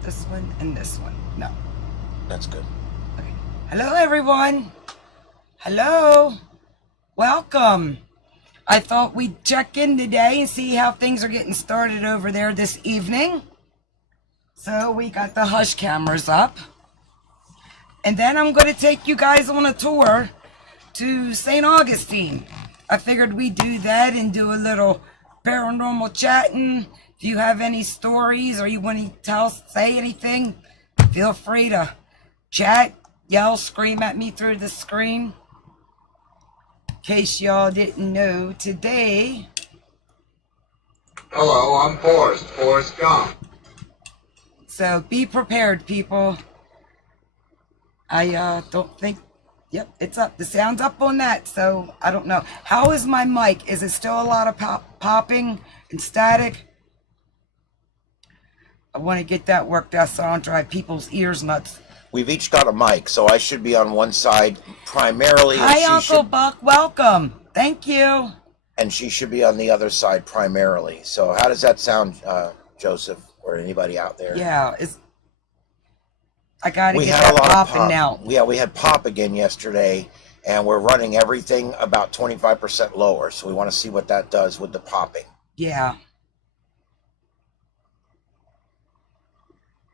This one and this one. No. That's good. Okay. Hello, everyone. Hello. Welcome. I thought we'd check in today and see how things are getting started over there this evening. So we got the hush cameras up. And then I'm going to take you guys on a tour to St. Augustine. I figured we'd do that and do a little paranormal chatting. If you have any stories or you want to say anything, feel free to chat, yell, scream at me through the screen. In case y'all didn't know, today... Hello, I'm Forrest Gump. So be prepared, people. I don't think... Yep, it's up. The sound's up on that, so I don't know. How is my mic? Is it still a lot of popping and static? I want to get that worked out so I don't drive people's ears nuts. We've each got a mic, so I should be on one side primarily. Hi, Uncle Buck. Welcome. Thank you. And she should be on the other side primarily. So how does that sound, Joseph, or anybody out there? Yeah, I got to get that popping now. Yeah, we had pop again yesterday, and we're running everything about 25% lower. So we want to see what that does with the popping. Yeah.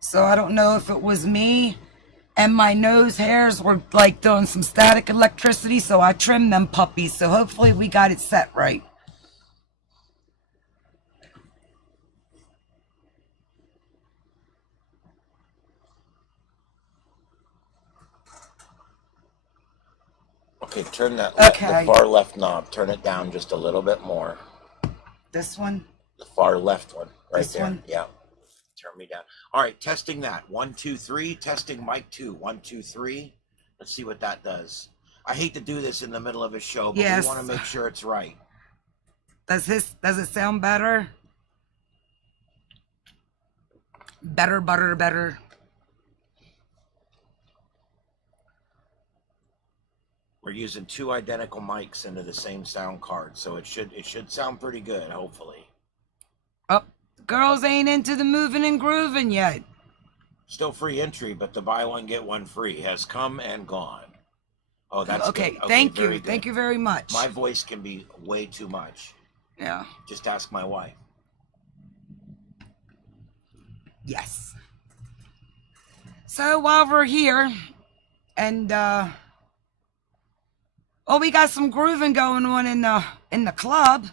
So I don't know if it was me and my nose hairs were like doing some static electricity, so I trimmed them puppies. So hopefully we got it set right. Okay, turn that Okay. the far left knob. Turn it down just a little bit more. This one? The far left one, right This there. one? Yeah. Turn me down. All right, testing that. 1, 2, 3. Testing mic 2. 1, 2, 3. Let's see what that does. I hate to do this in the middle of a show, but yes. we want to make sure it's right. Does it sound better? Better. We're using 2 identical mics into the same sound card, so it should sound pretty good, hopefully. Oh, girls ain't into the moving and grooving yet. Still free entry, but the buy one get one free has come and gone. Oh, that's okay. Good. Okay, thank you. good. Thank you very much. My voice can be way too much. Yeah. Just ask my wife. Yes. So while we're here, and we got some grooving going on in the club.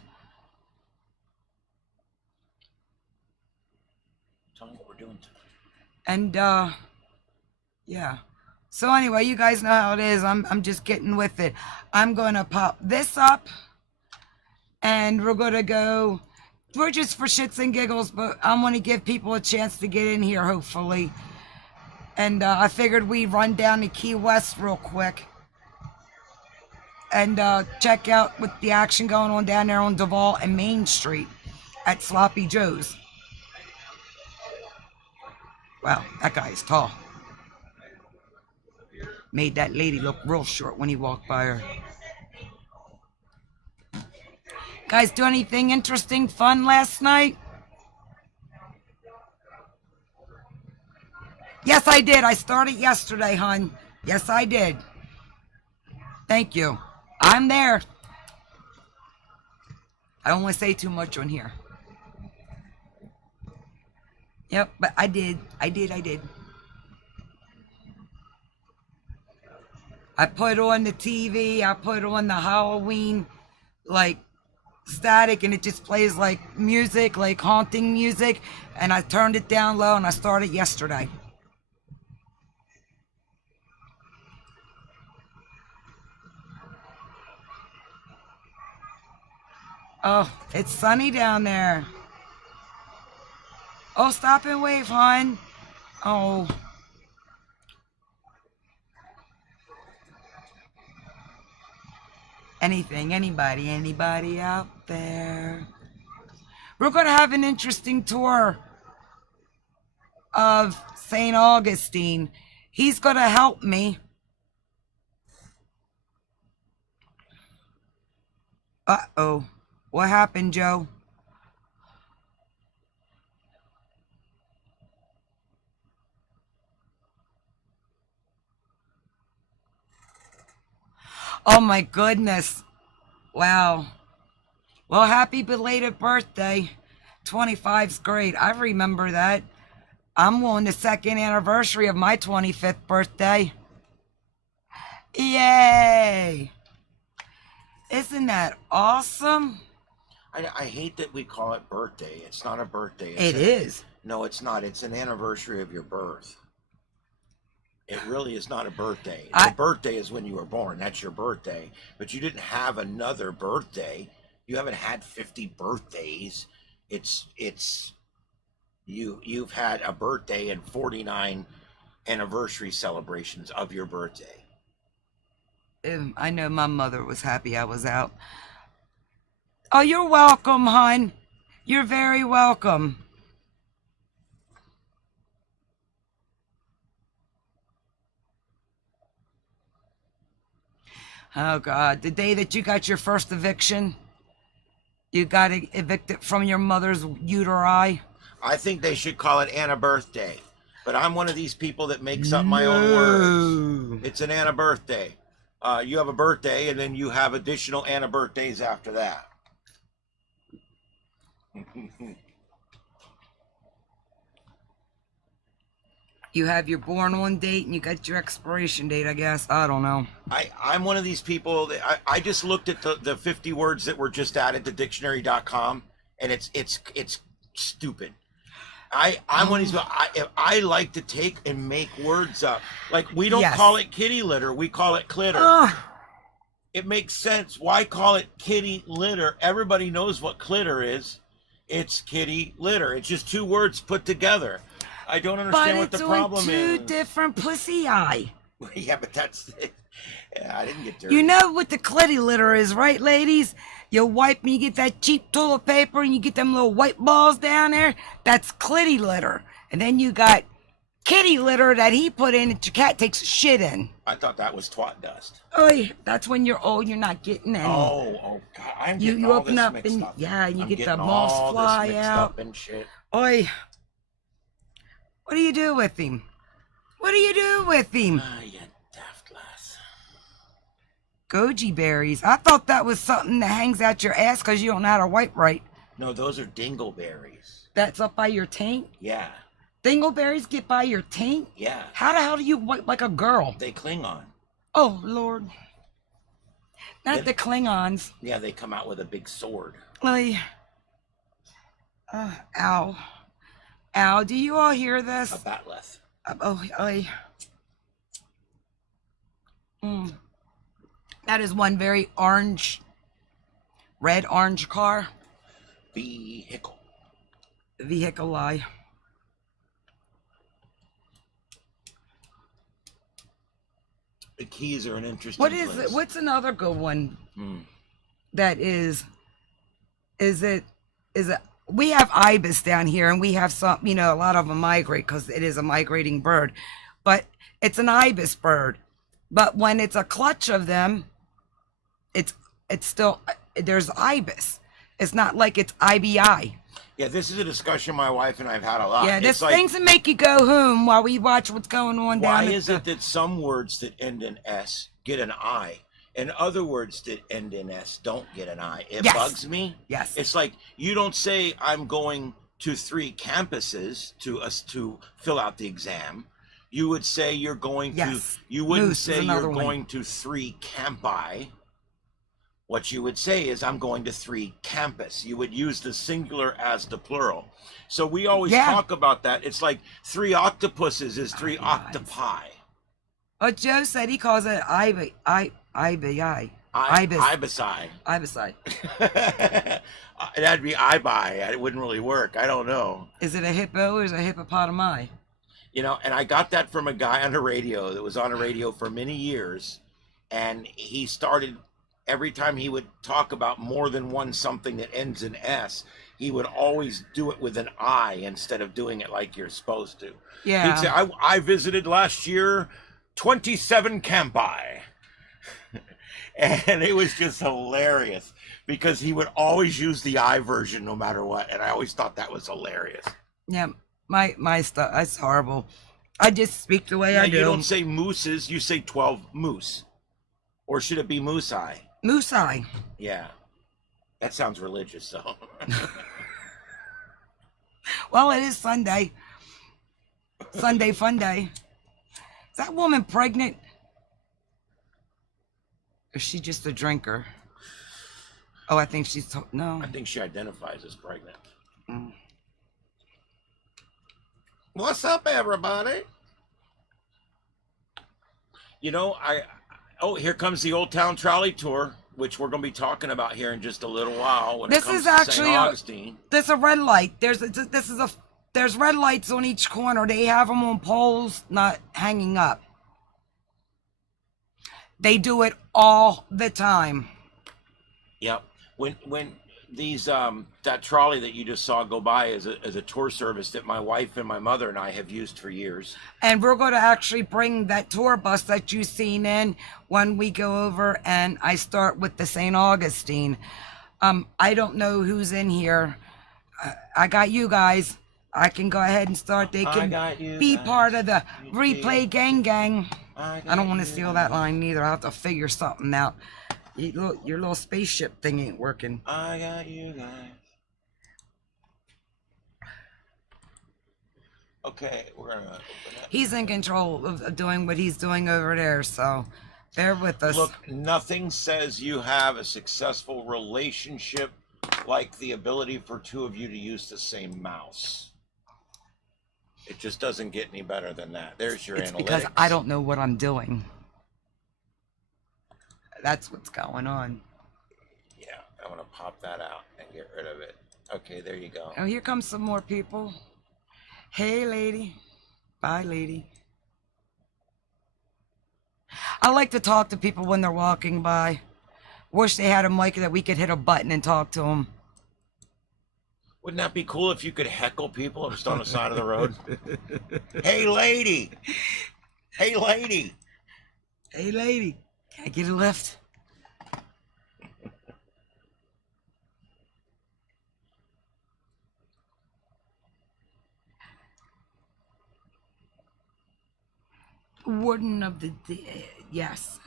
Tell me what we're doing tonight. And yeah. So anyway, you guys know how it is. I'm just getting with it. I'm gonna pop this up, and we're gonna go. We're just for shits and giggles, but I want to give people a chance to get in here, hopefully. And I figured we'd run down to Key West real quick and check out with the action going on down there on Duval and Main Street at Sloppy Joe's. Wow, that guy is tall. Made that lady look real short when he walked by her. Guys, do anything interesting, fun last night? Yes, I did. I started yesterday, hon. Yes, I did. Thank you. I'm there. I don't want to say too much on here. Yep, but I did. I did. I put on the TV. I put on the Halloween, like, static, and it just plays like music, like haunting music. And I turned it down low, and I started yesterday. Oh, it's sunny down there. Oh, stop and wave, hon. Oh. Anything, anybody out there? We're going to have an interesting tour of St. Augustine. He's going to help me Uh-oh. What happened, Joe? Oh my goodness. Wow. Well, happy belated birthday. 25's great. I remember that. I'm on the second anniversary of my 25th birthday. Yay! Isn't that awesome? I hate that we call it birthday. It's not a birthday. It is. No, it's not. It's an anniversary of your birth. It really is not a birthday. The birthday is when you were born. That's your birthday. But you didn't have another birthday. You haven't had 50 birthdays. You've had a birthday and 49 anniversary celebrations of your birthday. I know my mother was happy I was out. Oh, you're welcome, hon. You're very welcome. Oh, God. The day that you got your first eviction, you got evicted from your mother's uteri. I think they should call it Anna birthday. But I'm one of these people that makes up my own words. It's an Anna birthday. You have a birthday, and then you have additional Anna birthdays after that. You have your born on date and you got your expiration date, I guess. I don't know. I'm one of these people that I just looked at the 50 words that were just added to dictionary.com, and it's stupid. I'm one of these. I like to take and make words up. Like, we don't call it kitty litter, we call it clitter. It makes sense. Why call it kitty litter? Everybody knows what clitter is. It's kitty litter. It's just two words put together. I don't understand what the problem is. But it's two different pussy eye. Yeah, but that's it. Yeah, I didn't get dirty. You know what the clitty litter is, right, ladies? You wipe and you get that cheap toilet paper and you get them little white balls down there. That's clitty litter. And then you got kitty litter that he put in that your cat takes shit in. I thought that was twat dust. Oh, that's when you're old, you're not getting any. Oh, God, I'm getting you all open this up mixed and up. yeah, and you I'm get the getting moss all fly this mixed out. up and shit. Oi, what do you do with him? What do you do with him? You daft lass. Goji berries. I thought that was something that hangs out your ass because you don't know how to wipe right. No, those are dingleberries. That's up by your taint? Yeah. Dingleberries get by your taint? Yeah. How the hell do you wipe like a girl? They cling on. Oh, Lord. Not the Klingons. Yeah, they come out with a big sword. Ow. Ow, do you all hear this? A batleth. That is one very red-orange car. Vehicle. Vehicle lie. The keys are an interesting What is place. it? What's another good one? That is it, we have ibis down here and we have some, a lot of them migrate because it is a migrating bird, but it's an ibis bird. But when it's a clutch of them, it's still, there's ibis. It's not like it's IBI. Yeah, this is a discussion my wife and I've had a lot. Yeah, there's It's like, things that make you go home while we watch what's going on down why at is it that some words that end in S get an I and other words that end in S don't get an I? It bugs me. Yes. It's like, you don't say I'm going to 3 campuses to fill out the exam. You would say you're going to, you wouldn't Moose say is you're another one. going to 3 campi. What you would say is, I'm going to 3 campus. You would use the singular as the plural. So we always talk about that. It's like 3 octopuses is 3 octopi. Oh, Joe said he calls it IBI. Ibisi. Ibisi. That'd be ibi. It wouldn't really work. I don't know. Is it a hippo or is it a hippopotami? And I got that from a guy on the radio that was on the radio for many years. And he started, every time he would talk about more than one something that ends in S, he would always do it with an I instead of doing it like you're supposed to. Yeah. He'd say, I visited last year 27 campi. And it was just hilarious because he would always use the I version no matter what, and I always thought that was hilarious. Yeah, my stuff, that's horrible. I just speak the way I do. You don't say mooses, you say 12 moose. Or should it be moose eye? Moose eye. Yeah. That sounds religious, though. Well, it is Sunday. Sunday fun day. Is that woman pregnant? Or is she just a drinker? Oh, I think she's... No. I think she identifies as pregnant. Mm. What's up, everybody? You know, here comes the Old Town Trolley Tour, which we're going to be talking about here in just a little while. When This it comes is to actually St. Augustine. There's a red light. There's red lights on each corner. They have them on poles, not hanging up. They do it all the time. Yep. When these that trolley that you just saw go by is a tour service that my wife and my mother and I have used for years. And we're going to actually bring that tour bus that you've seen in when we go over, and I start with the St. Augustine. I don't know who's in here. I got you guys. I can go ahead and start. They can be part of the replay gang. I don't want to steal that line either. I'll have to figure something out. Your little spaceship thing ain't working. I got you guys. Okay, we're gonna open that. He's in control of doing what he's doing over there, so bear with us. Look, nothing says you have a successful relationship like the ability for two of you to use the same mouse. It just doesn't get any better than that. There's your analytics. Because I don't know what I'm doing. That's what's going on. Yeah, I'm gonna pop that out and get rid of it. Okay, there you go. Oh, here comes some more people. Hey, lady. Bye, lady. I like to talk to people when they're walking by. Wish they had a mic that we could hit a button and talk to them. Wouldn't that be cool if you could heckle people just on the side of the road? Hey, lady. Hey, lady. Hey, lady. Can I get a lift? Warden of the Dead. Yes.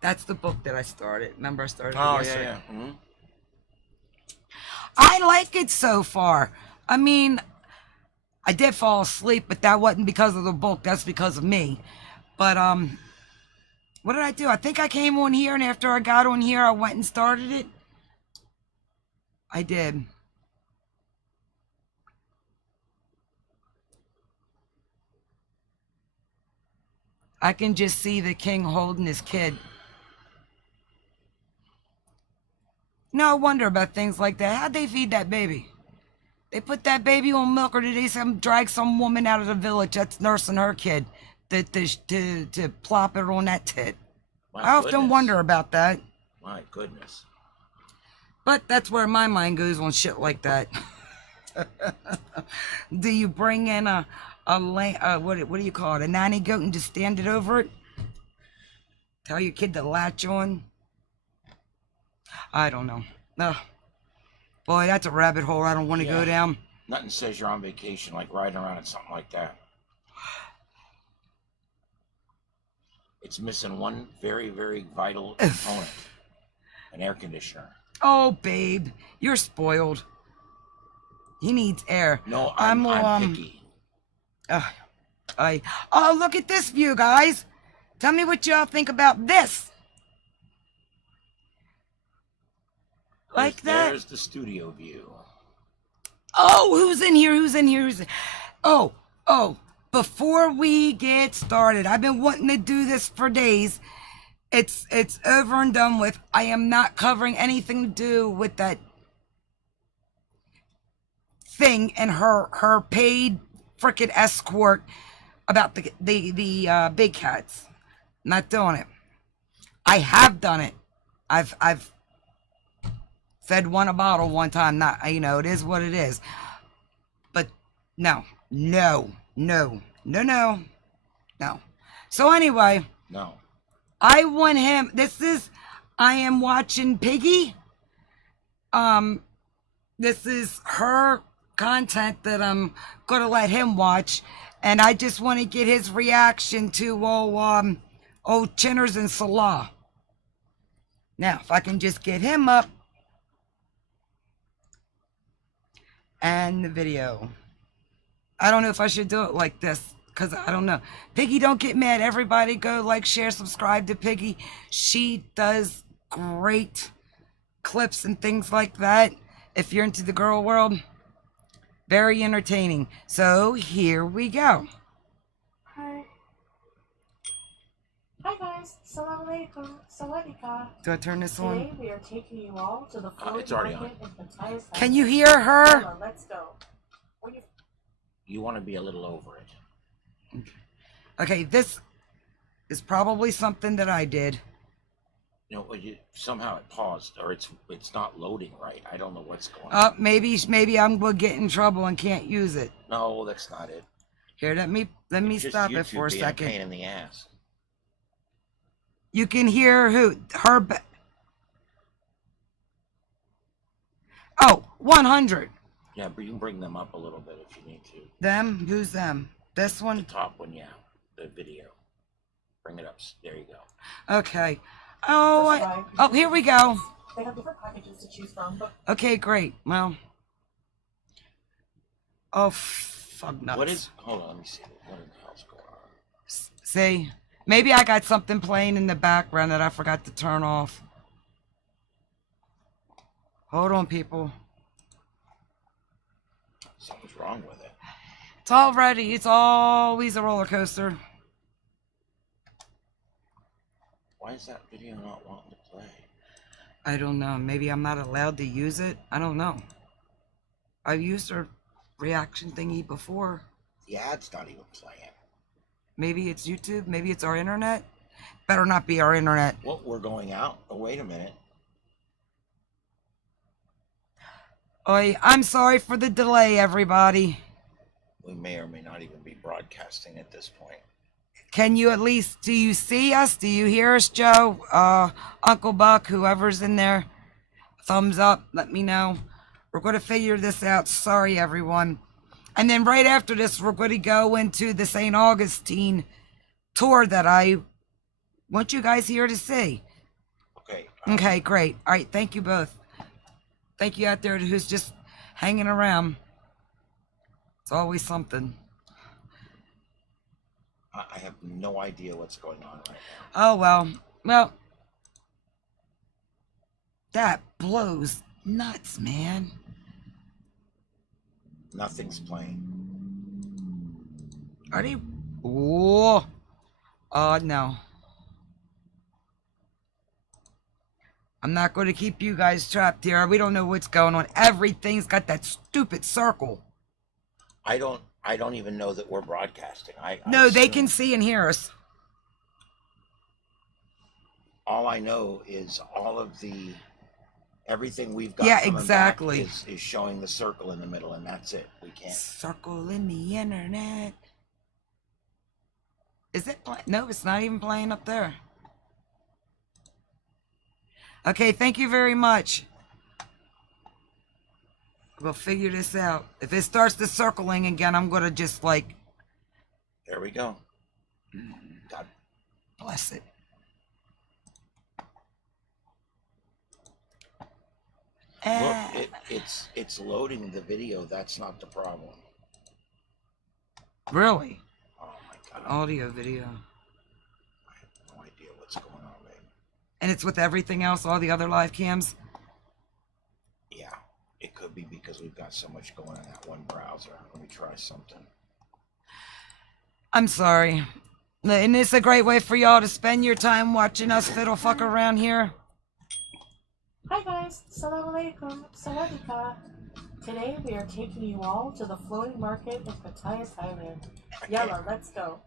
That's the book that I started. Remember I started it yesterday? Yeah. Mm-hmm. I like it so far. I mean, I did fall asleep, but that wasn't because of the book. That's because of me. But, what did I do? I think I came on here, and after I got on here, I went and started it. I did. I can just see the king holding his kid. No, I wonder about things like that. How'd they feed that baby? They put that baby on milk, or did they drag some woman out of the village that's nursing her kid to plop it on that tit? I often wonder about that. My goodness. But that's where my mind goes on shit like that. Do you bring in what do you call it? A nanny goat and just stand it over it? Tell your kid to latch on? I don't know. Boy, that's a rabbit hole I don't want to go down. Nothing says you're on vacation like riding around in something like that. It's missing one very, very vital component. An air conditioner. Oh, babe, you're spoiled. He needs air. No, I'm picky. Oh, look at this view, guys. Tell me what y'all think about this. Like that? There's the studio view. Oh, who's in here? Oh, before we get started, I've been wanting to do this for days. It's over and done with. I am not covering anything to do with that thing and her paid frickin' escort about the big cats. Not doing it. I have done it. I've fed one a bottle one time. Not, it is what it is. But no. So anyway. No. I want him. I am watching Piggy. This is her content that I'm gonna let him watch, and I just want to get his reaction to old Chinners and Salah. Now, if I can just get him up and the video. I don't know if I should do it like this because I don't know. Piggy, don't get mad. Everybody go like, share, subscribe to Piggy. She does great clips and things like that. If you're into the girl world, very entertaining. So here we go. Hi. Hi guys. Salam alaikum. Sawadika. Do I turn this Today on? we are taking you all to the floating it's already market in Pattaya. Can you hear her? Yalla, let's go. When you You want to be a little over it. Okay, this is probably something that I did. You know, somehow it paused, or it's not loading right. I don't know what's going on. Maybe I'm gonna get in trouble and can't use it. No, that's not it. Here, let me It's just stop it YouTube for a being second. pain in the ass. You can hear who? Her. Oh, 100. Yeah, but you can bring them up a little bit if you need to. Them? Who's them? This The one? top one, yeah, the video. Bring it up. There you go. Okay. Oh, here we go. they have different packages to choose from, but Okay, great. Well. Oh, fuck nuts. What is? Hold on, let me see. What in the hell's going on? See? Maybe I got something playing in the background that I forgot to turn off. Hold on, people. Something's wrong with it. It's already. It's always a roller coaster. Why is that video not wanting to play? I don't know. Maybe I'm not allowed to use it. I don't know. I've used her reaction thingy before. The ad's not even playing. Maybe it's YouTube. Maybe it's our internet. Better not be our internet. Well, we're going out. Oh, wait a minute. Oi, I'm sorry for the delay, everybody. We may or may not even be broadcasting at this point. Can you at least, do you see us? Do you hear us, Joe? Uncle Buck, whoever's in there? Thumbs up, let me know. We're going to figure this out. Sorry, everyone. And then right after this, we're going to go into the St. Augustine tour that I want you guys here to see. Okay. Okay, great. All right, thank you both. Thank you out there who's just hanging around. It's always something. I have no idea what's going on right now. Oh, well. Well, that blows nuts, man. Nothing's playing. Are they? Oh. No. I'm not going to keep you guys trapped here. We don't know what's going on. Everything's got that stupid circle. I don't even know that we're broadcasting. No, they assume- can see and hear us. All I know is all of the everything we've got. Yeah, coming exactly. back is showing the circle in the middle, and that's it. We can't. Circle in the internet. Is it playing? No, it's not even playing up there. Okay, thank you very much. We'll figure this out. If it starts the circling again, I'm going to just like... There we go. God bless it. Look, it's loading the video. That's not the problem. Really? Oh my God. Audio, video. I have no idea what's going on, babe. And it's with everything else, all the other live cams? Yeah, it could be because we've got so much going on that one browser. Let me try something. I'm sorry. Isn't this a great way for y'all to spend your time watching us fiddle fuck around here? Hi guys, Salam alaikum, Sawadika. Today we are taking you all to the floating market in Pattaya, Thailand. Yalla, let's go.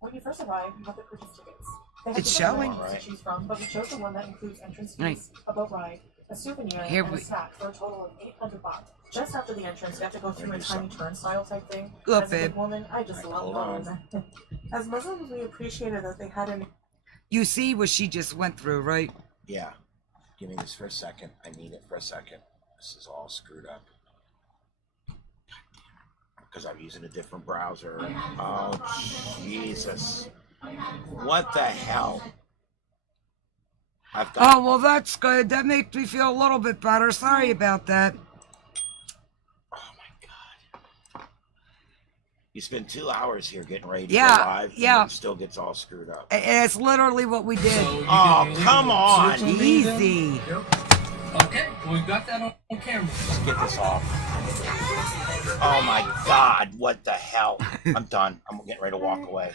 When you first arrive, you have to purchase tickets. They have It's different showing. options to choose from, but we chose the one that includes entrance fees, Right. a boat ride, a souvenir, Here and we- a snack for a total of 800 baht. Just after the entrance, you have to go through a tiny turnstile type thing. Look, As a big babe. woman, I just love Hold on. those. As Muslims, we appreciated that they had an You see what she just went through, right? Yeah. Give me this for a second. I need it for a second. This is all screwed up. Because I'm using a different browser. Oh, Jesus. What the hell? Oh, well, that's good. That makes me feel a little bit better. Sorry about that. Oh, my God. You spend 2 hours here getting ready to Yeah, go live, yeah. and it still gets all screwed up. And it's literally what we did. Oh, come on. Easy. Okay, we got that on camera. Let's get this off. Oh, my God. What the hell? I'm done. I'm getting ready to walk away.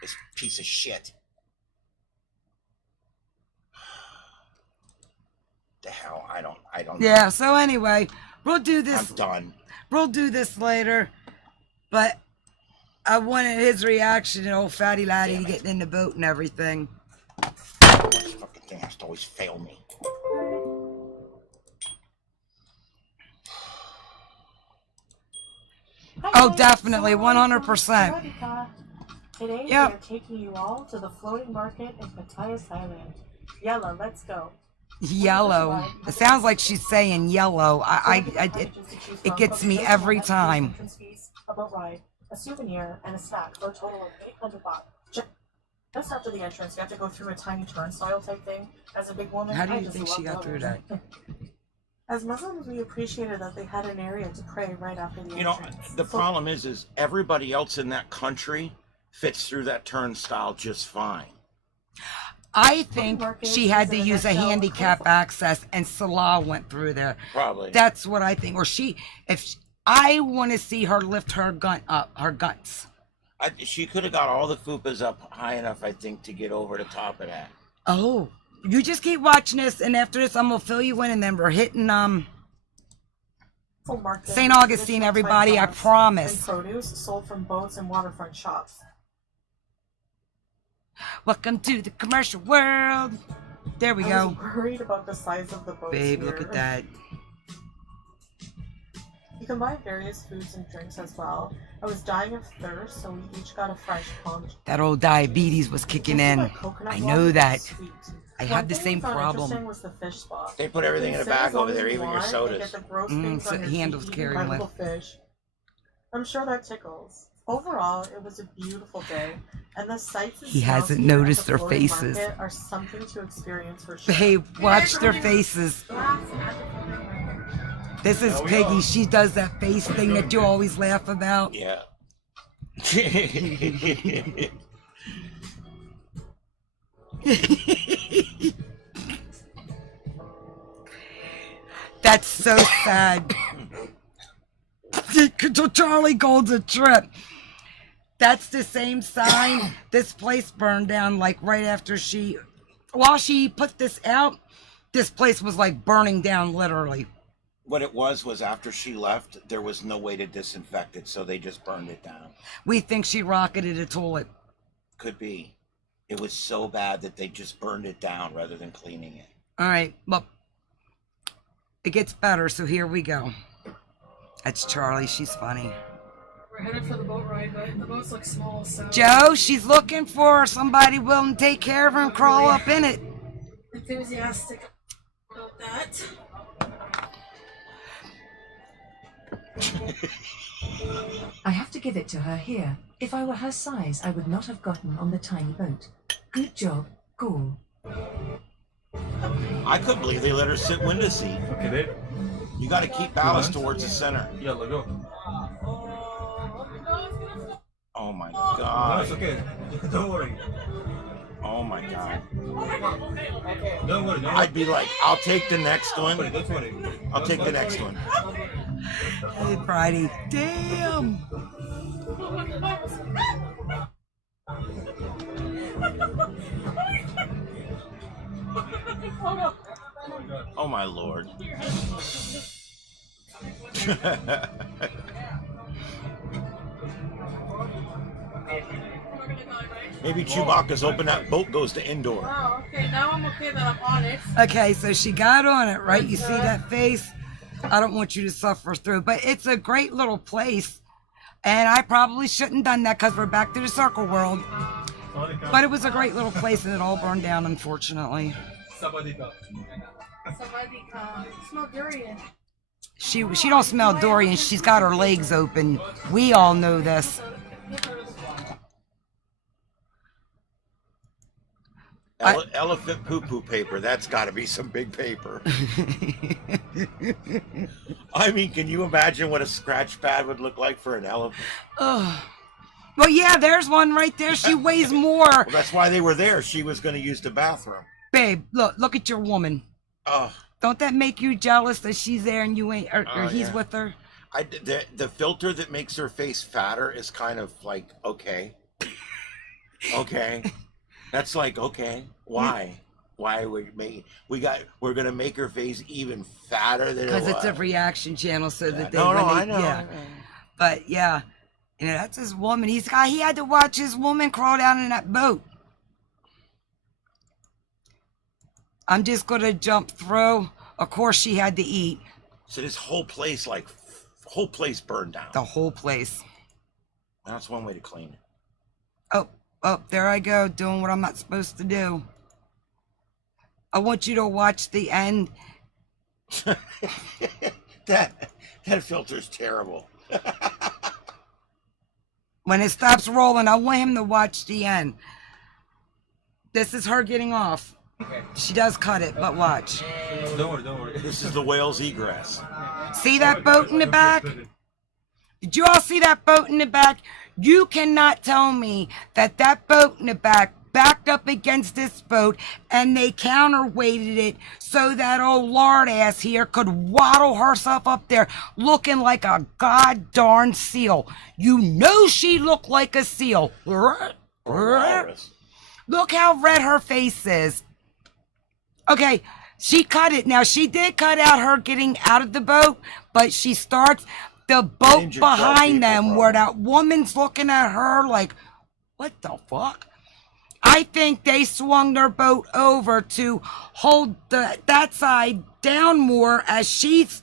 This piece of shit. The hell? I don't know. Yeah, so anyway, we'll do this. I'm done. We'll do this later. But I wanted his reaction to old fatty laddie Damn it. getting in the boat and everything. This fucking thing has to always fail me. Oh, definitely, 100%. Today Yep. we are taking you all to the floating market in Pattaya, Thailand. Yella, let's go. Yellow. It sounds like she's saying yellow. It gets me every time. A boat ride, a souvenir, and a snack for a total of 800 baht. Just after the entrance, you have to go through a tiny turnstile type thing. As a big woman, How do I you just think love she got through those. that? As Muslims, we appreciated that they had an area to pray right after the You know, entrance. the problem is everybody else in that country fits through that turnstile just fine. I think she had to use a handicap access, and Salah went through there. Probably. That's what I think. Or I want to see her lift her gun up, her guts. She could have got all the fupas up high enough, I think, to get over the top of that. Oh, you just keep watching this, and after this, I'm gonna fill you in, and then we're hitting St. Augustine, everybody. I promise. And produce sold from boats and waterfront shops. Welcome to the commercial world. There we I go. was worried about the size of the boats. Babe, here. look at that. You can buy various foods and drinks as well. I was dying of thirst, so we each got a fresh punch. That old diabetes was kicking in. I know that. I had the same problem. Was the fish spot. They put everything in a bag over there, even your sodas. Handles carrying with. Fish. I'm sure that tickles. Overall, it was a beautiful day, and the sights and He smells hasn't here at noticed the their floating faces. market are something to experience for sure. Babe, watch their faces. This is Piggy. She does that face thing that you always laugh about. Yeah. That's so sad. Charlie Gold's a trip. That's the same sign. This place burned down like right after while she put this out, this place was like burning down literally. What it was after she left, there was no way to disinfect it, so they just burned it down. We think she rocketed a toilet. Could be. It was so bad that they just burned it down rather than cleaning it. All right, well, it gets better, so here we go. That's Charlie. She's funny. We're headed for the boat ride, but the boats look small, so... Joe, she's looking for somebody willing to take care of her and crawl up in it. Enthusiastic about that. I have to give it to her here. If I were her size, I would not have gotten on the tiny boat. Good job, Gaul. I couldn't believe they let her sit window seat. Okay, babe. You got to keep ballast towards the center. Yeah, let go. Oh my No, god. it's okay. Don't worry. Oh my god. Don't worry. I'd be like, I'll take the next one. Don't worry. I'll take the next one. Hey, Friday. Damn. Oh my lord. Maybe Chewbacca's open, that boat goes to indoor. Wow, okay, now I'm okay that I'm on it. Okay, so she got on it, right? You see that face? I don't want you to suffer through, but it's a great little place. And I probably shouldn't have done that because we're back to the circle world. But it was a great little place and it all burned down, unfortunately. Somebody smell durian. She don't smell durian. She's got her legs open. We all know this. Elephant poo-poo paper. That's got to be some big paper. I mean, can you imagine what a scratch pad would look like for an elephant? Ugh. Well, yeah, there's one right there. She weighs more. Well, that's why they were there. She was going to use the bathroom. Babe, look at your woman. Oh. Don't that make you jealous that she's there and you ain't, or he's yeah. with her? The filter that makes her face fatter is kind of like, okay. Okay. That's like, okay. Why? Why are we making, we're going to make her face even fatter than it was. Because it's a reaction channel so that they, I know. Yeah. But yeah, you know, that's his woman. He had to watch his woman crawl down in that boat. I'm just going to jump through. Of course, she had to eat. So this whole place burned down. The whole place. That's one way to clean it. Oh, there I go, doing what I'm not supposed to do. I want you to watch the end. that filter's terrible. When it stops rolling, I want him to watch the end. This is her getting off. She does cut it, but watch. Don't worry. This is the whale's egress. See that boat in the back? Did you all see that boat in the back? You cannot tell me that boat in the back backed up against this boat and they counterweighted it so that old lard ass here could waddle herself up there looking like a god-darn seal. You know she looked like a seal. Look how red her face is. Okay, she cut it. Now, she did cut out her getting out of the boat, but she starts the boat behind them where that woman's looking at her like, what the fuck? I think they swung their boat over to hold that side down more as she's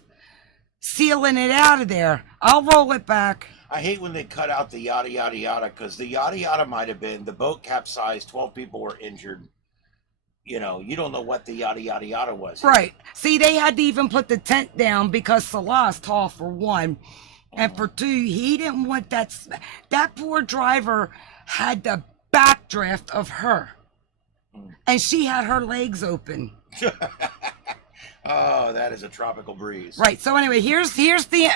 sealing it out of there. I'll roll it back. I hate when they cut out the yada, yada, yada, because the yada, yada might have been the boat capsized, 12 people were injured. You know, you don't know what the yada, yada, yada was. Right. See, they had to even put the tent down because Salah's tall for one. And for two, he didn't want that. That poor driver had the backdraft of her. And she had her legs open. Oh, that is a tropical breeze. Right. So anyway, here's the...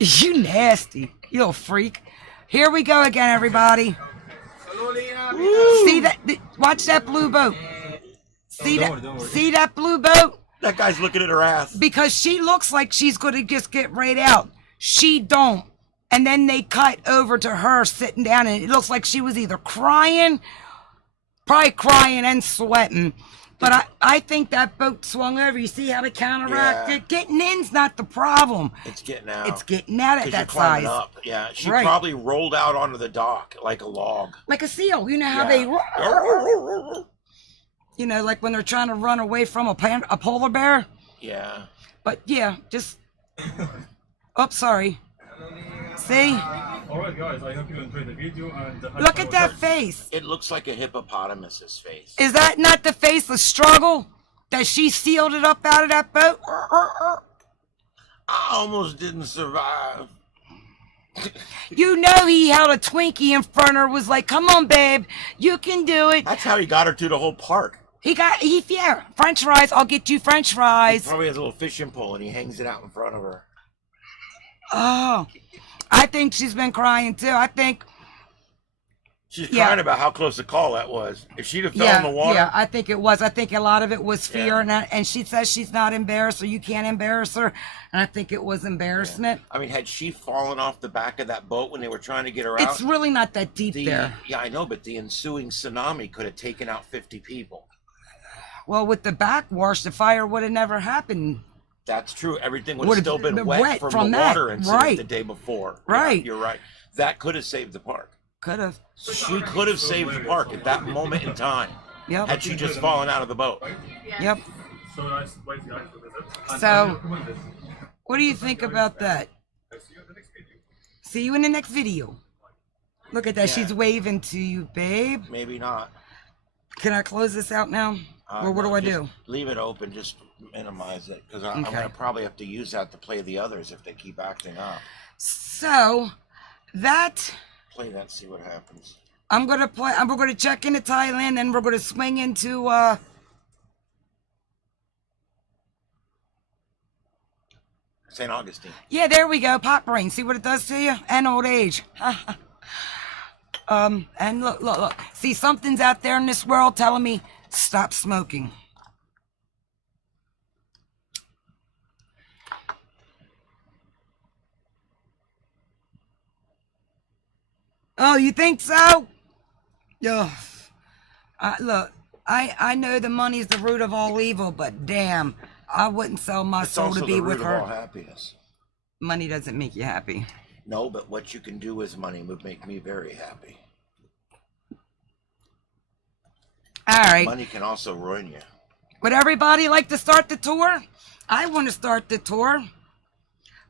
You nasty. You little freak. Here we go again, everybody. See that? Watch that blue boat. See that blue boat? That guy's looking at her ass. Because she looks like she's going to just get right out. She don't. And then they cut over to her sitting down, and it looks like she was either crying, probably crying and sweating. But I think that boat swung over. You see how to counteract it? Getting in's not the problem. It's getting out. It's getting out at that size. Up. Yeah, she probably rolled out onto the dock like a log. Like a seal. You know how they... You know, like when they're trying to run away from a polar bear? Yeah. But yeah, just... Oh, sorry. See? Alright guys, I hope you enjoyed the video and look at that face. It looks like a hippopotamus's face. Is that not the face of struggle? That she sealed it up out of that boat? I almost didn't survive. You know he held a Twinkie in front of her, was like, come on, babe, you can do it. That's how he got her through the whole park. Yeah, French fries, I'll get you French fries. He probably has a little fishing pole and he hangs it out in front of her. Oh, I think she's been crying too. I think she's crying about how close the call that was. If she'd have fell in the water. Yeah, I think it was. I think a lot of it was fear, and she says she's not embarrassed, or you can't embarrass her. And I think it was embarrassment. Yeah. I mean, had she fallen off the back of that boat when they were trying to get her out? It's really not that deep there. Yeah, I know, but the ensuing tsunami could have taken out 50 people. Well, with the backwash, the fire would have never happened. That's true. Everything would have still been wet from the water incident the day before. Right. Yeah, you're right. That could have saved the park. Could have. She could have saved the park at that moment in time. Yep. Had she just fallen out of the boat. Yep. So, what do you think about that? See you in the next video. Look at that. Yeah. She's waving to you, babe. Maybe not. Can I close this out now? Or what do I just do? Leave it open. Just minimize it because I'm Okay. gonna probably have to use that to play the others if they keep acting up. So that Play that. See what happens. I'm gonna play. We're gonna check into Thailand, and we're gonna swing into St. Augustine. Yeah, there we go. Pot brain. See what it does to you? And old age. And look. See, something's out there in this world telling me stop smoking. Oh, you think so? Ugh. Look, I know the money's the root of all evil, but damn, I wouldn't sell my It's soul also to be the with root her. of all happiness. Money doesn't make you happy. No, but what you can do with money would make me very happy. All right. Money can also ruin you. Would everybody like to start the tour? I want to start the tour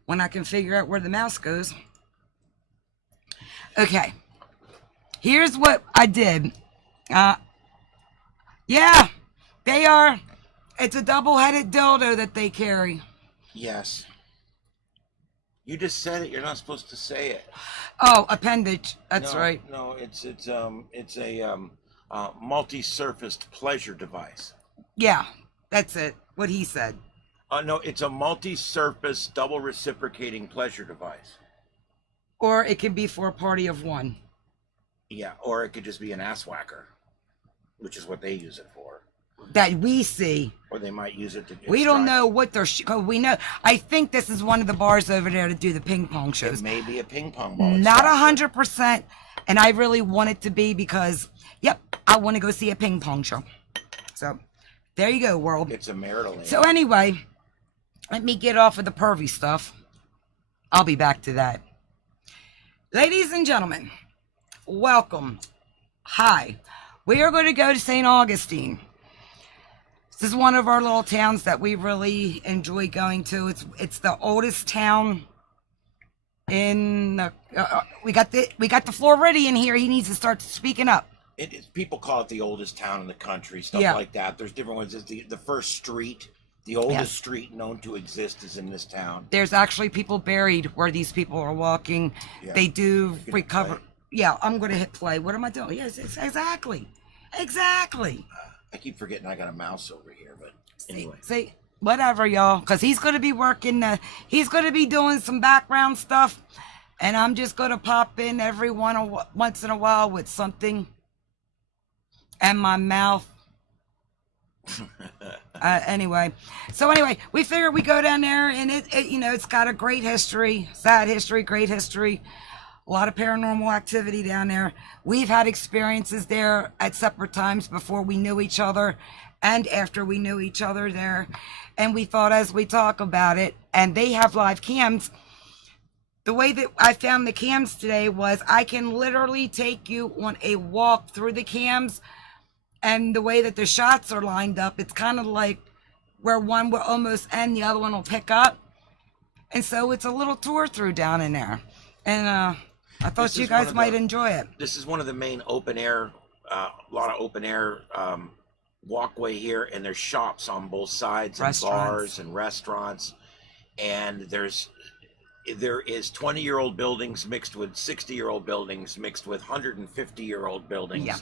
when I can figure out where the mouse goes. Okay. Here's what I did. Yeah, they are. It's a double-headed dildo that they carry. Yes. You just said it. You're not supposed to say it. Oh, appendage. That's No, right. No, it's a multi-surfaced pleasure device. Yeah, that's it. What he said. No, it's a multi-surface double reciprocating pleasure device. Or it can be for a party of one. Yeah, or it could just be an ass whacker, which is what they use it for. That we see. Or they might use it to. We don't know what they're. We know. I think this is one of the bars over there to do the ping pong shows. It may be a ping pong ball. Not 100%, and I really want it to be because, yep, I want to go see a ping pong show. So, there you go, world. It's a marital. So anyway, let me get off of the pervy stuff. I'll be back to that. Ladies and gentlemen, welcome. Hi. We are going to go to St. Augustine. This is one of our little towns that we really enjoy going to. It's the oldest town in the, we got the Floridian here. He needs to start speaking up. It is, people call it the oldest town in the country, stuff Yeah. like that. There's different ones. It's the first street, the oldest street known to exist is in this town. There's actually people buried where these people are walking. Yeah. They do can recover. play. Yeah, I'm going to hit play. What am I doing? Yes, exactly. Exactly. I keep forgetting I got a mouse over here, but anyway. See, whatever, y'all. Because he's going to be working, he's going to be doing some background stuff. And I'm just going to pop in once in a while with something. And my mouth. Anyway, we figured we go down there, and it's got a great history, sad history, great history, a lot of paranormal activity down there. We've had experiences there at separate times before we knew each other and after we knew each other there, and we thought as we talk about it, and they have live cams. The way that I found the cams today was I can literally take you on a walk through the cams. And the way that the shots are lined up, it's kind of like where one will almost end, the other one will pick up. And so it's a little tour through down in there. And I thought you guys might enjoy it. This is one of the main open air, a lot of open air walkway here, and there's shops on both sides, and bars and restaurants. And there is 20-year-old buildings mixed with 60-year-old buildings mixed with 150-year-old buildings. Yeah.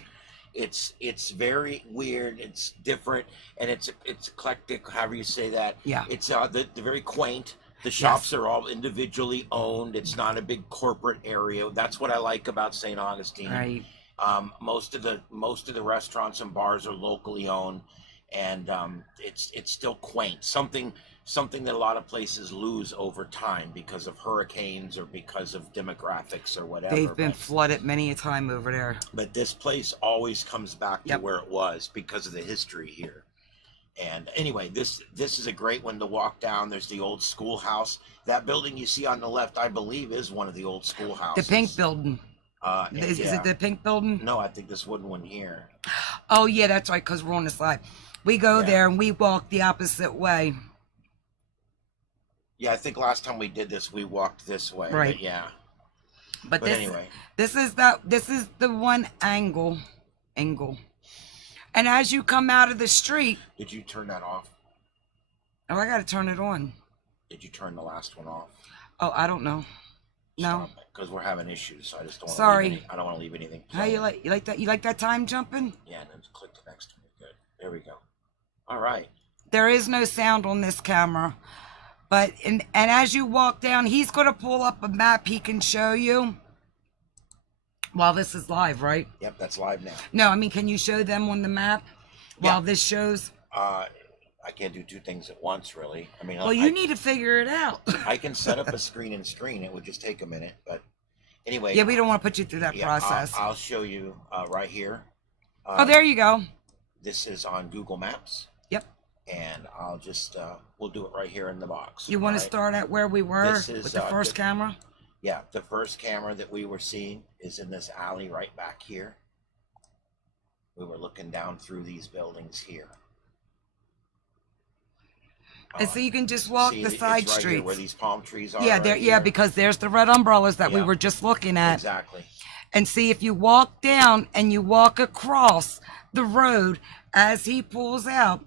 It's very weird. It's different, and it's eclectic. However you say that. Yeah. It's they're very quaint. The shops are all individually owned. It's not a big corporate area. That's what I like about St. Augustine. Right. Most of the restaurants and bars are locally owned, and it's still quaint. Something that a lot of places lose over time because of hurricanes or because of demographics or whatever. They've been flooded many a time over there. But this place always comes back to where it was because of the history here. And anyway, this is a great one to walk down. There's the old schoolhouse. That building you see on the left, I believe, is one of the old schoolhouses. The pink building. Is yeah. it the pink building? No, I think this wooden one here. Oh, yeah, that's right, because we're on the side. We go there and we walk the opposite way. Yeah, I think last time we did this, we walked this way. Right. But yeah. But this, anyway, this is the one angle. And as you come out of the street, Did you turn that off? oh, I gotta turn it on. Did you turn the last one off? Oh, I don't know. No. Because we're having issues, so I just don't want Sorry. to leave I don't want to leave anything. How you like that? You like that time jumping? Yeah, and then just click the next one. Good. There we go. All right. There is no sound on this camera. But, and as you walk down, he's going to pull up a map he can show you. While this is live, right? Yep, that's live now. No, I mean, can you show them on the map while this shows? I can't do two things at once, really. I mean, Well, you need to figure it out. I can set up a screen and screen. It would just take a minute, but anyway. Yeah, we don't want to put you through that process. I'll show you right here. Oh, there you go. This is on Google Maps. Yep. And I'll just, we'll do it right here in the box. You want to start at where we were with the first camera? Yeah, the first camera that we were seeing is in this alley right back here. We were looking down through these buildings here. And so you can just walk the side right streets. Here where these palm trees are. Yeah, right there. here. Yeah, because there's the red umbrellas that we were just looking at. Exactly. And see, if you walk down and you walk across the road as he pulls out,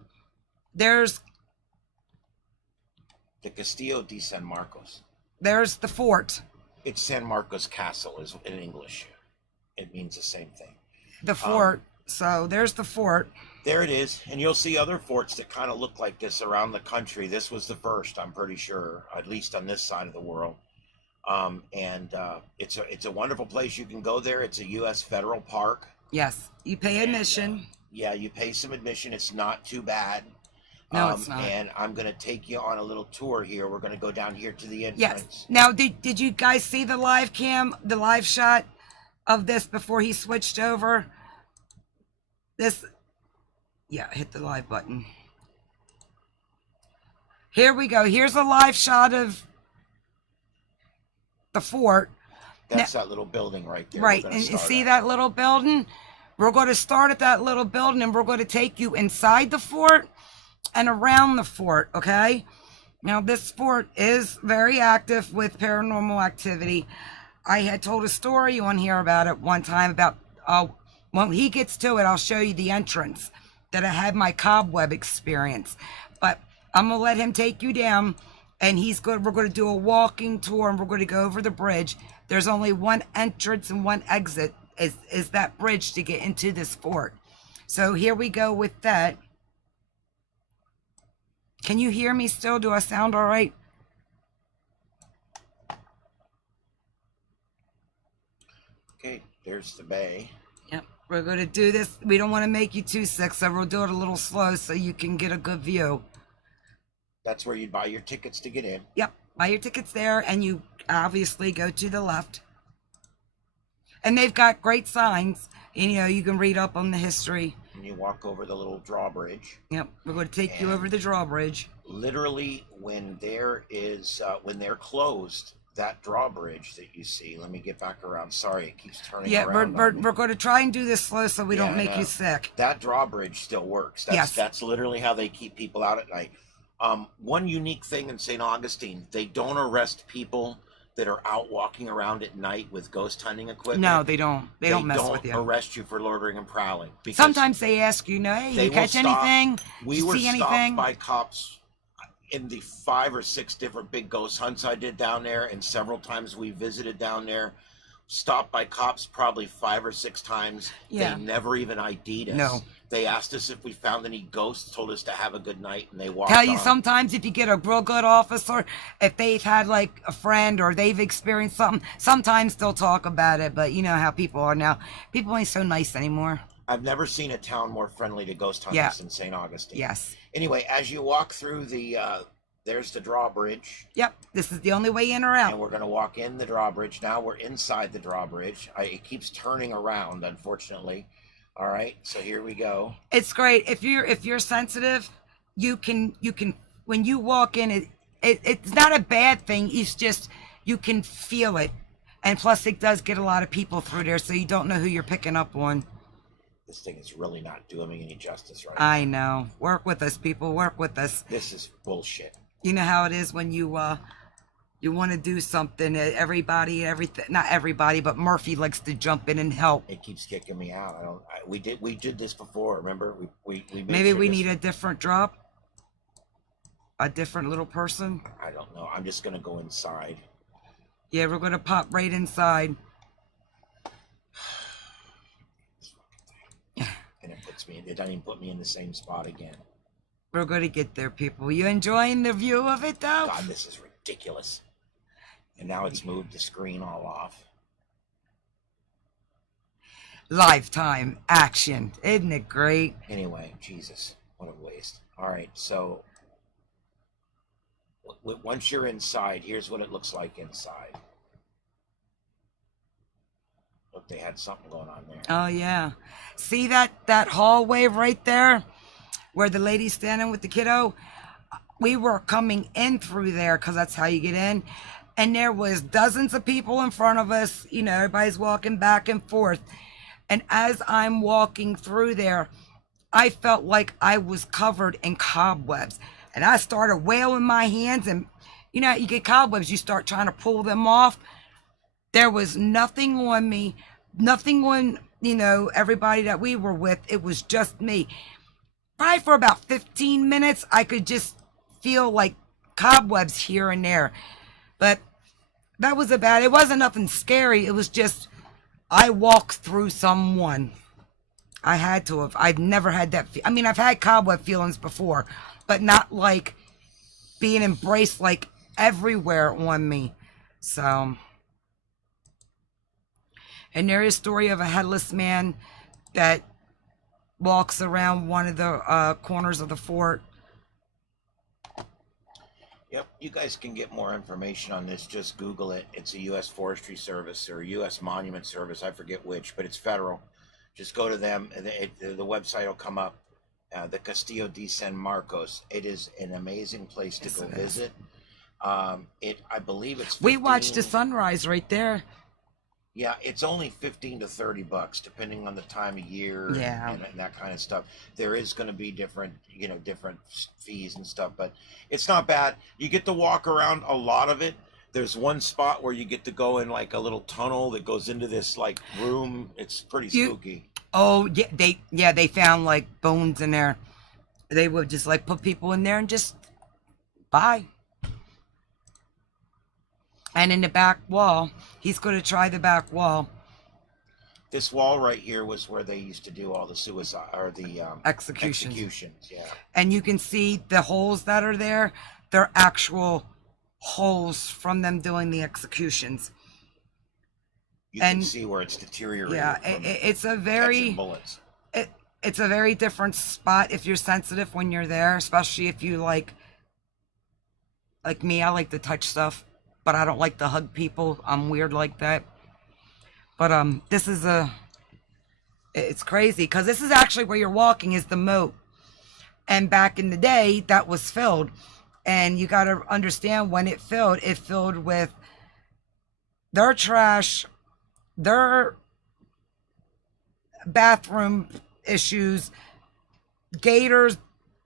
there's the Castillo de San Marcos. There's the fort. It's San Marcos Castle is in English. It means the same thing. The fort. So there's the fort. There it is. And you'll see other forts that kind of look like this around the country. This was the first, I'm pretty sure, at least on this side of the world. It's a wonderful place. You can go there. It's a U.S. federal park. Yes. You pay admission. Yeah, you pay some admission. It's not too bad. No, it's not. And I'm going to take you on a little tour here. We're going to go down here to the entrance. Yes. Now, did you guys see the live cam, the live shot of this before he switched over? This, yeah, hit the live button. Here we go. Here's a live shot of the fort. That's that little building right there. Right, and you see that little building? We're going to start at that little building, and we're going to take you inside the fort and around the fort, okay? Now, this fort is very active with paranormal activity. I had told a story on here about it one time about, when he gets to it, I'll show you the entrance that I had my cobweb experience. But I'm going to let him take you down, and we're going to do a walking tour, and we're going to go over the bridge. There's only one entrance and one exit, is that bridge to get into this fort. So here we go with that. Can you hear me still? Do I sound all right? Okay, there's the bay. Yep, we're going to do this. We don't want to make you too sick, so we'll do it a little slow so you can get a good view. That's where you buy your tickets to get in. Yep, buy your tickets there, and you obviously go to the left. And they've got great signs. And, you can read up on the history. And you walk over the little drawbridge. Yep, we're going to take you over the drawbridge. Literally, when they're closed, that drawbridge that you see, let me get back around. Sorry, it keeps turning around. Yeah, we're going to try and do this slow so we don't make you sick. That drawbridge still works. That's literally how they keep people out at night. One unique thing in St. Augustine, they don't arrest people that are out walking around at night with ghost hunting equipment. No, they don't. They don't mess with you. They don't arrest you for loitering and prowling. Sometimes they ask you, hey, you catch anything? We were see anything? stopped by cops in the 5 or 6 different big ghost hunts I did down there, and several times we visited down there. Stopped by cops probably 5 or 6 times. Yeah. They never even ID'd us. No. They asked us if we found any ghosts, told us to have a good night, and they walked Tell you on. sometimes if you get a real good officer, if they've had like a friend or they've experienced something, sometimes they'll talk about it, but you know how people are now. People ain't so nice anymore. I've never seen a town more friendly to ghost hunters than St. Augustine. Yes. Anyway, as you walk through there's the drawbridge. Yep, this is the only way in or out. And we're going to walk in the drawbridge. Now we're inside the drawbridge. It keeps turning around, unfortunately. All right, so here we go. It's great. If you're sensitive, you can when you walk in, it's not a bad thing. It's just you can feel it. And plus it does get a lot of people through there, so you don't know who you're picking up on. This thing is really not doing me any justice right now. I know. Work with us, people. Work with us. This is bullshit. You know how it is when you you want to do something. Everybody, everything, not everybody, but Murphy likes to jump in and help. It keeps kicking me out. We did this before. Remember? We made Maybe sure we this- need a different drop. A different little person. I don't know. I'm just gonna go inside. Yeah, we're gonna pop right inside. And it doesn't even put me in the same spot again. We're gonna get there, people. You enjoying the view of it, though? God, this is ridiculous. And now it's moved the screen all off. Lifetime action. Isn't it great? Anyway, Jesus, what a waste. All right, so once you're inside, here's what it looks like inside. Look, they had something going on there. Oh, yeah. See that hallway right there where the lady's standing with the kiddo? We were coming in through there because that's how you get in. And there was dozens of people in front of us. You know, everybody's walking back and forth. And as I'm walking through there, I felt like I was covered in cobwebs. And I started wailing my hands. And, you know, you get cobwebs, you start trying to pull them off. There was nothing on me, nothing on, you know, everybody that we were with. It was just me. Probably for about 15 minutes, I could just feel like cobwebs here and there. But that was about it. It wasn't nothing scary. It was just, I walked through someone. I had to have. I've never had that. I mean, I've had cobweb feelings before, but not like being embraced like everywhere on me. So, and there is a story of a headless man that walks around one of the corners of the fort. Yep, you guys can get more information on this. Just Google it. It's a U.S. Forestry Service or U.S. Monument Service. I forget which, but it's federal. Just go to them, and the website will come up. The Castillo de San Marcos. It is an amazing place to go visit. I believe it's 15, we watched the sunrise right there. Yeah, it's only $15 to $30, depending on the time of year and that kind of stuff. There is going to be different fees and stuff, but it's not bad. You get to walk around a lot of it. There's one spot where you get to go in like a little tunnel that goes into this like room. It's pretty spooky. Oh yeah, they found like bones in there. They would just like put people in there and just bye. And in the back wall, he's going to try the back wall. This wall right here was where they used to do all the suicide or the executions. Yeah. And you can see the holes that are there. They're actual holes from them doing the executions. You can see where it's deteriorated. Yeah, it's a very bullets. It's a very different spot if you're sensitive when you're there, especially if you like me. I like to touch stuff, but I don't like to hug people. I'm weird like that. But this is it's crazy because this is actually where you're walking is the moat, and back in the day that was filled, and you got to understand when it filled with their trash, their bathroom issues, gators,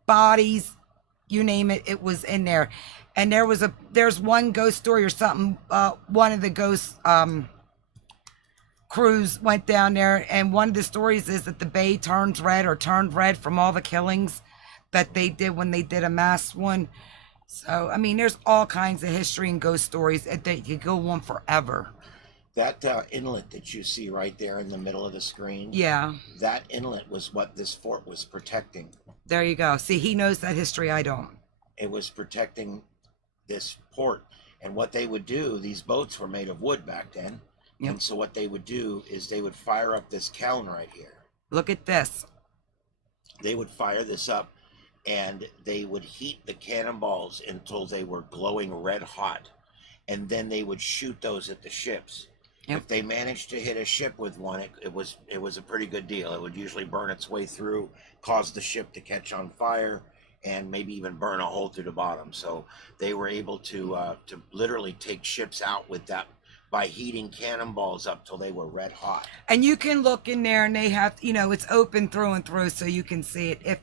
bodies, you name it, it was in there. And there's one ghost story or something. One of the ghost crews went down there, and one of the stories is that the bay turned red from all the killings that they did when they did a mass one. So I mean, there's all kinds of history and ghost stories that could go on forever. That inlet that you see right there in the middle of the screen. Yeah. That inlet was what this fort was protecting. There you go. See, he knows that history. I don't. It was protecting this port. And what they would do, these boats were made of wood back then. Yep. And so what they would do is they would fire up this kiln right here. Look at this. They would fire this up and they would heat the cannonballs until they were glowing red hot. And then they would shoot those at the ships. Yep. If they managed to hit a ship with one, it was a pretty good deal. It would usually burn its way through, cause the ship to catch on fire, and maybe even burn a hole through the bottom. So they were able to literally take ships out with that by heating cannonballs up till they were red hot. And you can look in there, and they have, it's open through and through, so you can see it if,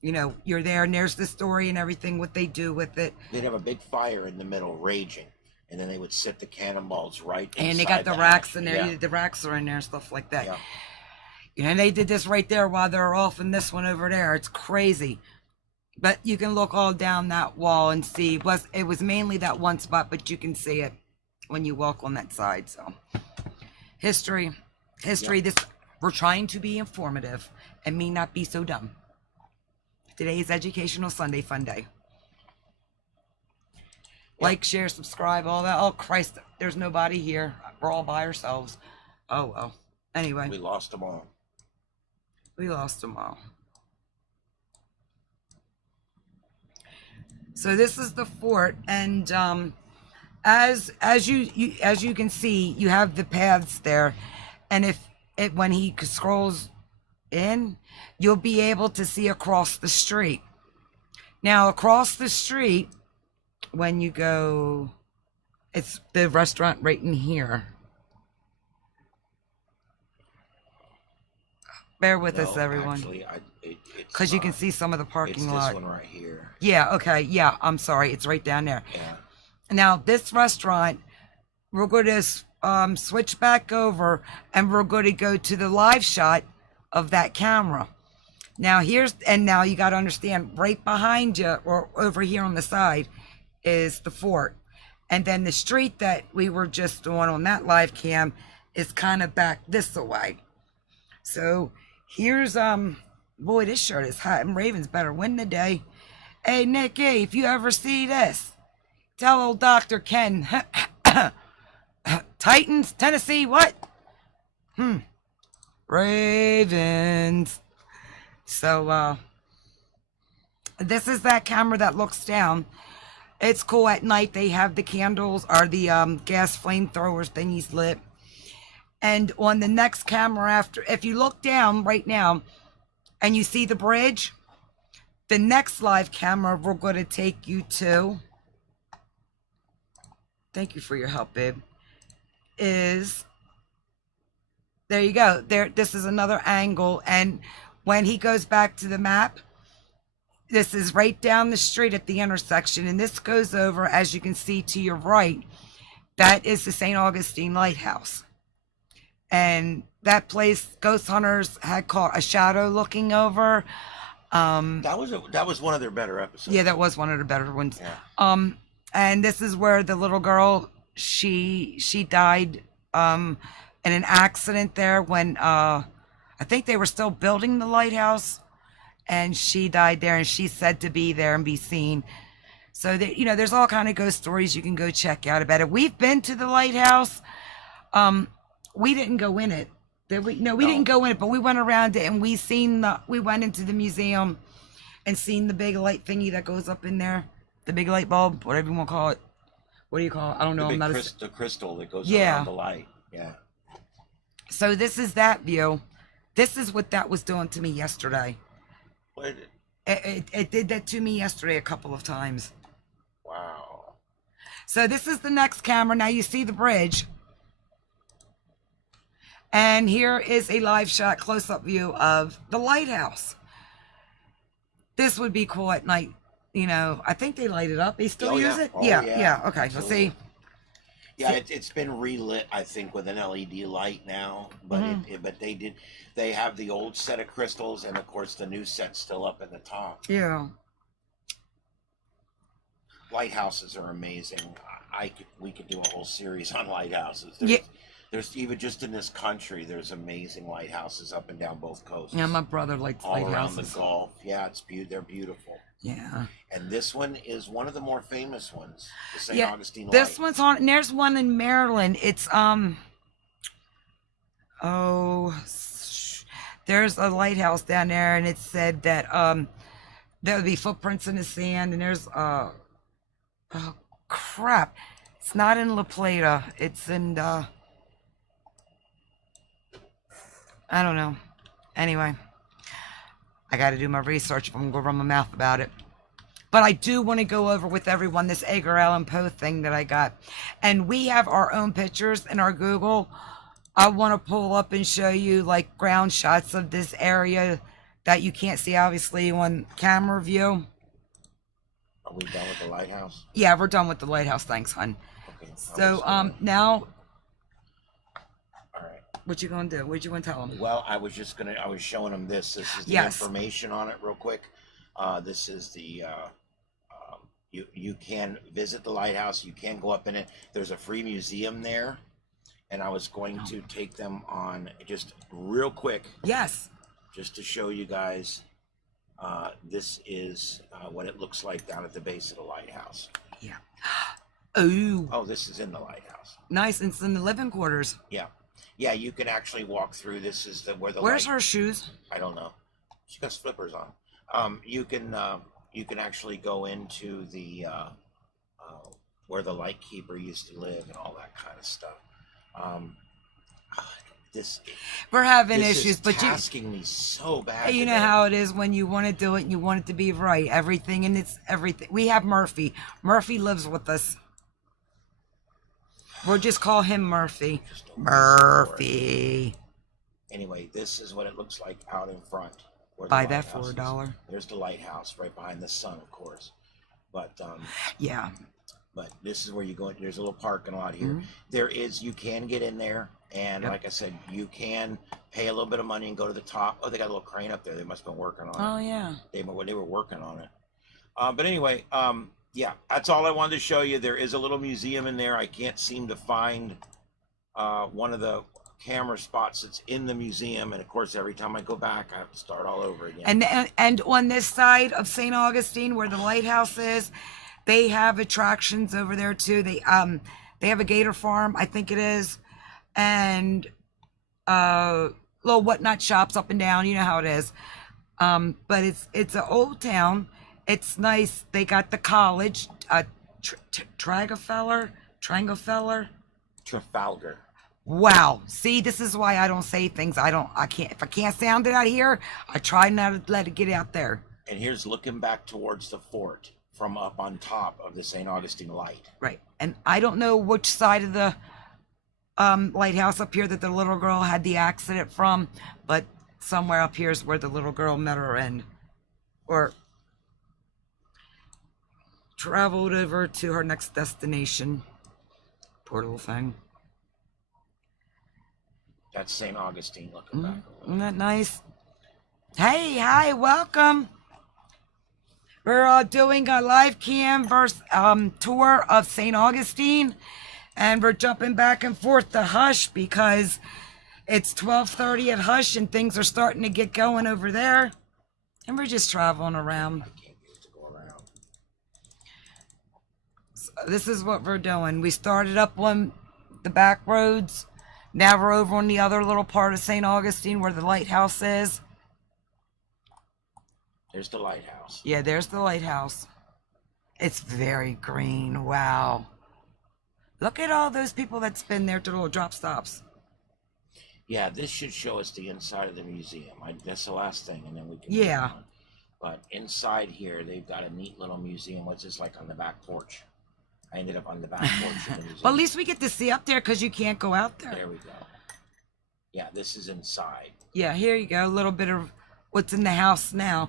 you're there. And there's the story and everything, what they do with it. They'd have a big fire in the middle, raging. and then they would sit the cannonballs right And they inside got the racks ash. in there. Yeah. The racks are in there, stuff like that. Yeah. You know, and they did this right there while they're off in this one over there. It's crazy. But you can look all down that wall and see. It was mainly that one spot, but you can see it when you walk on that side. So, history. This we're trying to be informative and me not be so dumb. Today is Educational Sunday Fun Day. Like, share, subscribe, all that. Oh Christ, there's nobody here. We're all by ourselves. Oh well. Anyway, We lost them all. we lost them all. So this is the fort, and as you can see, you have the paths there, and when he scrolls in, you'll be able to see across the street. Now across the street, when you go, it's the restaurant right in here. Bear with us, everyone. Actually, it's Because you can not. see some of the It's parking this lot. one right here. Yeah, okay, yeah, I'm sorry. It's right down there. Yeah. Now, this restaurant, we're going to switch back over, and we're going to go to the live shot of that camera. Now, now you got to understand, right behind you, or over here on the side, is the fort. And then the street that we were just on that live cam is kind of back this way. So, here's, boy, this shirt is hot. And Ravens better win the day. Hey, Nikki, if you ever see this, tell old Dr. Ken. Titans, Tennessee, what? Ravens. So, this is that camera that looks down. It's cool at night. They have the candles, or the gas flamethrowers thingies lit. And on the next camera after, if you look down right now and you see the bridge, the next live camera we're going to take you to, thank you for your help, babe, is, there you go. This is another angle. And when he goes back to the map, this is right down the street at the intersection. And this goes over, as you can see to your right, that is the St. Augustine Lighthouse. And that place, ghost hunters had caught a shadow looking over. That was one of their better episodes. Yeah, that was one of the better ones. Yeah. And this is where the little girl, she died in an accident there when I think they were still building the lighthouse, and she died there, and she's said to be there and be seen. So that, you know, there's all kind of ghost stories you can go check out about it. We've been to the lighthouse. We didn't go in it. We didn't go in it, but we went around it, and we went into the museum and seen the big light thingy that goes up in there. The big light bulb, whatever you want to call it. What do you call it? I don't know. The crystal that goes around the light. Yeah. So this is that view. This is what that was doing to me yesterday. What? It did that to me yesterday a couple of times. Wow. So this is the next camera. Now you see the bridge. And here is a live shot close-up view of the lighthouse. This would be cool at night. You know, I think they light it up. They still use it? Oh, yeah. Okay, let's absolutely. see. Yeah, it's been relit, I think, with an LED light now. But but they have the old set of crystals, and of course the new set's still up in the top. Yeah. Lighthouses are amazing. We could do a whole series on lighthouses. There's even just in this country, there's amazing lighthouses up and down both coasts. Yeah, my brother likes all lighthouses. around the Gulf. Yeah, they're beautiful. Yeah. And this one is one of the more famous ones, the St. Augustine This Light. one's on, and there's one in Maryland. It's there's a lighthouse down there, and it said that there would be footprints in the sand, and there's oh crap, it's not in La Plata. It's in I don't know. Anyway, I got to do my research if I'm going to run my mouth about it. But I do want to go over with everyone this Edgar Allan Poe thing that I got. And we have our own pictures in our Google. I want to pull up and show you like ground shots of this area that you can't see obviously on camera view. Are we done with the lighthouse? Yeah, we're done with the lighthouse. Thanks, hon. Okay. So now All right. what you gonna do? What you gonna tell them? Well, I was showing them this. This is the Yes. information on it real quick. This is the, you can visit the lighthouse. You can go up in it. There's a free museum there. And I was going to take them on just real quick, Yes. just to show you guys. This is what it looks like down at the base of the lighthouse. Yeah. Ooh, Oh, this is in the lighthouse. nice. It's in the living quarters. Yeah. Yeah, you can actually walk through. This is where the Where's her shoes? I don't know. She got slippers on. You can actually go into the where the lightkeeper used to live and all that kind of stuff. This We're having this issues, is but tasking me so bad. you know today. how it is when you want to do it and you want it to be right. Everything and it's everything. We have Murphy. Murphy lives with us. We'll just call him Murphy. Just don't listen for it. Murphy. Anyway, this is what it looks like out in front. Where the Buy that lighthouse for is. $1. There's the lighthouse right behind the sun, of course. But Yeah. but this is where you go. There's a little parking lot here. Mhm. There is, you can get in there, and Yep. like I said, you can pay a little bit of money and go to the top. Oh, they got a little crane up there. They must have been working on Oh it. yeah. They were working on it. But anyway, yeah, that's all I wanted to show you. There is a little museum in there. I can't seem to find one of the camera spots that's in the museum, and of course, every time I go back, I have to start all over again. And on this side of St. Augustine, where the lighthouse is, they have attractions over there too. They have a gator farm, I think it is, and little whatnot shops up and down. You know how it is. But it's an old town. It's nice. They got the college, Trafalgar. Wow. See, this is why I don't say things. I can't. If I can't sound it out here, I try not to let it get out there. And here's looking back towards the fort from up on top of the St. Augustine light. Right. And I don't know which side of the lighthouse up here that the little girl had the accident from, but somewhere up here is where the little girl met her end, or traveled over to her next destination. Poor little thing. That's St. Augustine looking back. Isn't that nice? Hey, hi, welcome. We're doing a live canvas tour of St. Augustine, and we're jumping back and forth to Hush because it's 12:30 at Hush and things are starting to get going over there, and we're just traveling around. I can't get it to go around. So this is what we're doing. We started up on the back roads. Now we're over on the other little part of St. Augustine where the lighthouse is. There's the lighthouse. Yeah, there's the lighthouse. It's very green. Wow. Look at all those people that's been there to little drop stops. Yeah, this should show us the inside of the museum. That's the last thing, and then we can. Yeah. move on. But inside here, they've got a neat little museum. What's this like on the back porch? I ended up on the back porch of the museum. Well, at least we get to see up there because you can't go out there. There we go. Yeah, this is inside. Yeah, here you go. A little bit of what's in the house now.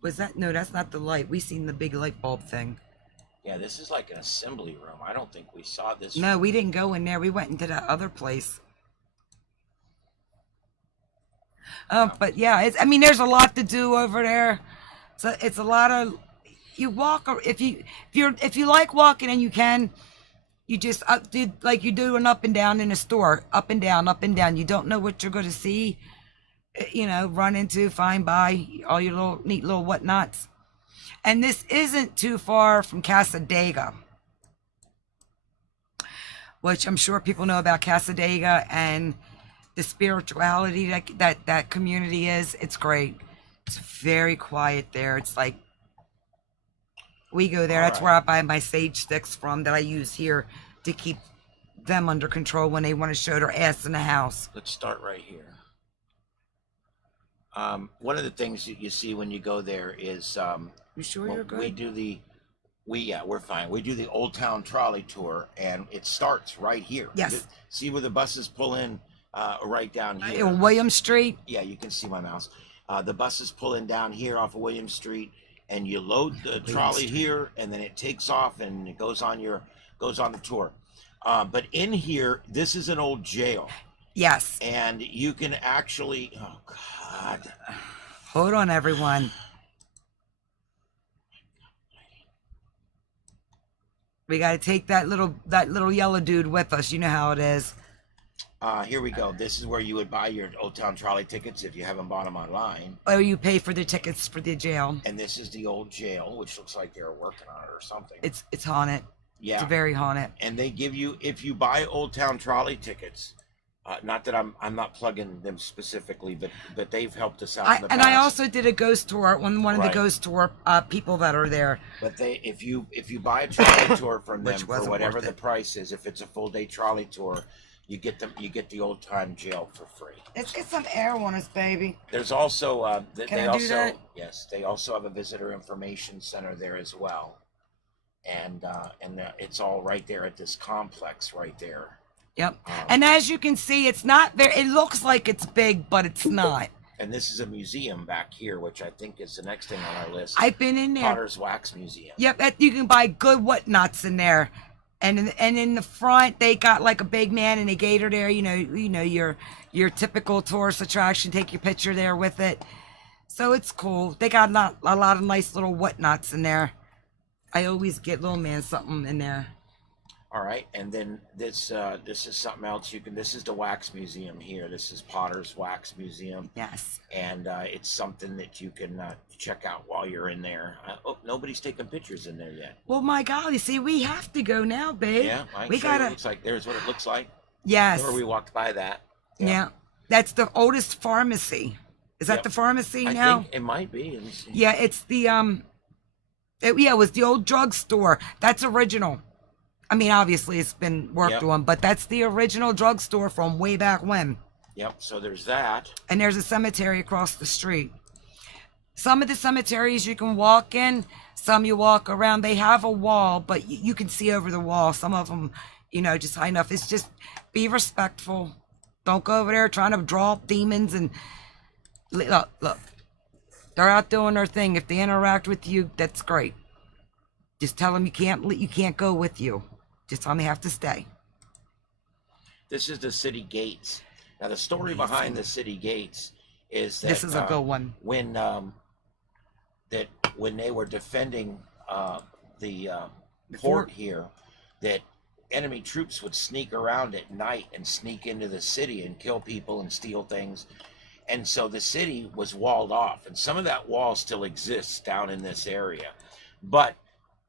Was that? No, that's not the light. We seen the big light bulb thing. Yeah, this is like an assembly room. I don't think we saw this. No, we didn't go in there. We went into that other place. But yeah, I mean, there's a lot to do over there. So it's a lot of, you walk, if you like walking and you can, you just did like you do an up and down in a store, up and down, up and down. You don't know what you're going to see, you know, run into, find, buy, all your little neat little whatnots. And this isn't too far from Casadega, which I'm sure people know about Casadega and the spirituality that community is. It's great. It's very quiet there. It's like, we go there. That's where I buy my sage sticks from that I use here to keep them under control when they want to show their ass in the house. Let's start right here. One of the things that you see when you go there is You sure you're good? We're fine. We do the Old Town Trolley Tour, and it starts right here. Yes. See where the buses pull in right down here. On William Street. Yeah, you can see my mouse. The buses pull in down here off of William Street, and you load the trolley here, and then it takes off and it goes on your goes on the tour. But in here, this is an old jail, Yes. and you can actually. Oh God. Hold on, everyone. We got to take that little yellow dude with us. You know how it is. Here we go. This is where you would buy your Old Town Trolley tickets if you haven't bought them online. Or you pay for the tickets for the jail. And this is the old jail, which looks like they're working on it or something. It's haunted. Yeah. It's very haunted. And they give you, if you buy Old Town Trolley tickets, not that I'm not plugging them specifically, but they've helped us out in the past. And I also did a ghost tour on one of the ghost tour people that are there. But if you buy a trolley tour from them for wasn't whatever worth the it. price is, if it's a full day trolley tour, you get the old time jail for free. Let's get some air on us, baby. There's also Can I do that? Yes, they also have a visitor information center there as well, and it's all right there at this complex right there. Yep. And as you can see, it's not very. It looks like it's big, but it's not. And this is a museum back here, which I think is the next thing on our list. I've been in there. Potter's Wax Museum. Yep. You can buy good whatnots in there, and in the front they got like a big man and a gator there. You know your typical tourist attraction. Take your picture there with it. So it's cool. They got a lot of nice little whatnots in there. I always get little man something in there. All right, and then this is something else. This is the Wax Museum here. This is Potter's Wax Museum. Yes. And it's something that you can check out while you're in there. Nobody's taking pictures in there yet. Well, my golly, see, we have to go now, babe. Yeah, we gotta. It looks like there's what it looks like. Yes. Remember we walked by that. Yeah. That's the oldest pharmacy. Is that the pharmacy now? I think it might be. Let me see. Yeah, it's the it was the old drugstore. That's original. I mean, obviously it's been worked on, but that's the original drugstore from way back when. Yep, so there's that. And there's a cemetery across the street. Some of the cemeteries you can walk in, some you walk around. They have a wall, but you can see over the wall. Some of them, just high enough. It's just be respectful. Don't go over there trying to draw up demons and look. They're out doing their thing. If they interact with you, that's great. Just tell them you can't go with you. Just tell them they have to stay. This is the city gates. Now the story behind the city gates is that This is a good one. When they were defending the fort here, that enemy troops would sneak around at night and sneak into the city and kill people and steal things. And so the city was walled off, and some of that wall still exists down in this area. But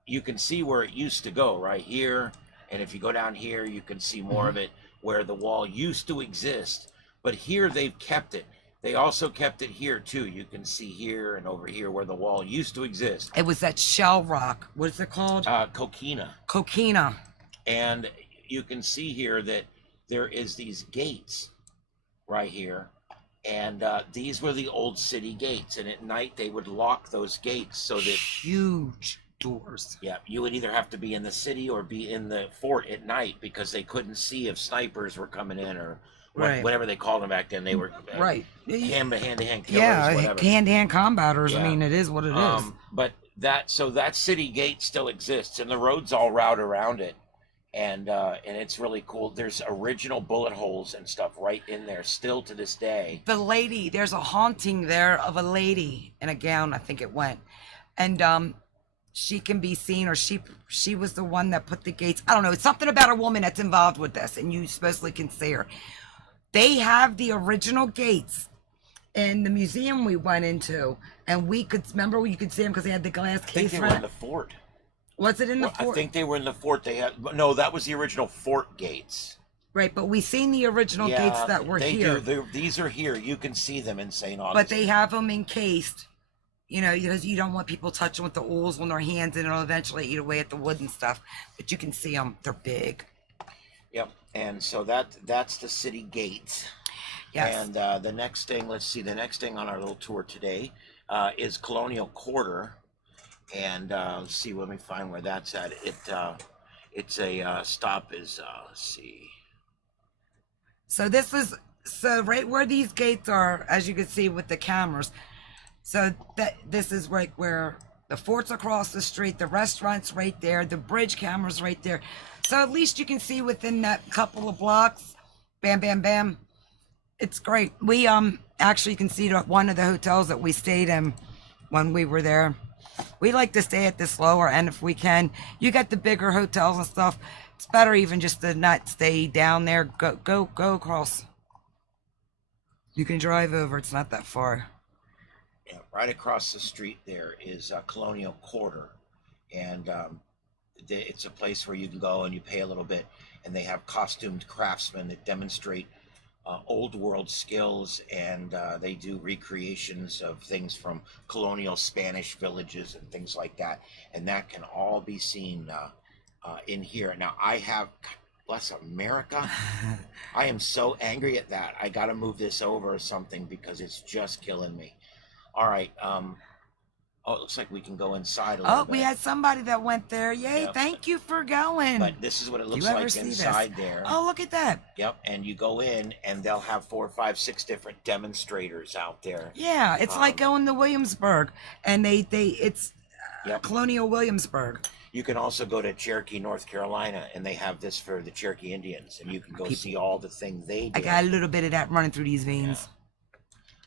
you can see where it used to go right here. And if you go down here, you can see more of it where the wall used to exist. But here they've kept it. They also kept it here too. You can see here and over here where the wall used to exist. It was that shell rock. What is it called? Coquina. Coquina. And you can see here that there is these gates right here. And these were the old city gates. And at night they would lock those gates so that... Huge doors. Yeah, you would either have to be in the city or be in the fort at night because they couldn't see if snipers were coming in or whatever they called them back then. They were hand-to-hand killers, whatever. Hand-to-hand combaters. Yeah. I mean, it is what it is. But that city gate still exists, and the roads all route around it, and it's really cool. There's original bullet holes and stuff right in there still to this day. There's a haunting there of a lady in a gown, I think it went, and she can be seen, or she was the one that put the gates. I don't know. It's something about a woman that's involved with this, and you supposedly can see her. They have the original gates in the museum we went into, and you could see them because they had the glass case. I think they were in the fort. Was it in the fort? I think they were in the fort. No, that was the original fort gates. Right, but we seen the original gates that were here. These are here. You can see them in St. Augustine. But they have them encased. Because you don't want people touching with the oils on their hands, and it'll eventually eat away at the wood and stuff. But you can see them; they're big. Yep, and so that's the city gates. Yes. And the next thing, let's see, the next thing on our little tour today is Colonial Quarter, and let's see, let me find where that's at. It's a stop is let's see. So right where these gates are, as you can see with the cameras. So this is right where The fort's across the street. The restaurant's right there. The bridge camera's right there. So at least you can see within that couple of blocks. Bam, bam, bam. It's great. We actually can see one of the hotels that we stayed in when we were there. We like to stay at this lower end if we can. You got the bigger hotels and stuff. It's better even just to not stay down there. Go across. You can drive over. It's not that far. Yeah, right across the street there is Colonial Quarter, and it's a place where you can go and you pay a little bit, and they have costumed craftsmen that demonstrate old world skills, and they do recreations of things from colonial Spanish villages and things like that, and that can all be seen in here. Now I have, bless America, I am so angry at that. I got to move this over or something because it's just killing me. All right. Oh, it looks like we can go inside a little bit. We had somebody that went there. Yay, Yep. Thank you for going. But this is what it looks You ever like see this? inside there. Oh, look at that. Yep. And you go in, and they'll have 4, 5, 6 different demonstrators out there. Yeah, it's like going to Williamsburg, and it's Yep. Colonial Williamsburg. You can also go to Cherokee, North Carolina, and they have this for the Cherokee Indians, and you can go see all the things they do. I got a little bit of that running through these veins.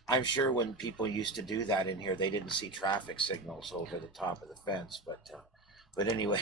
I'm sure when people used to do that in here, they didn't see traffic signals over the top of the fence. But anyway,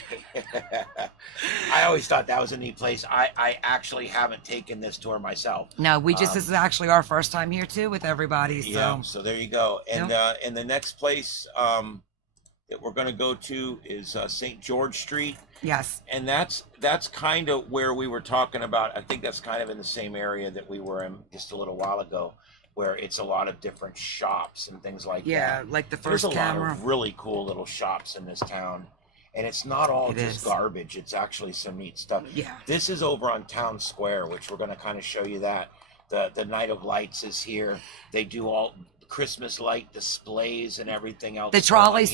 I always thought that was a neat place. I actually haven't taken this tour myself. No, this is actually our first time here too with everybody. So. Yeah, so there you go. And and the next place that we're going to go to is St. George Street. Yes. And that's kind of where we were talking about. I think that's kind of in the same area that we were in just a little while ago, where it's a lot of different shops and things like that. Yeah, like the first There's a camera. lot of really cool little shops in this town. And it's not all It just is. garbage. It's actually some neat stuff. Yeah. This is over on Town Square, which we're going to kind of show you that. The Night of Lights is here. They do all Christmas light displays and everything else. The going trolley on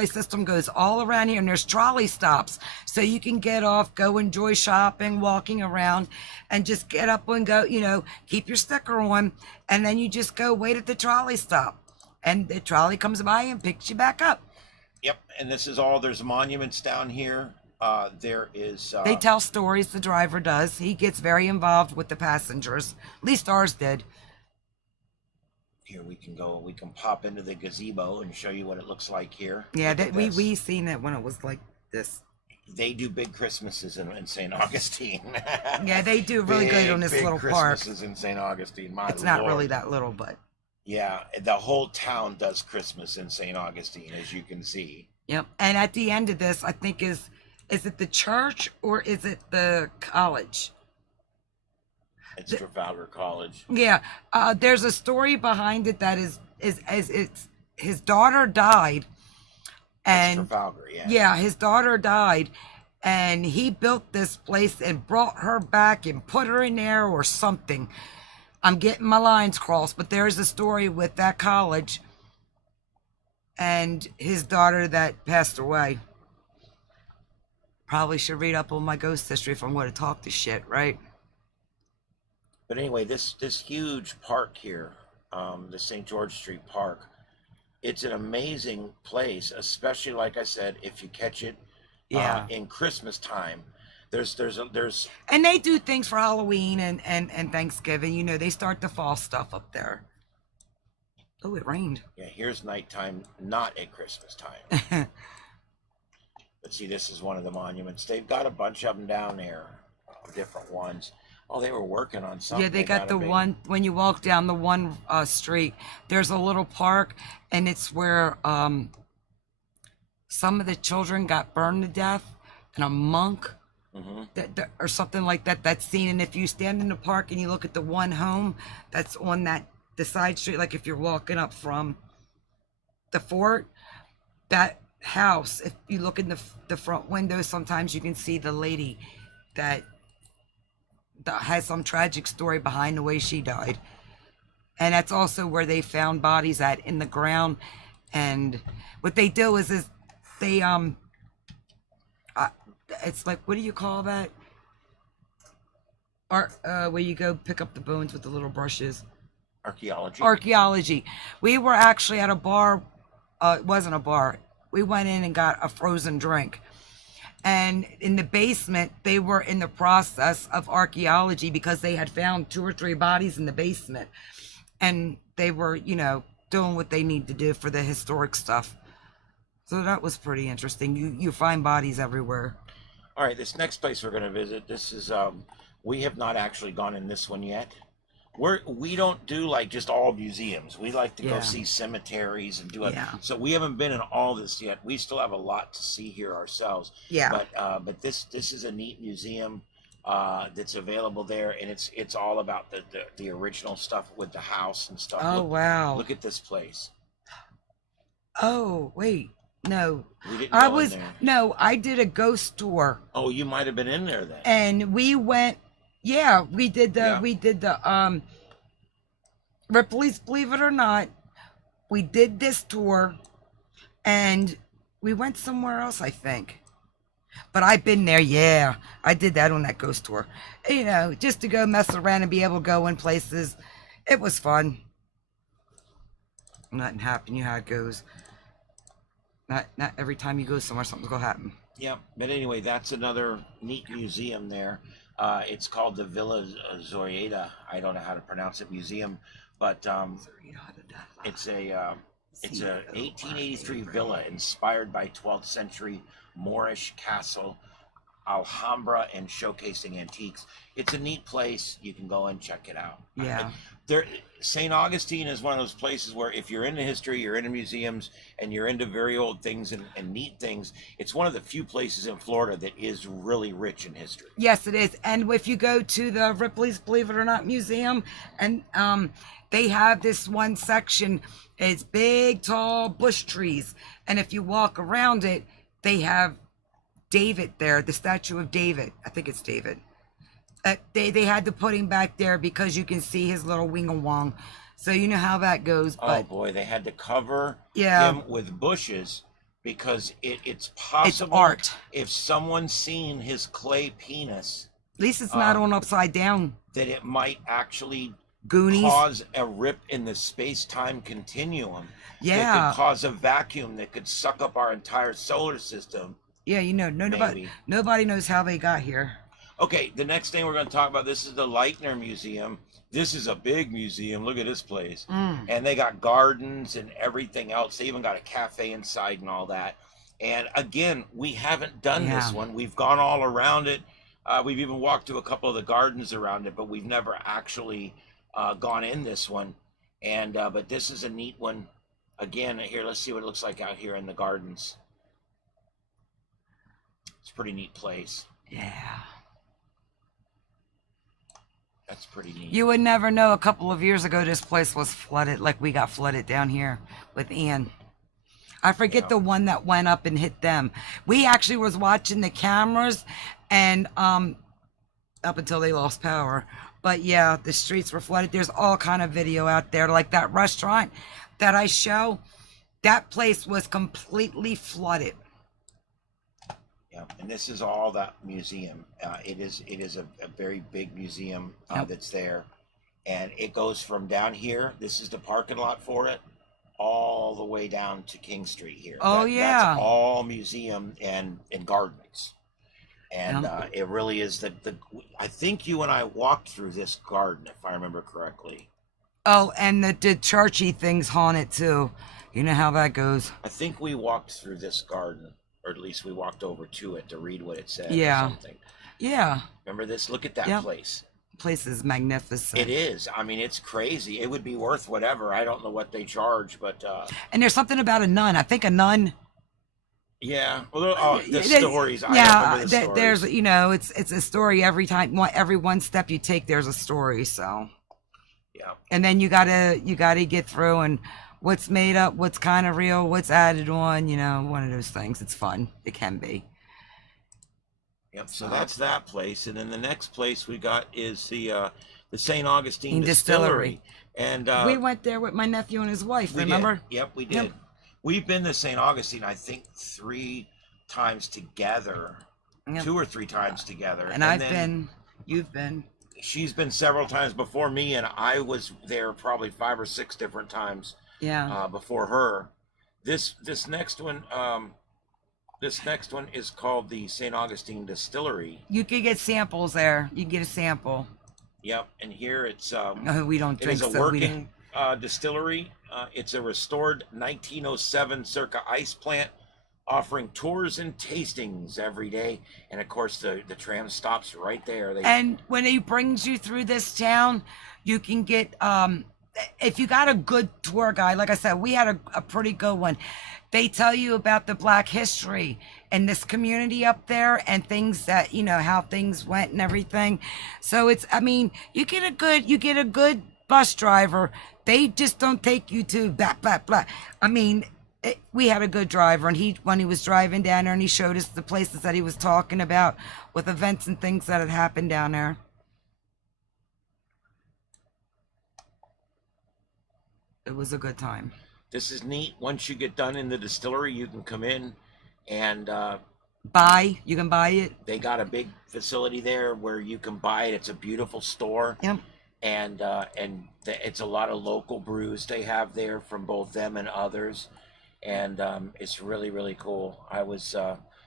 here. system goes all around here, and there's trolley stops, so you can get off, go enjoy shopping, walking around, and just get up and go. Keep your sticker on, and then you just go wait at the trolley stop, and the trolley comes by and picks you back up. Yep, and this is all. There's monuments down here. There is. They tell stories. The driver does. He gets very involved with the passengers. At least ours did. Here we can go. We can pop into the gazebo and show you what it looks like here. Yeah, Look at we this. seen it when it was like this. They do big Christmases in St. Augustine. Yeah, they do really good on this big little park. Christmases in St. Augustine. My It's not Lord. really that little, but Yeah, the whole town does Christmas in St. Augustine, as you can see. yep. And at the end of this, I think is it the church or is it the college? It's Trafalgar College. Yeah, there's a story behind it that is it's his daughter died, and It's Trafalgar, yeah. yeah, his daughter died, and he built this place and brought her back and put her in there or something. I'm getting my lines crossed, but there's a story with that college and his daughter that passed away. Probably should read up on my ghost history if I'm going to talk this shit, right? But anyway, this huge park here, the St. George Street Park, it's an amazing place, especially like I said, if you catch it in Christmas time. There's And they do things for Halloween and Thanksgiving. They start the fall stuff up there. Oh, it rained. yeah, here's nighttime, not at Christmas time. But see, this is one of the monuments. They've got a bunch of them down there, different ones. Oh, they were working on something. Yeah, they got gotta the be. one, when you walk down the one street, there's a little park, and it's where some of the children got burned to death, and a monk that or something like that, that's seen. And if you stand in the park and you look at the one home that's on the side street, like if you're walking up from the fort, that house, if you look in the front window, sometimes you can see the lady that has some tragic story behind the way she died. And that's also where they found bodies at in the ground. And what they do is they it's like, what do you call that? Where you go pick up the bones with the little brushes. Archaeology. Archaeology. We were actually at a bar. It wasn't a bar. we went in and got a frozen drink. And in the basement, they were in the process of archaeology because they had found 2 or 3 bodies in the basement. And they were, you know, doing what they need to do for the historic stuff. So that was pretty interesting. You find bodies everywhere. All right, this next place we're going to visit, this is, we have not actually gone in this one yet. We don't do like just all museums. We like to go see cemeteries and do it. Yeah. So we haven't been in all this yet. We still have a lot to see here ourselves. Yeah. But this is a neat museum that's available there, and it's all about the original stuff with the house and stuff. Oh, wow. Look at this place. Oh, wait. No. We didn't go in there. No, I did a ghost tour. Oh, you might have been in there then. And we went, yeah, we did the Ripley's, believe it or not, we did this tour, and we went somewhere else, I think. But I've been there, yeah. I did that on that ghost tour. You know, just to go mess around and be able to go in places. It was fun. Nothing happened, you know how it goes. Not every time you go somewhere, something's gonna happen. Yeah, but anyway, that's another neat museum there. It's called the Villa Zoraida. I don't know how to pronounce it, museum, but it's a 1883 villa inspired by 12th century Moorish castle, Alhambra, and showcasing antiques. It's a neat place. You can go and check it out. Yeah. St. Augustine is one of those places where if you're into history, you're into museums, and you're into very old things and neat things, it's one of the few places in Florida that is really rich in history. Yes, it is. And if you go to the Ripley's, believe it or not, museum, and they have this one section, it's big, tall bush trees. And if you walk around it, they have David there, the statue of David. I think it's David. They had to put him back there because you can see his little wing-a-wong. So you know how that goes. But, oh boy, they had to cover yeah, him with bushes because it's possible. It's art. If someone's seen his clay penis, at least it's not on upside down. that it might actually Goonies. cause a rip in the space-time continuum. Yeah. That could cause a vacuum that could suck up our entire solar system. Yeah, you know, nobody knows how they got here. Okay, the next thing we're going to talk about, this is the Leitner Museum. This is a big museum. Look at this place. And they got gardens and everything else. They even got a cafe inside and all that. And again, we haven't done this one. We've gone all around it. We've even walked to a couple of the gardens around it, but we've never actually gone in this one. And but this is a neat one. Again, here, let's see what it looks like out here in the gardens. It's a pretty neat place. Yeah. That's pretty neat. You would never know a couple of years ago this place was flooded like we got flooded down here with Ian. I forget the one that went up and hit them. We actually was watching the cameras and up until they lost power. But yeah, the streets were flooded. There's all kind of video out there. Like that restaurant that I show, that place was completely flooded. Yeah, and this is all that museum. It is a very big museum that's there, and it goes from down here. This is the parking lot for it, all the way down to King Street here. Oh, that's all museum and gardens, and it really is the. I think you and I walked through this garden, if I remember correctly. Oh, and the churchy thing's haunted too. You know how that goes. I think we walked through this garden. Or at least we walked over to it to read what it said or something. Yeah. Remember this? Look at that place. The place is magnificent. It is. I mean, it's crazy. It would be worth whatever. I don't know what they charge, but... and there's something about a nun. I think a nun... Yeah. Well, the stories. I remember the stories. There's, you know, it's a story every time. Every one step you take, there's a story, so... Yeah. And then you gotta get through and... What's made up, what's kind of real, what's added on, you know, one of those things. It's fun. It can be. Yep, so that's that place. And then the next place we got is the St. Augustine Distillery. And we went there with my nephew and his wife, remember? Yep, we did. Yep. We've been to St. Augustine, I think, 3 times together. Yep. 2 or 3 times together. And you've been. She's been several times before me, and I was there probably 5 or 6 different times. Yeah. Before her. This next one, is called the St. Augustine Distillery. You can get samples there. You can get a sample. Yep, and here it's We don't it drink, is a so we don't. working distillery. It's a restored 1907 circa ice plant, offering tours and tastings every day. And of course, the tram stops right there. And when he brings you through this town, you can get if you got a good tour guide. Like I said, we had a pretty good one. They tell you about the Black history in this community up there and things that, how things went and everything. So it's, I mean, you get a good bus driver. They just don't take you to blah blah blah. I mean, we had a good driver, and when he was driving down there, and he showed us the places that he was talking about with events and things that had happened down there. It was a good time. This is neat. Once you get done in the distillery, you can come in and you can buy it. They got a big facility there where you can buy it. It's a beautiful store. Yep. And it's a lot of local brews they have there from both them and others. And it's really, really cool. I was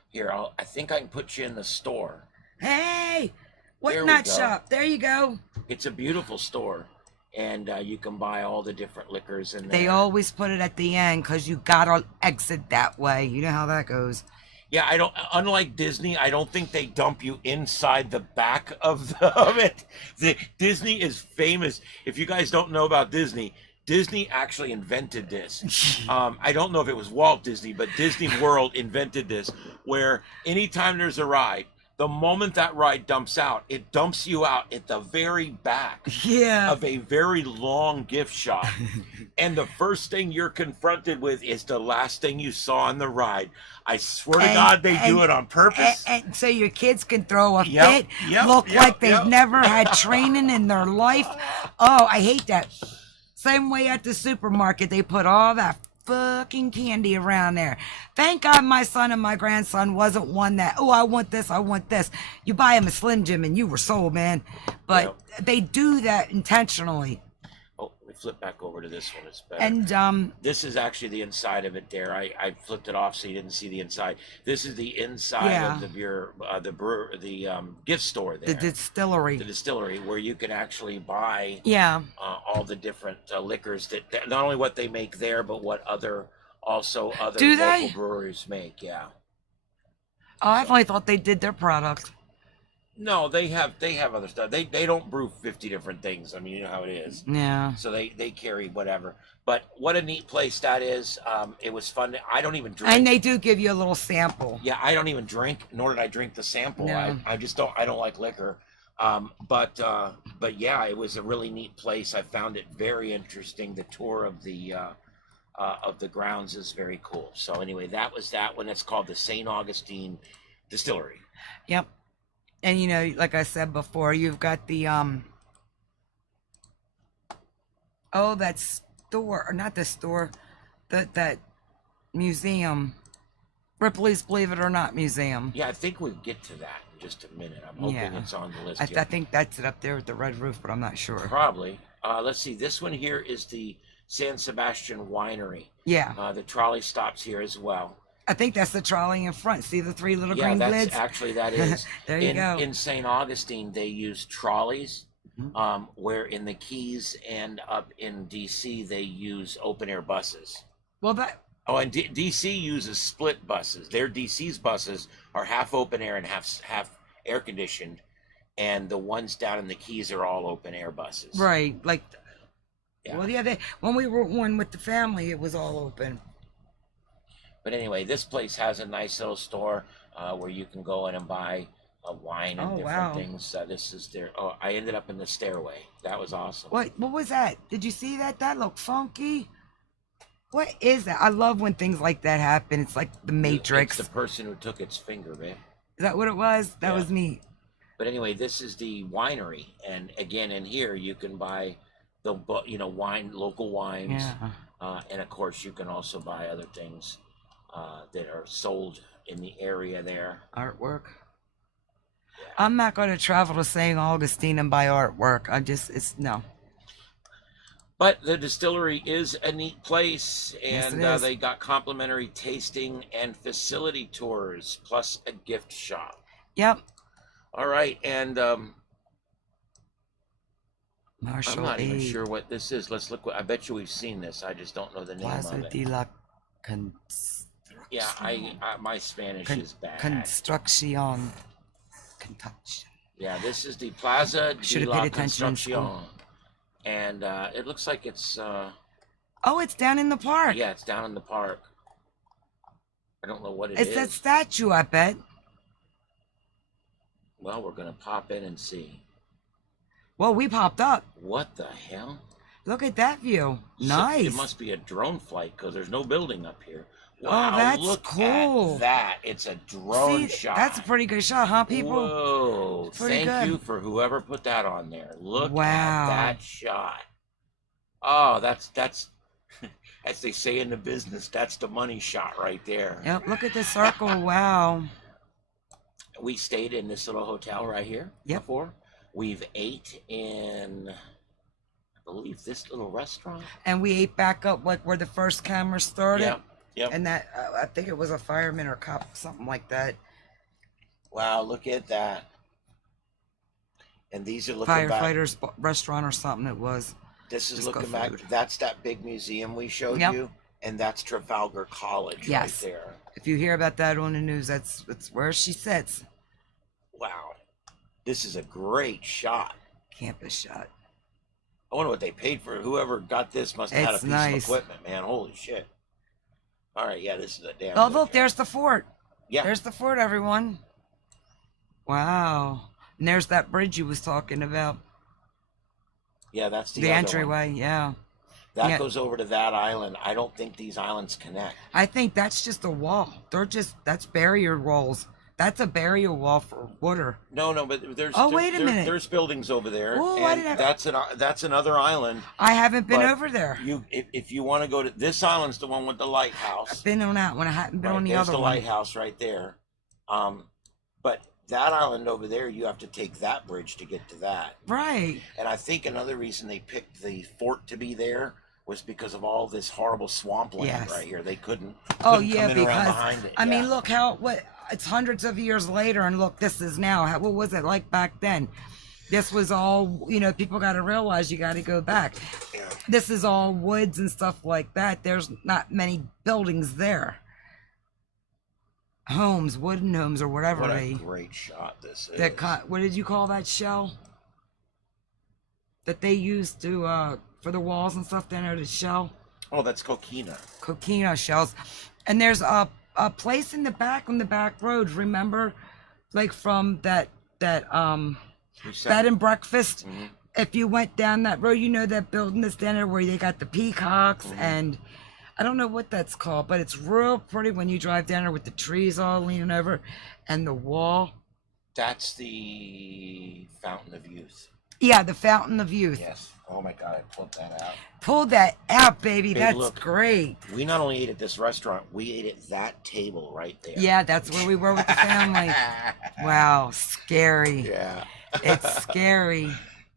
here. I think I can put you in the store. Hey, what There we nut go. shop? There you go. It's a beautiful store. And you can buy all the different liquors in there. They always put it at the end because you gotta exit that way. You know how that goes. Yeah, I don't. Unlike Disney, I don't think they dump you inside the back of it. Disney is famous. If you guys don't know about Disney, Disney actually invented this. I don't know if it was Walt Disney, but Disney World invented this, where anytime there's a ride, the moment that ride dumps out, it dumps you out at the very back of a very long gift shop. And the first thing you're confronted with is the last thing you saw on the ride. I swear to God, they do it on purpose. And so your kids can throw a fit, look like they've never had training in their life. Oh, I hate that. Same way at the supermarket, they put all that fucking candy around there. Thank God my son and my grandson wasn't one that, oh, I want this, I want this. You buy him a Slim Jim and you were sold, man. But they do that intentionally. Oh, we flip back over to this one. It's better. And this is actually the inside of it there. I flipped it off so you didn't see the inside. This is the inside of the beer, the gift store there. The distillery where you can actually buy all the different liquors that not only what they make there, but what other local breweries make. Yeah. Oh, I only thought they did their product. No, they have other stuff. They don't brew 50 different things. I mean, you know how it is. Yeah. So they carry whatever. But what a neat place that is. It was fun. I don't even drink. And they do give you a little sample. Yeah, I don't even drink, nor did I drink the sample. No. I just don't. I don't like liquor. But yeah, it was a really neat place. I found it very interesting. The tour of the grounds is very cool. So anyway, that was that one. It's called the St. Augustine Distillery. Yep. And like I said before, you've got the that store, or not the store, that museum, Ripley's Believe It or Not museum. Yeah, I think we'll get to that in just a minute. I'm hoping it's on the list. I think that's it up there with the red roof, but I'm not sure. Probably. Let's see. This one here is the San Sebastian Winery. Yeah. The trolley stops here as well. I think that's the trolley in front. See the three little green lids? Actually, that is. There you go. In St. Augustine, they use trolleys, where in the Keys and up in D.C., they use open-air buses. Well, and D.C. uses split buses. Their D.C.'s buses are half open-air and half air-conditioned, and the ones down in the Keys are all open-air buses. Right. Like, when we were one with the family, it was all open. But anyway, this place has a nice little store where you can go in and buy wine and different things. This is their. Oh, I ended up in the stairway. That was awesome. What was that? Did you see that? That looked funky. What is that? I love when things like that happen. It's like the Matrix. It's the person who took its finger, man. Is that what it was? That was neat. But anyway, this is the winery, and again, in here you can buy the local wines, and of course you can also buy other things that are sold in the area there. Artwork. Yeah. I'm not going to travel to St. Augustine and buy artwork. No. But the distillery is a neat place, Yes, and it is. they got complimentary tasting and facility tours, plus a gift shop. Yep. All right, and I'm Marshall not even A. sure what this is. Let's look. I bet you we've seen this. I just don't know the name Plaza of it. de la Construction. Yeah, my Spanish is bad. Construction. Yeah, this is the Plaza de Should've la paid attention in Construction, school. and it looks like it's Oh, it's down in the park. yeah, it's down in the park. I don't know what it is. It's that statue, I bet. Well, we're gonna pop in and see. Well, we popped up. What the hell? Look at that view. So Nice. it must be a drone flight because there's no building up here. Oh, Wow, that's look cool. at that. It's a drone See, shot. that's a pretty good shot, huh, people? Whoa. It's pretty Thank good. you for whoever put that on there. Look Wow. at that shot. Oh, that's as they say in the business, that's the money shot right there. Yep, look at the circle. Wow. We stayed in this little hotel right here Yep. before. We've ate in, I believe, this little restaurant. And we ate back up like where the first camera started. Yep. Yep. And that, I think it was a fireman or cop, something like that. Wow, look at that. And these are looking back. Firefighters restaurant or something it was. This is Just go looking back. food. That's that big museum we showed Yep. you, and that's Trafalgar College Yes. right there. If you hear about that on the news, that's where she sits. Wow, this is a great shot. Campus shot. I wonder what they paid for it. Whoever got this must have had a It's piece nice. of equipment, man. Holy shit. All right, yeah, this is a damn. Oh, good look, shot. there's the fort. Yeah. There's the fort, everyone. Wow. And there's that bridge you was talking about. Yeah, that's the The other entryway, one. yeah. That Yeah. goes over to that island. I don't think these islands connect. I think that's just a wall. That's barrier walls. That's a barrier wall for water. No, but there's. Oh, wait a minute. There's buildings over there, Ooh, I and didn't- that's another island. I haven't been But over there. If you want to go to this island's the one with the lighthouse. I've been on that one. I haven't been Right, on the there's other the one. lighthouse right there. But that island over there, you have to take that bridge to get to that. Right. And I think another reason they picked the fort to be there was because of all this horrible swampland Yes. right here. They couldn't. Oh couldn't yeah, come in around because behind it. I mean, Yeah. look what it's hundreds of years later, and look, this is now. What was it like back then? This was all, people got to realize you got to go back. Yeah. This is all woods and stuff like that. There's not many buildings there. Homes, wooden homes, or whatever What a they. great shot this is. What did you call that shell? That they used to for the walls and stuff down there, the shell. Oh, that's coquina. Coquina shells. And there's a place in the back on the back road, remember? Like from that bed and breakfast. Mhm. If you went down that road, that building that's down there where they got the peacocks and I don't know what that's called, but it's real pretty when you drive down there with the trees all leaning over and the wall. That's the Fountain of Youth. Yeah, the Fountain of Youth. Yes. Oh my God, I pulled that out. Pull that out, baby. Hey, That's look. great. We not only ate at this restaurant, we ate at that table right there. Yeah, that's where we were with the family. Wow, scary. Yeah. It's scary.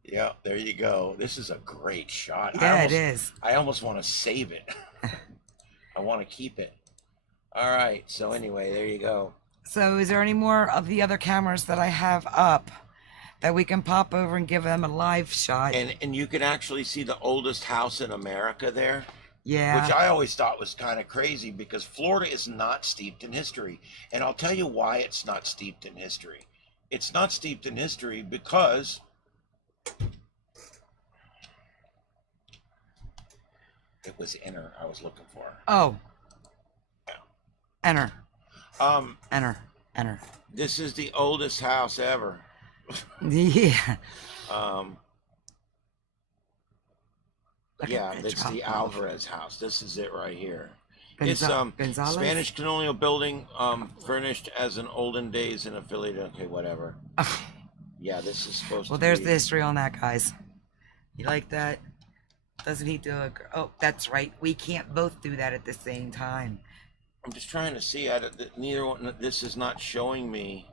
Yeah, there you go. This is a great shot. Yeah, it is. I almost want to save it. I want to keep it. All right. So anyway, there you go. So is there any more of the other cameras that I have up that we can pop over and give them a live shot? And you can actually see the oldest house in America there. Yeah. Which I always thought was kind of crazy because Florida is not steeped in history. And I'll tell you why it's not steeped in history. It's not steeped in history because it was enter I was looking for. Oh. Enter. Um, Enter. this is the oldest house ever. Yeah. Look Yeah, at that it's the drop off. Alvarez house. This is it right here. It's Gonzalez? Spanish colonial building, furnished as in olden days and affiliated. Okay, whatever. Yeah, this is supposed Well, to there's be. the history on that, guys. You like that? Doesn't he do a... Oh, that's right. We can't both do that at the same time. I'm just trying to see. Neither one. This is not showing me.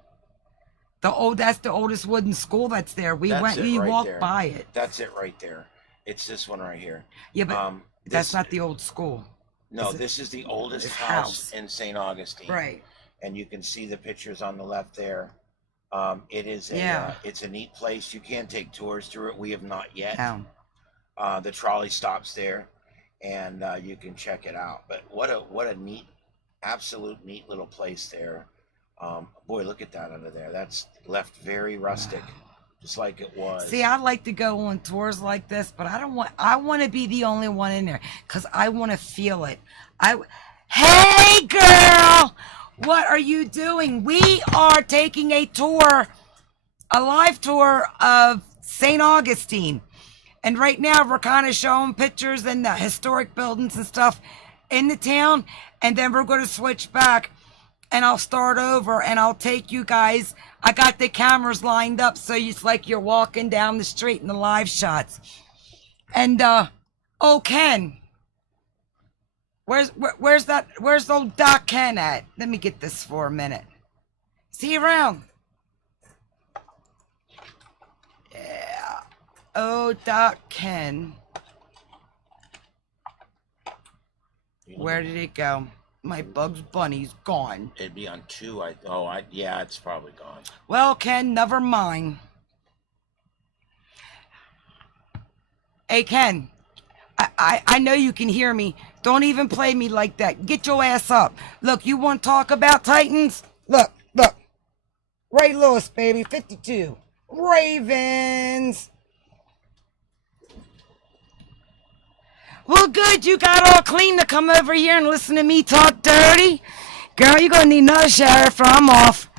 That's the oldest wooden school that's there. We That's went. it We right walked there. by it. That's it right there. It's this one right here. Yeah, but that's This, not the old school. no, is it- this is the oldest this house house. in St. Augustine. Right. And you can see the pictures on the left there. It is a Yeah. it's a neat place. You can take tours through it. We have not yet. No. The trolley stops there, and you can check it out. But what a neat, absolute neat little place there. Boy, look at that under there. That's left very rustic, just like it was. See, I like to go on tours like this, but I want to be the only one in there because I want to feel it. Hey, girl, what are you doing? We are taking a tour, a live tour of St. Augustine. And right now we're kind of showing pictures and the historic buildings and stuff in the town. And then we're going to switch back and I'll start over and I'll take you guys. I got the cameras lined up so it's like you're walking down the street in the live shots. And, oh, Ken, where's old Doc Ken at? Let me get this for a minute. Is he around? Yeah. Oh, Doc Ken. Where did it go? My Bugs Bunny's gone. It'd be on 2. Yeah, it's probably gone. Well, Ken, never mind. Hey, Ken, I know you can hear me. Don't even play me like that. Get your ass up. Look, you want to talk about Titans? Look. Ray Lewis, baby, 52. Ravens. Well, good, you got all clean to come over here and listen to me talk dirty. Girl, you're going to need another shower after I'm off.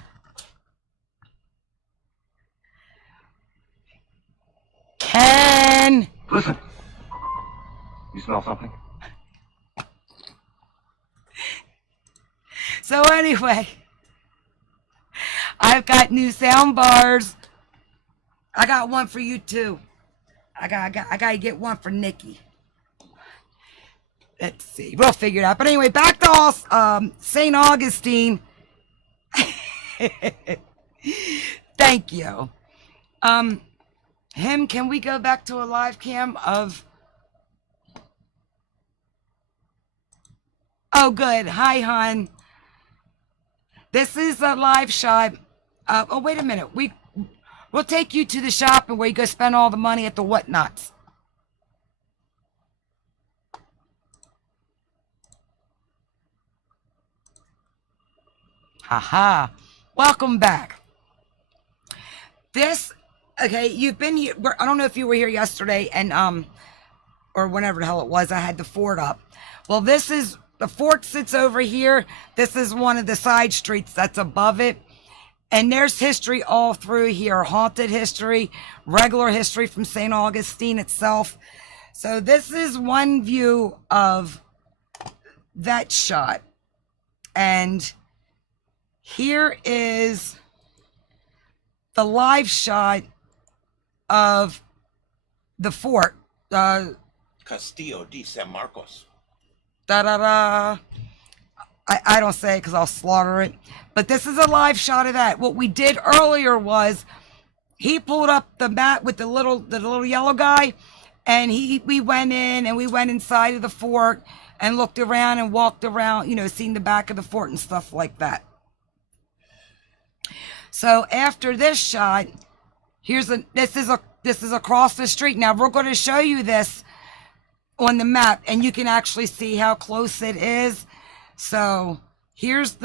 Ken. Listen. You smell something? So anyway, I've got new sound bars. I got one for you too. I gotta get one for Nikki. Let's see. We'll figure it out. But anyway, back to St. Augustine. Thank you. Can we go back to a live cam of... Oh, good. Hi, hon. This is a live shot. Oh, wait a minute. We'll take you to the shop and where you go spend all the money at the whatnots. Haha. Welcome back. Okay, you've been here. I don't know if you were here yesterday and, or whenever the hell it was, I had the fort up. Well, the fort sits over here. This is one of the side streets that's above it. And there's history all through here. Haunted history, regular history from St. Augustine itself. So this is one view of that shot. And here is the live shot of the fort. Castillo de San Marcos. I don't say it because I'll slaughter it. But this is a live shot of that. What we did earlier was he pulled up the mat with the little yellow guy, and we went in and we went inside of the fort and looked around and walked around, seen the back of the fort and stuff like that. So after this shot, this is across the street. Now we're going to show you this on the map and you can actually see how close it is. So here's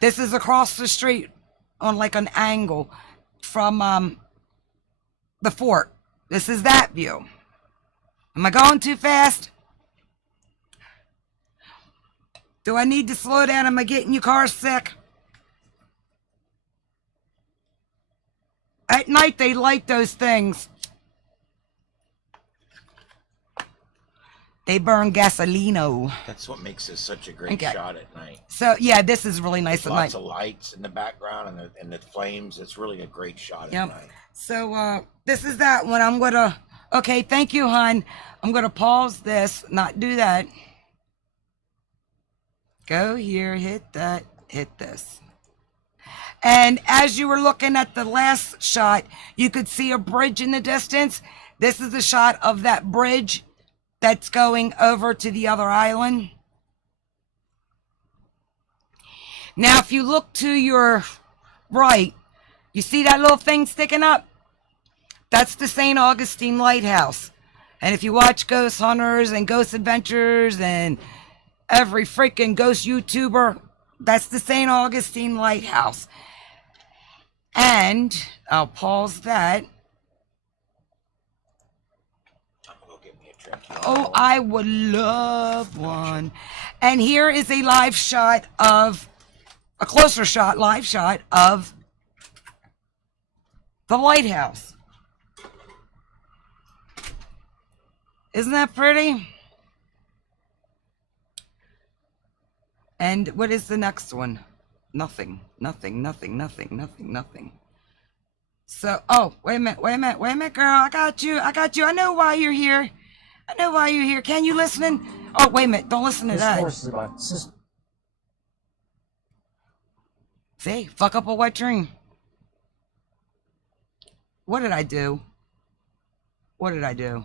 this is across the street on like an angle from the fort. This is that view. Am I going too fast? Do I need to slow down? Am I getting your car sick? At night they light those things. They burn gasolino. That's what makes this such a great shot at night. So yeah, this is really nice at night. Lots of lights in the background and the flames. It's really a great shot at night. So this is that one. I'm gonna. Okay, thank you, hon. I'm gonna pause this. Not do that. Go here. Hit that. Hit this. And as you were looking at the last shot, you could see a bridge in the distance. This is the shot of that bridge that's going over to the other island. Now, if you look to your right, you see that little thing sticking up? That's the St. Augustine Lighthouse. And if you watch Ghost Hunters and Ghost Adventures and every freaking ghost YouTuber, that's the St. Augustine Lighthouse. And I'll pause that. Oh, I would love one. And here is a live shot of, a closer shot, live shot of the lighthouse. Isn't that pretty? And what is the next one? Nothing, nothing, nothing, nothing, nothing, nothing. So, oh, wait a minute, girl. I got you. I know why you're here. I know why you're here. Can you listen? Oh, wait a minute. Don't listen to that. See, fuck up a wet dream. What did I do? What did I do?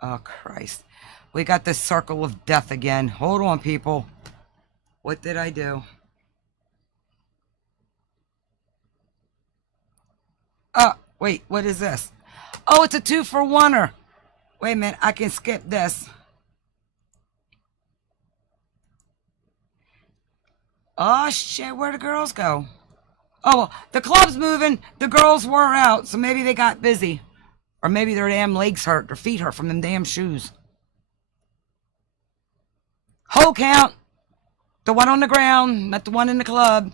Oh, Christ. We got the circle of death again. Hold on, people. What did I do? Oh, wait, what is this? Oh, it's a 2-for-1er. Wait a minute, I can skip this. Oh, shit, where'd the girls go? Oh, well, the club's moving. The girls were out, so maybe they got busy. Or maybe their damn legs hurt, their feet hurt from them damn shoes. Whole count. The one on the ground, not the one in the club.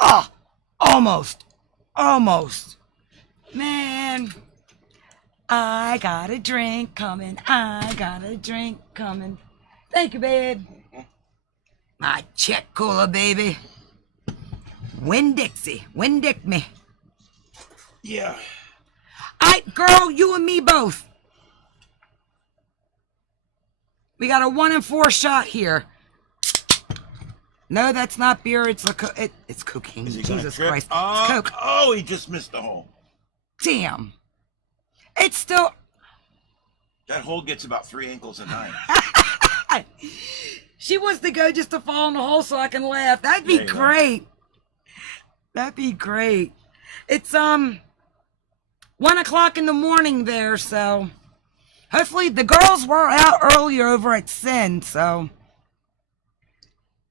Oh, almost. Almost. Man, I got a drink coming. I got a drink coming. Thank you, babe. My check cooler, baby. Winn-Dixie. Winn-Dick me. Yeah. Girl, you and me both. We got a 1 and 4 shot here. No, that's not beer. It's it's cocaine. Jesus Christ. It's Coke. Oh, he just missed the hole. Damn. It's still. That hole gets about 3 ankles a night. She wants to go just to fall in the hole so I can laugh. That'd be great. That'd be great. It's 1 o'clock in the morning there, so hopefully the girls were out earlier over at Sin, so.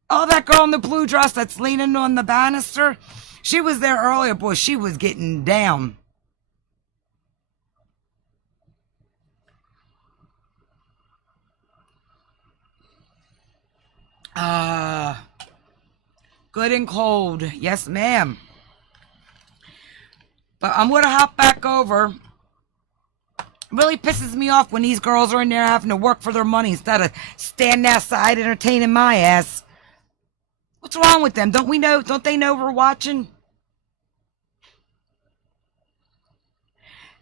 Oh, that girl in the blue dress that's leaning on the banister, she was there earlier, boy. She was getting down. Good and cold. Yes, ma'am. But I'm going to hop back over. Really pisses me off when these girls are in there having to work for their money instead of standing outside entertaining my ass. What's wrong with them? Don't they know we're watching?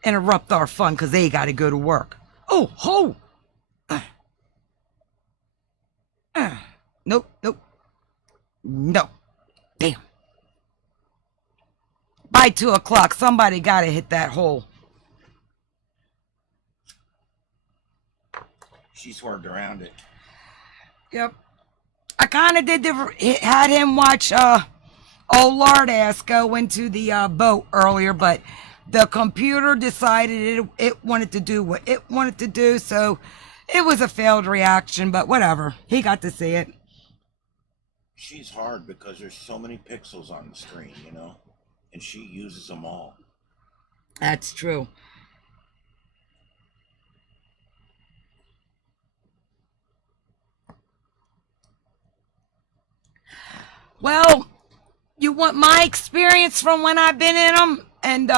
Interrupt our fun because they got to go to work. Oh, ho! Nope. No. Damn. By 2 o'clock, somebody got to hit that hole. She swerved around it. Yep. I kind of had him watch old lard ass go into the boat earlier, but the computer decided it wanted to do what it wanted to do, so it was a failed reaction, but whatever. He got to see it. She's hard because there's so many pixels on the screen, you know, and she uses them all. That's true. Well, you want my experience from when I've been in them? And,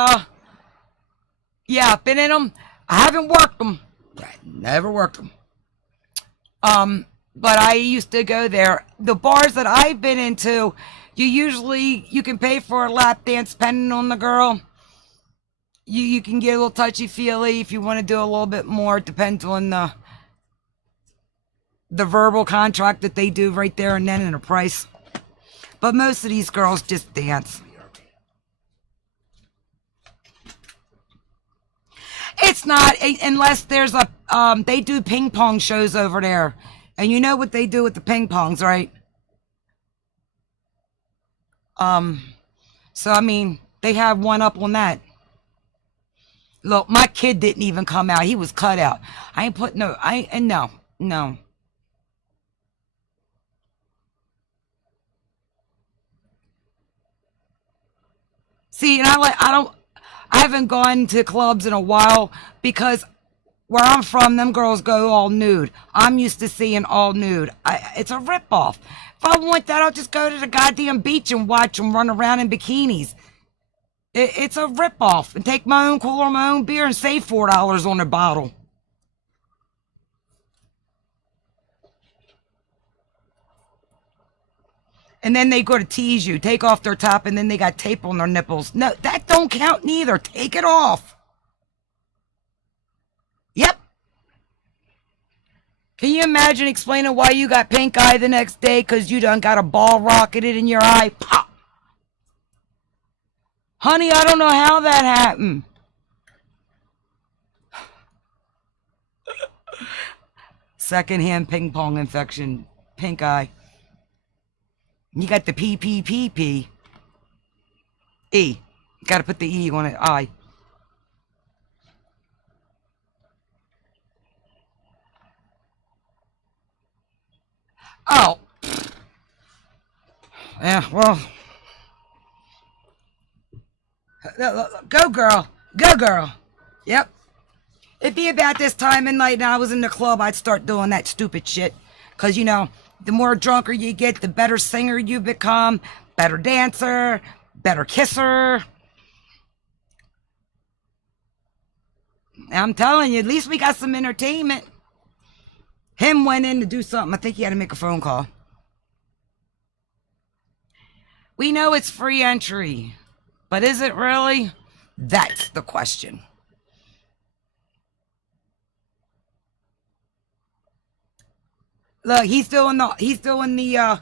yeah, I've been in them. I haven't worked them. I never worked them. But I used to go there. The bars that I've been into, you can pay for a lap dance depending on the girl. You can get a little touchy-feely if you want to do a little bit more. It depends on the verbal contract that they do right there and then in a price. But most of these girls just dance. It's not, unless there's a, they do ping pong shows over there. And you know what they do with the ping pongs, right? So, I mean, they have one up on that. Look, my kid didn't even come out. He was cut out. I ain't put no, no. See, and I haven't gone to clubs in a while because where I'm from, them girls go all nude. I'm used to seeing all nude. It's a ripoff. If I want that, I'll just go to the goddamn beach and watch them run around in bikinis. It's a ripoff. And take my own cooler, my own beer, and save $4 on a bottle. And then they go to tease you. Take off their top, and then they got tape on their nipples. No, that don't count neither. Take it off. Yep. Can you imagine explaining why you got pink eye the next day because you done got a ball rocketed in your eye? Pop. Honey, I don't know how that happened. Secondhand ping pong infection. Pink eye. You got the PPPP. E. Got to put the E on it. I. Oh. Yeah, well. Go, girl. Go, girl. Yep. It'd be about this time of night and I was in the club, I'd start doing that stupid shit. Because, you know, the more drunker you get, the better singer you become, better dancer, better kisser. I'm telling you, at least we got some entertainment. Him went in to do something. I think he had to make a phone call. We know it's free entry, but is it really? That's the question. Look, he's doing the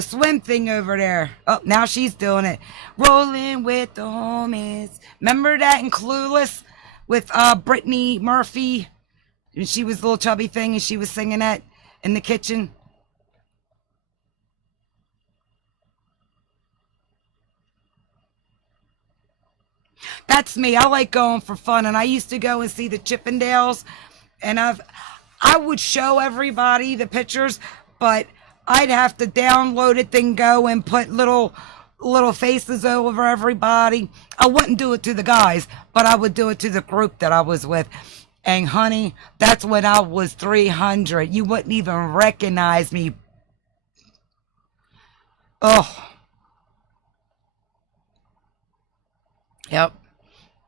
swim thing over there. Oh, now she's doing it. Rolling with the homies. Remember that in Clueless with Brittany Murphy? And she was a little chubby thing and she was singing that in the kitchen. That's me. I like going for fun. And I used to go and see the Chippendales. And I would show everybody the pictures, but I'd have to download it, then go and put little faces over everybody. I wouldn't do it to the guys, but I would do it to the group that I was with. And honey, that's when I was 300. You wouldn't even recognize me. Oh. Yep.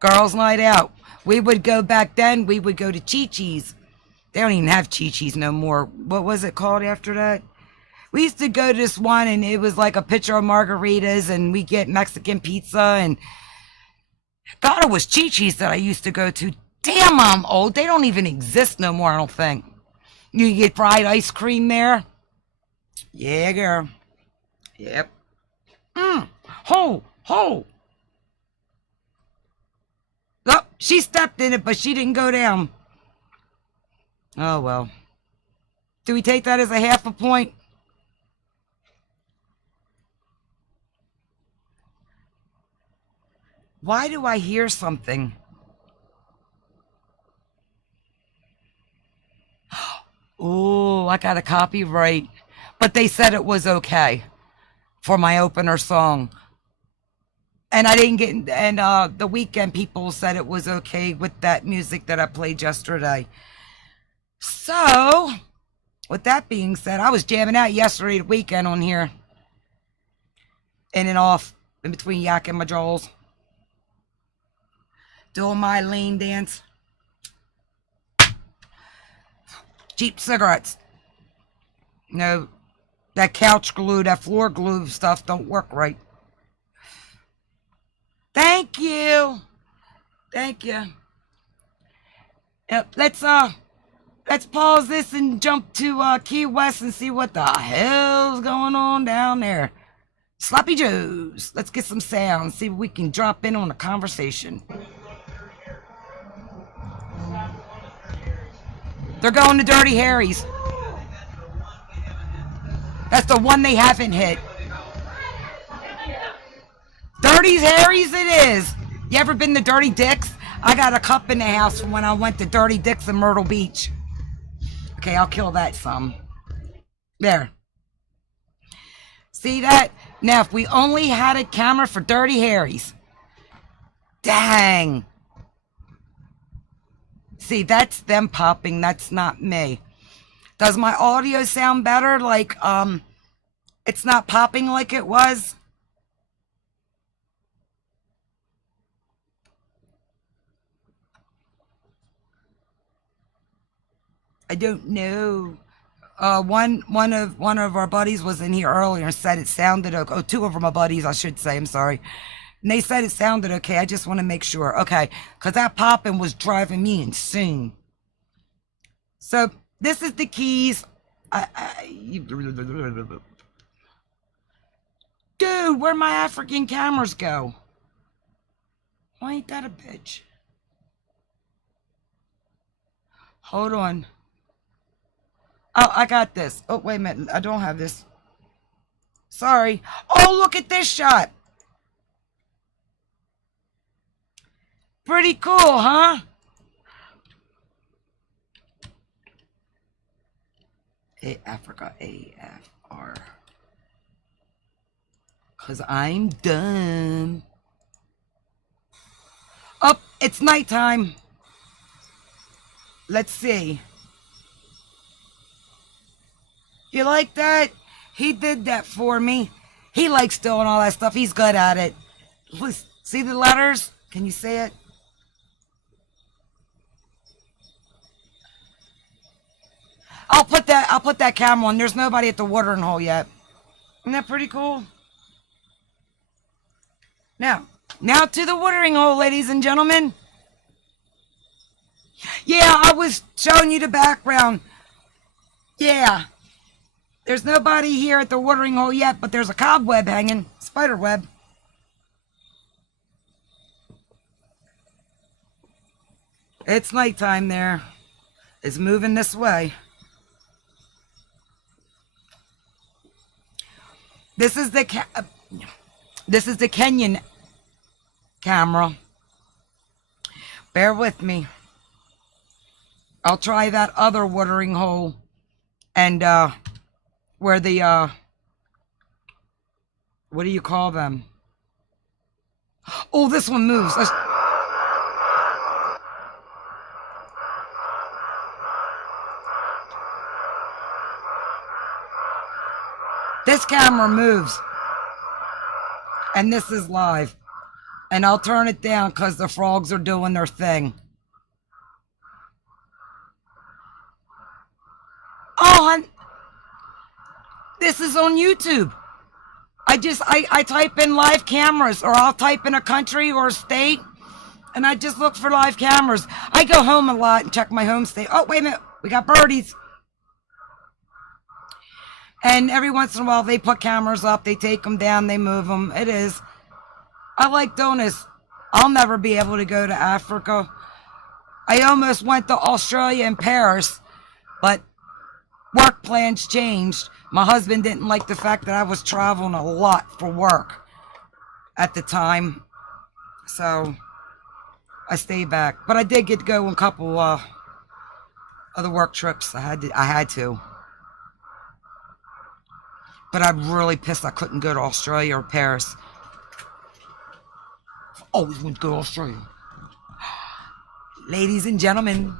Girls' night out. We would go back then, we would go to Chi-Chi's. They don't even have Chi-Chi's no more. What was it called after that? We used to go to this one and it was like a pitcher of margaritas and we get Mexican pizza and God, it was Chi-Chi's that I used to go to. Damn, I'm old. They don't even exist no more, I don't think. You get fried ice cream there. Yeah, girl. Yep. Ho. Oh, she stepped in it, but she didn't go down. Oh, well. Do we take that as a half a point? Why do I hear something? Oh, I got a copyright. But they said it was okay for my opener song. And I didn't get, and the Weekend people said it was okay with that music that I played yesterday. So, with that being said, I was jamming out yesterday the Weekend on here. In and off, in between yak and my jaws. Doing my lean dance. Cheap cigarettes. No, that couch glue, that floor glue stuff don't work right. Thank you. Thank you. Yep, let's let's pause this and jump to Key West and see what the hell's going on down there. Sloppy Joe's. Let's get some sounds. See if we can drop in on a conversation. They're going to Dirty Harry's. That's the one they haven't hit. Dirty Harry's it is. You ever been to Dirty Dick's? I got a cup in the house from when I went to Dirty Dick's in Myrtle Beach. Okay, I'll kill that some. There. See that? Now, if we only had a camera for Dirty Harry's. Dang. See, that's them popping. That's not me. Does my audio sound better? Like, it's not popping like it was? I don't know. One of our buddies was in here earlier and said it sounded okay. Oh, two of my buddies, I should say. I'm sorry. And they said it sounded okay. I just want to make sure. Okay, because that popping was driving me insane. So this is the keys. Dude, where'd my African cameras go? Why ain't that a bitch? Hold on. Oh, I got this. Oh, wait a minute. I don't have this. Sorry. Oh, look at this shot. Pretty cool, huh? Africa, AFR. Because I'm done. Oh, it's nighttime. Let's see. You like that? He did that for me. He likes doing all that stuff. He's good at it. See the letters? Can you see it? I'll put that camera on. There's nobody at the watering hole yet. Isn't that pretty cool? Now to the watering hole, ladies and gentlemen. Yeah, I was showing you the background. Yeah. There's nobody here at the watering hole yet, but there's a cobweb hanging. Spider web. It's nighttime there. It's moving this way. This is the Kenyan camera. Bear with me. I'll try that other watering hole and where the what do you call them? Oh, this one moves. This camera moves. And this is live. And I'll turn it down because the frogs are doing their thing. Oh, this is on YouTube. I type in live cameras, or I'll type in a country or a state, and I just look for live cameras. I go home a lot and check my home state. Oh, wait a minute. We got birdies. And every once in a while, they put cameras up. They take them down. They move them. It is. I like doing this. I'll never be able to go to Africa. I almost went to Australia and Paris, but work plans changed. My husband didn't like the fact that I was traveling a lot for work at the time. So I stayed back. But I did get to go on a couple other work trips. I had to. But I'm really pissed I couldn't go to Australia or Paris. Always want to go to Australia. Ladies and gentlemen,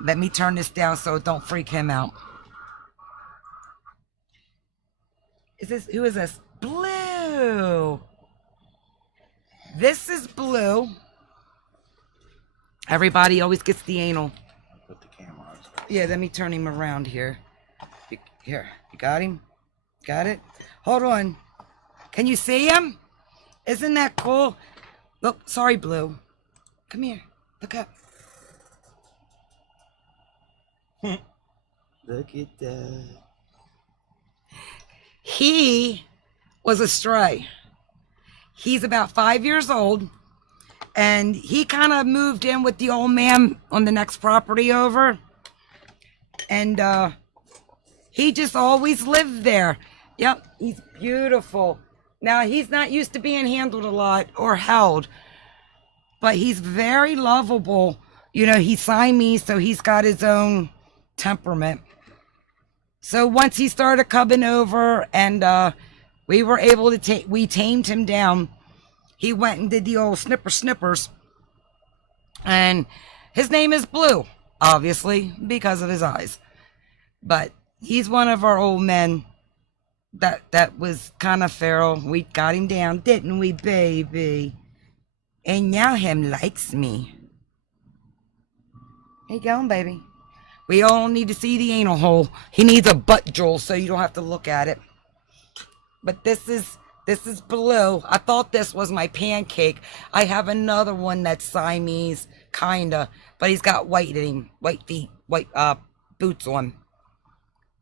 let me turn this down so it don't freak him out. Who is this? Blue. This is Blue. Everybody always gets the anal. Put the camera on. Yeah, let me turn him around here. Here, you got him? Got it? Hold on. Can you see him? Isn't that cool? Look, sorry, Blue. Come here. Look up. Look at that. He was a stray. He's about 5 years old, and he kind of moved in with the old man on the next property over, and he just always lived there. Yep, he's beautiful. Now, he's not used to being handled a lot or held, but he's very lovable. You know, he's Siamese, so he's got his own temperament. So once he started coming over and we were able to we tamed him down, he went and did the old snippers. And his name is Blue, obviously, because of his eyes. But he's one of our old men that was kind of feral. We got him down, didn't we, baby? And now him likes me. There you going, baby. We all need to see the anal hole. He needs a butt jewel so you don't have to look at it. But this is Blue. I thought this was my pancake. I have another one that's Siamese, kinda, but he's got white in him, white feet, white boots on.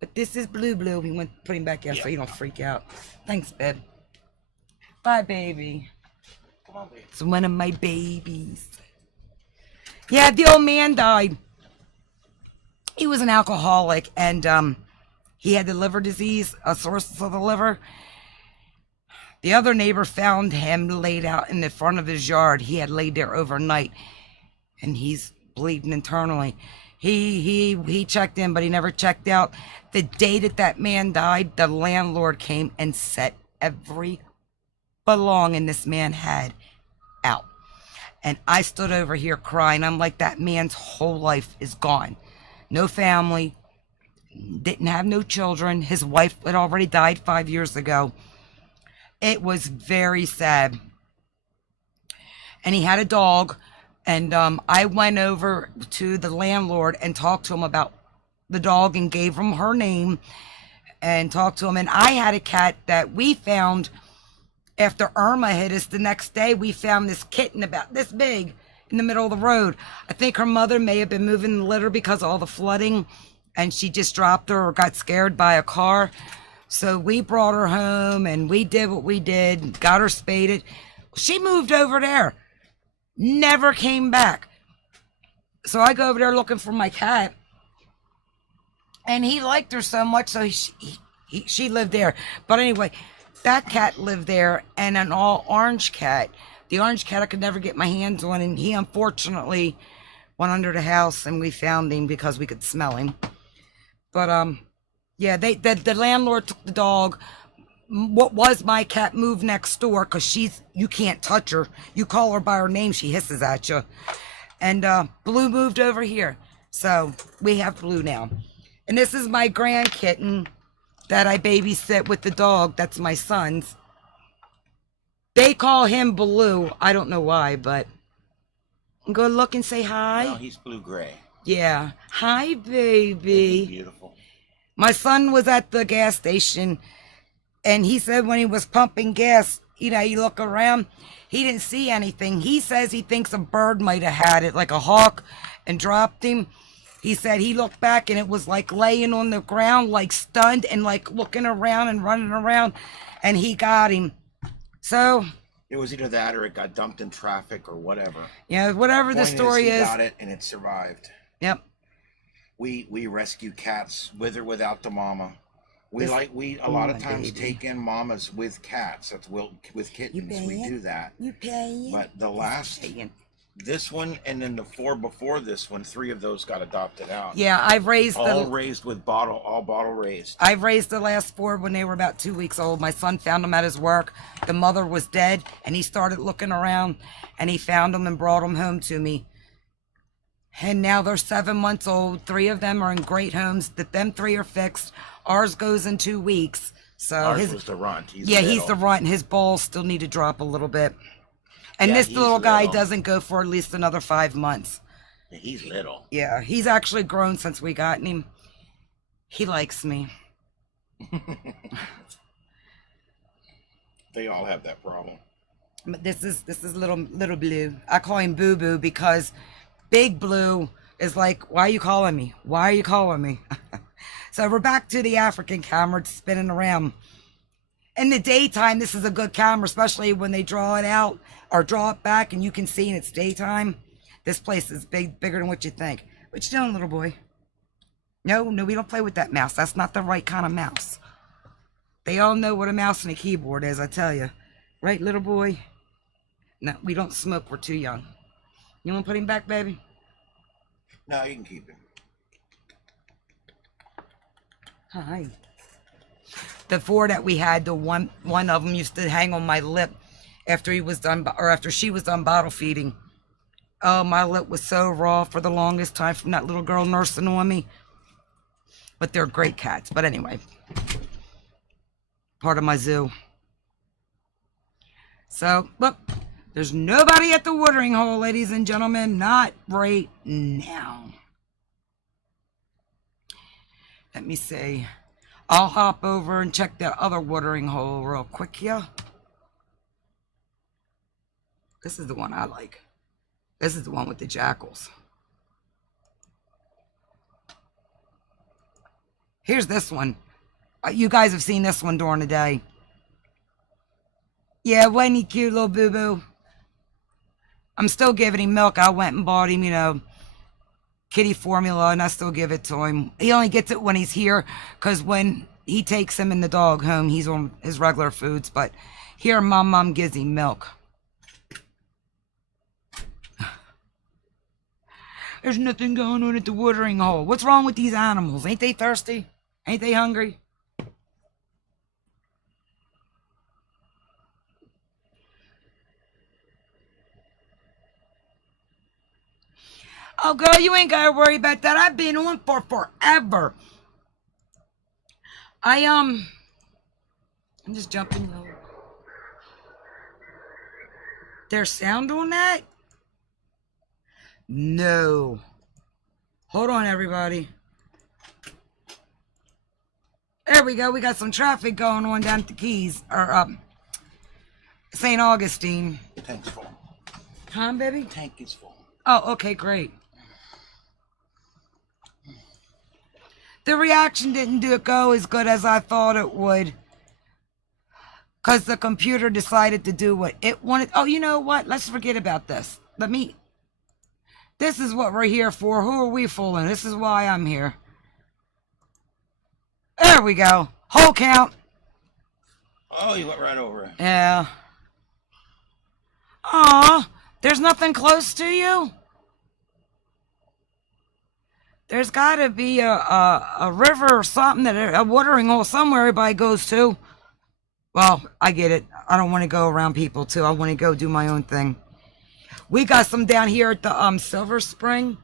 But this is Blue. We went to put him back in so you don't freak out. Thanks, babe. Bye, baby. Come on, baby. It's one of my babies. Yeah, the old man died. He was an alcoholic, and he had the liver disease, a cirrhosis of the liver. The other neighbor found him laid out in the front of his yard. He had laid there overnight, and he's bleeding internally. He checked in, but he never checked out. The day that man died, the landlord came and set every belonging this man had out. And I stood over here crying. I'm like, that man's whole life is gone. No family, didn't have no children. His wife had already died 5 years ago. It was very sad. And he had a dog. And I went over to the landlord and talked to him about the dog and gave him her name and talked to him. And I had a cat that we found after Irma hit us. The next day, we found this kitten about this big in the middle of the road. I think her mother may have been moving the litter because of all the flooding, and she just dropped her or got scared by a car. So we brought her home, and we did what we did, got her spaded. She moved over there, never came back. So I go over there looking for my cat, and he liked her so much, so she lived there. But anyway, that cat lived there, and an all orange cat. The orange cat I could never get my hands on, and he unfortunately went under the house, and we found him because we could smell him. But yeah, the landlord took the dog. What was my cat moved next door because you can't touch her. You call her by her name, she hisses at you. And Blue moved over here, so we have Blue now. And this is my grand kitten that I babysit with the dog. That's my son's. They call him Blue. I don't know why, but go look and say hi. No, he's blue-gray. Yeah. Hi, baby. Beautiful. My son was at the gas station, and he said when he was pumping gas, you look around, he didn't see anything. He says he thinks a bird might have had it, like a hawk, and dropped him. He said he looked back, and it was like laying on the ground, like stunned, and like looking around and running around, and he got him. So it was either that or it got dumped in traffic or whatever. Yeah, whatever the story is. He got it and it survived. Yep. We rescue cats with or without the mama. We a lot of times take in mamas with cats. That's with kittens. We do that. You pay. But the last this one and then the 4 before this one, 3 of those got adopted out. Yeah, I've raised raised with all bottle raised. I've raised the last 4 when they were about 2 weeks old. My son found them at his work. The mother was dead, and he started looking around, and he found them and brought them home to me. And now they're 7 months old. 3 of them are in great homes. Them 3 are fixed. Ours goes in 2 weeks. So ours was the runt. He's the runt, and his balls still need to drop a little bit. And this little guy doesn't go for at least another 5 months. Yeah, he's little. Yeah, he's actually grown since we got him. He likes me. They all have that problem. But this is little Blue. I call him Boo Boo because Big Blue is like, why are you calling me? Why are you calling me? So we're back to the African camera. It's spinning around. In the daytime, this is a good camera, especially when they draw it out or draw it back and you can see in its daytime. This place is bigger than what you think. What you doing, little boy? No, we don't play with that mouse. That's not the right kind of mouse. They all know what a mouse and a keyboard is, I tell you. Right, little boy? No, we don't smoke. We're too young. You want to put him back, baby? No, you can keep him. Hi. The four that we had, the one of them used to hang on my lip after he was done, or after she was done bottle feeding. Oh, my lip was so raw for the longest time from that little girl nursing on me. But they're great cats. But anyway, part of my zoo. So, look, there's nobody at the watering hole, ladies and gentlemen. Not right now. Let me see. I'll hop over and check that other watering hole real quick here. This is the one I like. This is the one with the jackals. Here's this one. You guys have seen this one during the day. Yeah, wasn't he cute, little boo-boo? I'm still giving him milk. I went and bought him, you know, kitty formula, and I still give it to him. He only gets it when he's here, because when he takes him and the dog home, he's on his regular foods. But here, mom gives him milk. There's nothing going on at the watering hole. What's wrong with these animals? Ain't they thirsty? Ain't they hungry? Oh, girl, you ain't got to worry about that. I've been on for forever. I'm just jumping low. There's sound on that? No. Hold on, everybody. There we go. We got some traffic going on down at the Keys, or St. Augustine. Tank's full. Huh, baby? Tank is full. Oh, okay, great. The reaction didn't go as good as I thought it would, because the computer decided to do what it wanted. Oh, you know what? Let's forget about this. This is what we're here for. Who are we fooling? This is why I'm here. There we go. Whole count. Oh, you went right over it. Yeah. Aw, there's nothing close to you? There's got to be a river or something, a watering hole somewhere everybody goes to. Well, I get it. I don't want to go around people, too. I want to go do my own thing. We got some down here at the Silver Spring.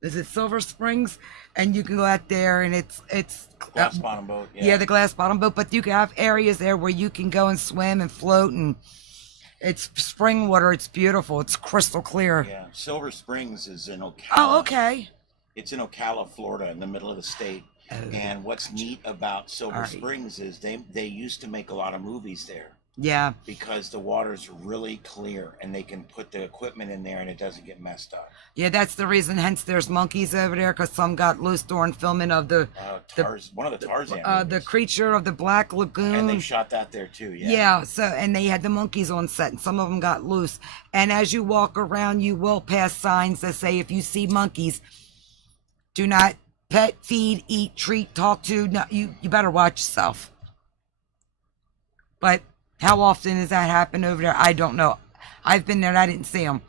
Is it Silver Springs? And you can go out there, and it's Glass bottom boat. Yeah, the glass bottom boat. But you can have areas there where you can go and swim and float, and it's spring water. It's beautiful. It's crystal clear. Yeah, Silver Springs is in Ocala. Oh, okay. It's in Ocala, Florida, in the middle of the state. Oh. And what's neat about Silver Right. Springs is they used to make a lot of movies there. Yeah. Because the water's really clear and they can put the equipment in there and it doesn't get messed up. Yeah, that's the reason. Hence, there's monkeys over there, because some got loose during filming of One of the Tarzan the movies. creature of the Black Lagoon. And they shot that there too, yeah. Yeah, so, and they had the monkeys on set, and some of them got loose. And as you walk around, you will pass signs that say, if you see monkeys, do not pet, feed, eat, treat, talk to. No, you better watch yourself. But how often does that happen over there? I don't know. I've been there and I didn't see them.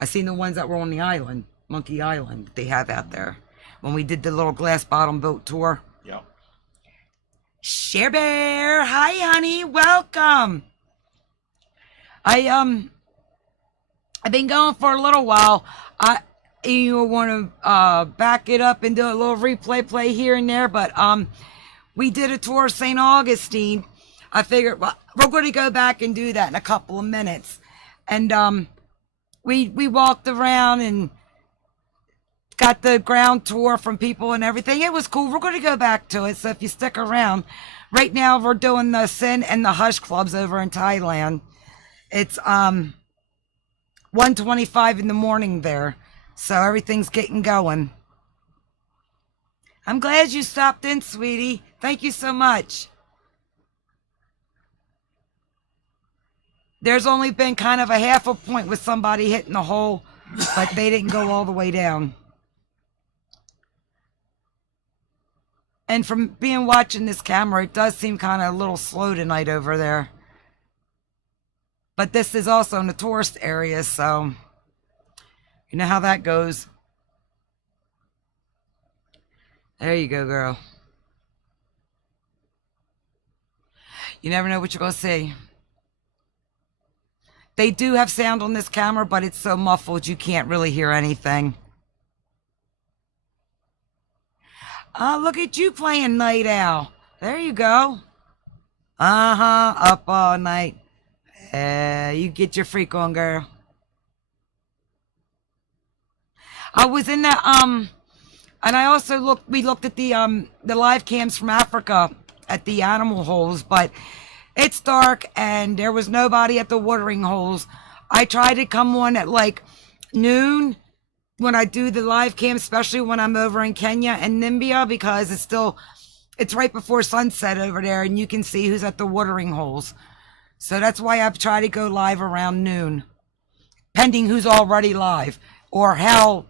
I seen the ones that were on the island, Monkey Island, that they have out there. When we did the little glass bottom boat tour. Yep. Share Bear, hi honey, welcome. I've been going for a little while. You want to back it up and do a little replay here and there, but we did a tour of St. Augustine. I figured, well, we're going to go back and do that in a couple of minutes. And we walked around and got the ground tour from people and everything. It was cool. We're going to go back to it, so if you stick around. Right now, we're doing the Sin and the Hush clubs over in Thailand. It's 1:25 in the morning there. So everything's getting going. I'm glad you stopped in, sweetie. Thank you so much. There's only been kind of a half a point with somebody hitting the hole, but they didn't go all the way down. And from watching this camera, it does seem kind of a little slow tonight over there. But this is also in the tourist area, so you know how that goes. There you go, girl. You never know what you're going to see. They do have sound on this camera, but it's so muffled you can't really hear anything. Oh, look at you playing Night Owl. There you go. Uh-huh, up all night. You get your freak on, girl. I was in that, and I also we looked at the live cams from Africa at the animal holes, but it's dark and there was nobody at the watering holes. I try to come on at like noon when I do the live cam, especially when I'm over in Kenya and Namibia, because it's right before sunset over there and you can see who's at the watering holes. So that's why I've tried to go live around noon, pending who's already live or how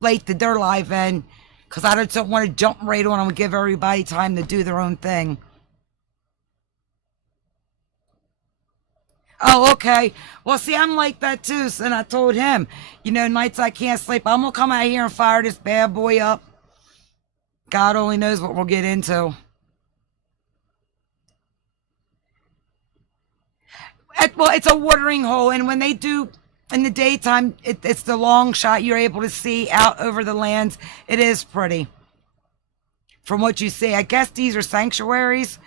late did their live end, because I just don't want to jump right on them and give everybody time to do their own thing. Oh, okay. Well, see, I'm like that too. So, and I told him, you know, nights I can't sleep, I'm going to come out here and fire this bad boy up. God only knows what we'll get into. Well, it's a watering hole, and when they do in the daytime, it's the long shot you're able to see out over the lands. It is pretty. From what you see, I guess these are sanctuaries,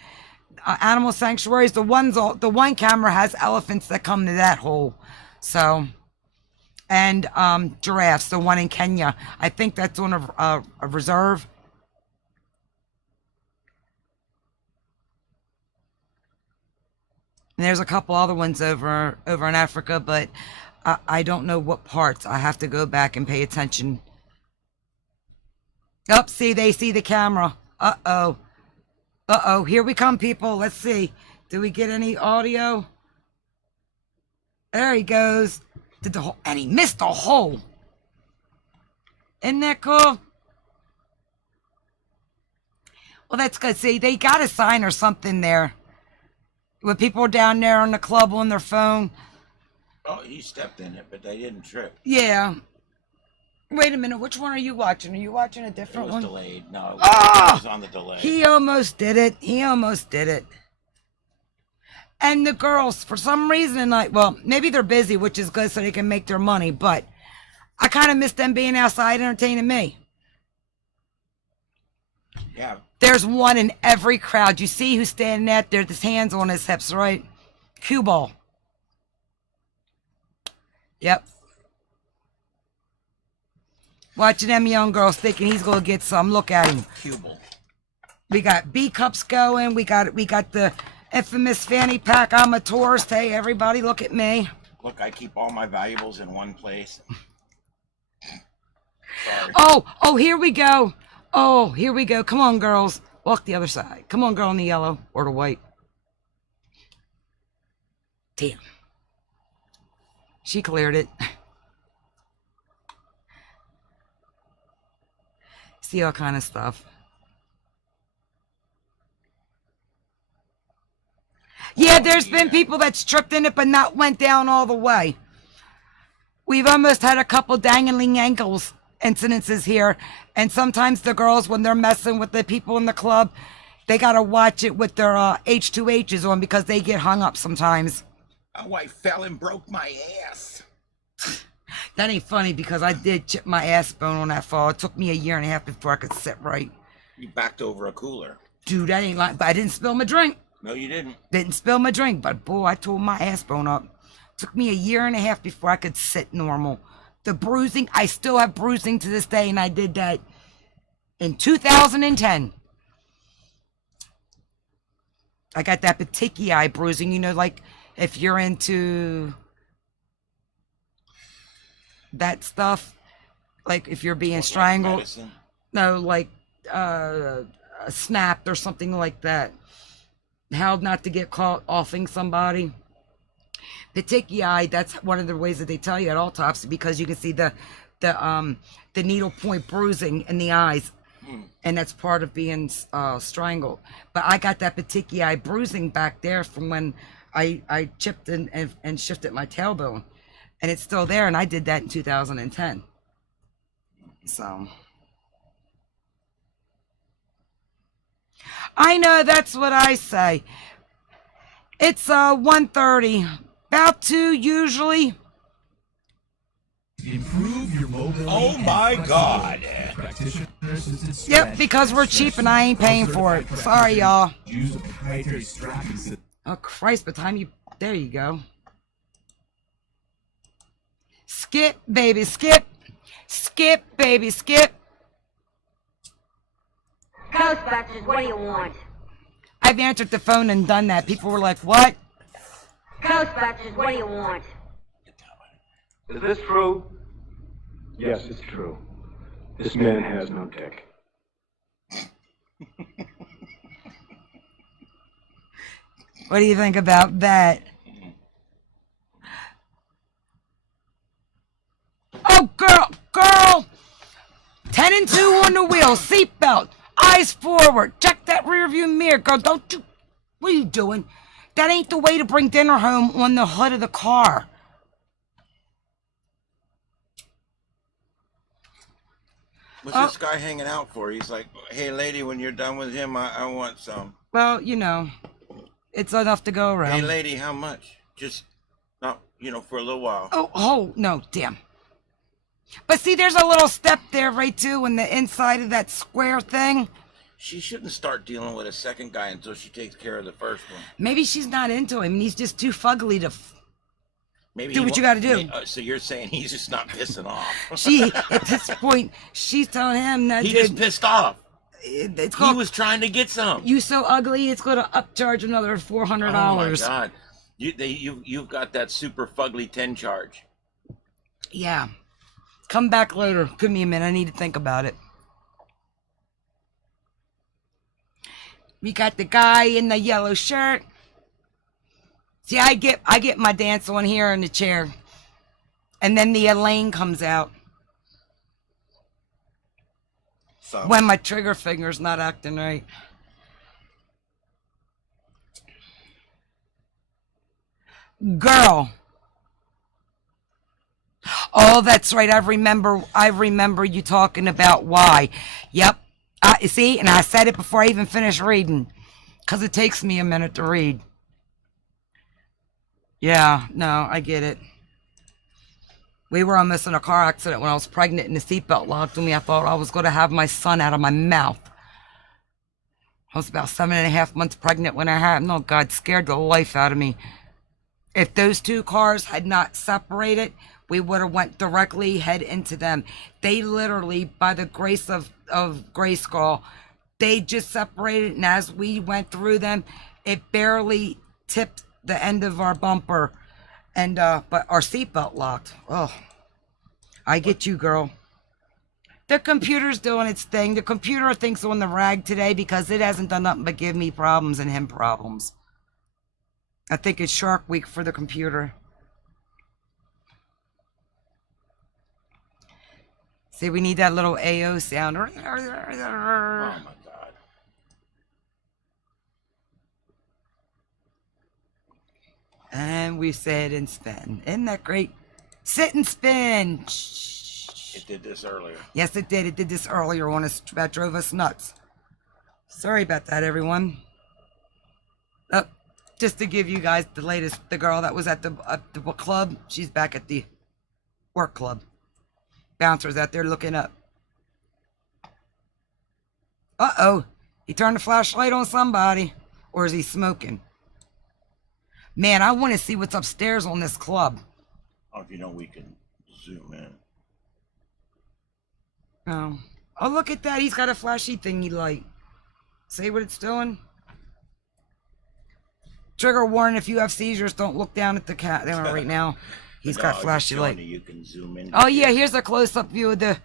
animal sanctuaries. The one camera has elephants that come to that hole, so, and giraffes. The one in Kenya, I think that's on a reserve. And there's a couple other ones over in Africa, but I don't know what parts. I have to go back and pay attention. Oh, see, they see the camera. Uh-oh. Uh-oh, here we come, people. Let's see. Do we get any audio? There he goes. Did the hole, and he missed the hole. Isn't that cool? Well, that's good. See, they got a sign or something there. With people down there on the club on their phone. Oh, he stepped in it, but they didn't trip. Yeah. Wait a minute. Which one are you watching? Are you watching a different one? It was delayed. No, it was on the delay. He almost did it. He almost did it. And the girls, for some reason tonight, well, maybe they're busy, which is good so they can make their money, but I kind of miss them being outside entertaining me. Yeah. There's one in every crowd. You see who's standing out there, his hands on his hips, right? Cue ball. Yep. Watching them young girls thinking he's going to get some. Look at him. Cue ball. We got B cups going. We got the infamous fanny pack. I'm a tourist. Hey, everybody, look at me. Look, I keep all my valuables in one place. Sorry. Oh, here we go. Oh, here we go. Come on, girls. Walk the other side. Come on, girl in the yellow or the white. Damn. She cleared it. See all kind of stuff. Yeah, there's been people that's tripped in it but not went down all the way. We've almost had a couple dangling ankles incidences here, and sometimes the girls, when they're messing with the people in the club, they gotta watch it with their H2H's on because they get hung up sometimes. Oh, I fell and broke my ass. That ain't funny because I did chip my ass bone on that fall. It took me 1.5 years before I could sit right. You backed over a cooler. Dude, that ain't like, but I didn't spill my drink. No, you didn't. Didn't spill my drink, but boy, I tore my ass bone up. Took me 1.5 years before I could sit normal. The bruising, I still have bruising to this day, and I did that in 2010. I got that petechiae bruising, you know, like if you're into that stuff. Like if you're being strangled. Medicine? No, like snapped or something like that. How not to get caught offing somebody. Petechiae, that's one of the ways that they tell you at autopsy, because you can see the needle point bruising in the eyes, and that's part of being strangled. But I got that petechiae bruising back there from when I chipped and shifted my tailbone, and it's still there, and I did that in 2010. So I know, that's what I say. It's 1:30, about 2 usually. Improve your mobility. Oh my God. Yep, because we're cheap and I ain't paying for it. Sorry, y'all. Use a proprietary strapping system. Oh, Christ, by the time you... There you go. Skip, baby, skip. Skip, baby, skip. Ghostbusters, what do you want? I've answered the phone and done that. People were like, what? Ghostbusters, what do you want? Is this true? Yes, it's true. This man has no dick. What do you think about that? Oh, girl! 10 and 2 on the wheel, seatbelt, eyes forward, check that rear view mirror, girl, don't you... What are you doing? That ain't the way to bring dinner home on the hood of the car. What's this guy hanging out for? He's like, hey, lady, when you're done with him, I want some. Well, you know, it's enough to go around. Hey, lady, how much? Just, not, for a little while. Oh, no, damn. But see, there's a little step there, right, too, in the inside of that square thing. She shouldn't start dealing with a second guy until she takes care of the first one. Maybe she's not into him, and he's just too fugly to Maybe do what you got to do. So you're saying he's just not pissing off? At this point, she's telling him that he just pissed off. He was trying to get some. You so ugly, it's going to upcharge another $400. Oh my God! You've got that super fugly 10 charge. Yeah. Come back later. Give me a minute. I need to think about it. We got the guy in the yellow shirt. See, I get my dance on here in the chair. And then the Elaine comes out. When my trigger finger's not acting right. Girl. Oh, that's right. I remember you talking about why. Yep. See, and I said it before I even finished reading. Because it takes me a minute to read. Yeah, no, I get it. We were almost in a car accident when I was pregnant and the seatbelt locked on me. I thought I was going to have my son out of my mouth. I was about 7.5 months pregnant when I had him. Oh, God, scared the life out of me. If those two cars had not separated, we would have went directly head into them. They literally, by the grace of Grayskull, they just separated, and as we went through them, it barely tipped the end of our bumper, and but our seatbelt locked. Oh, I get you, girl. The computer's doing its thing. The computer thinks on the rag today because it hasn't done nothing but give me problems and him problems. I think it's Shark Week for the computer. See, we need that little AO sound. Oh my God. And we sit and spin. Isn't that great? Sit and spin. It did this earlier. Yes, it did. It did this earlier on us. That drove us nuts. Sorry about that, everyone. Oh, just to give you guys the latest, the girl that was at the book club, she's back at the work club. Bouncers out there looking up. Uh-oh. He turned the flashlight on somebody. Or is he smoking? Man, I want to see what's upstairs on this club. Oh, if you know, we can zoom in. Oh, look at that. He's got a flashy thingy light. See what it's doing? Trigger warning, if you have seizures, don't look down at the camera right now. He's No, got I was just flashy showing light. you can zoom in. Oh yeah, here's a close-up view of the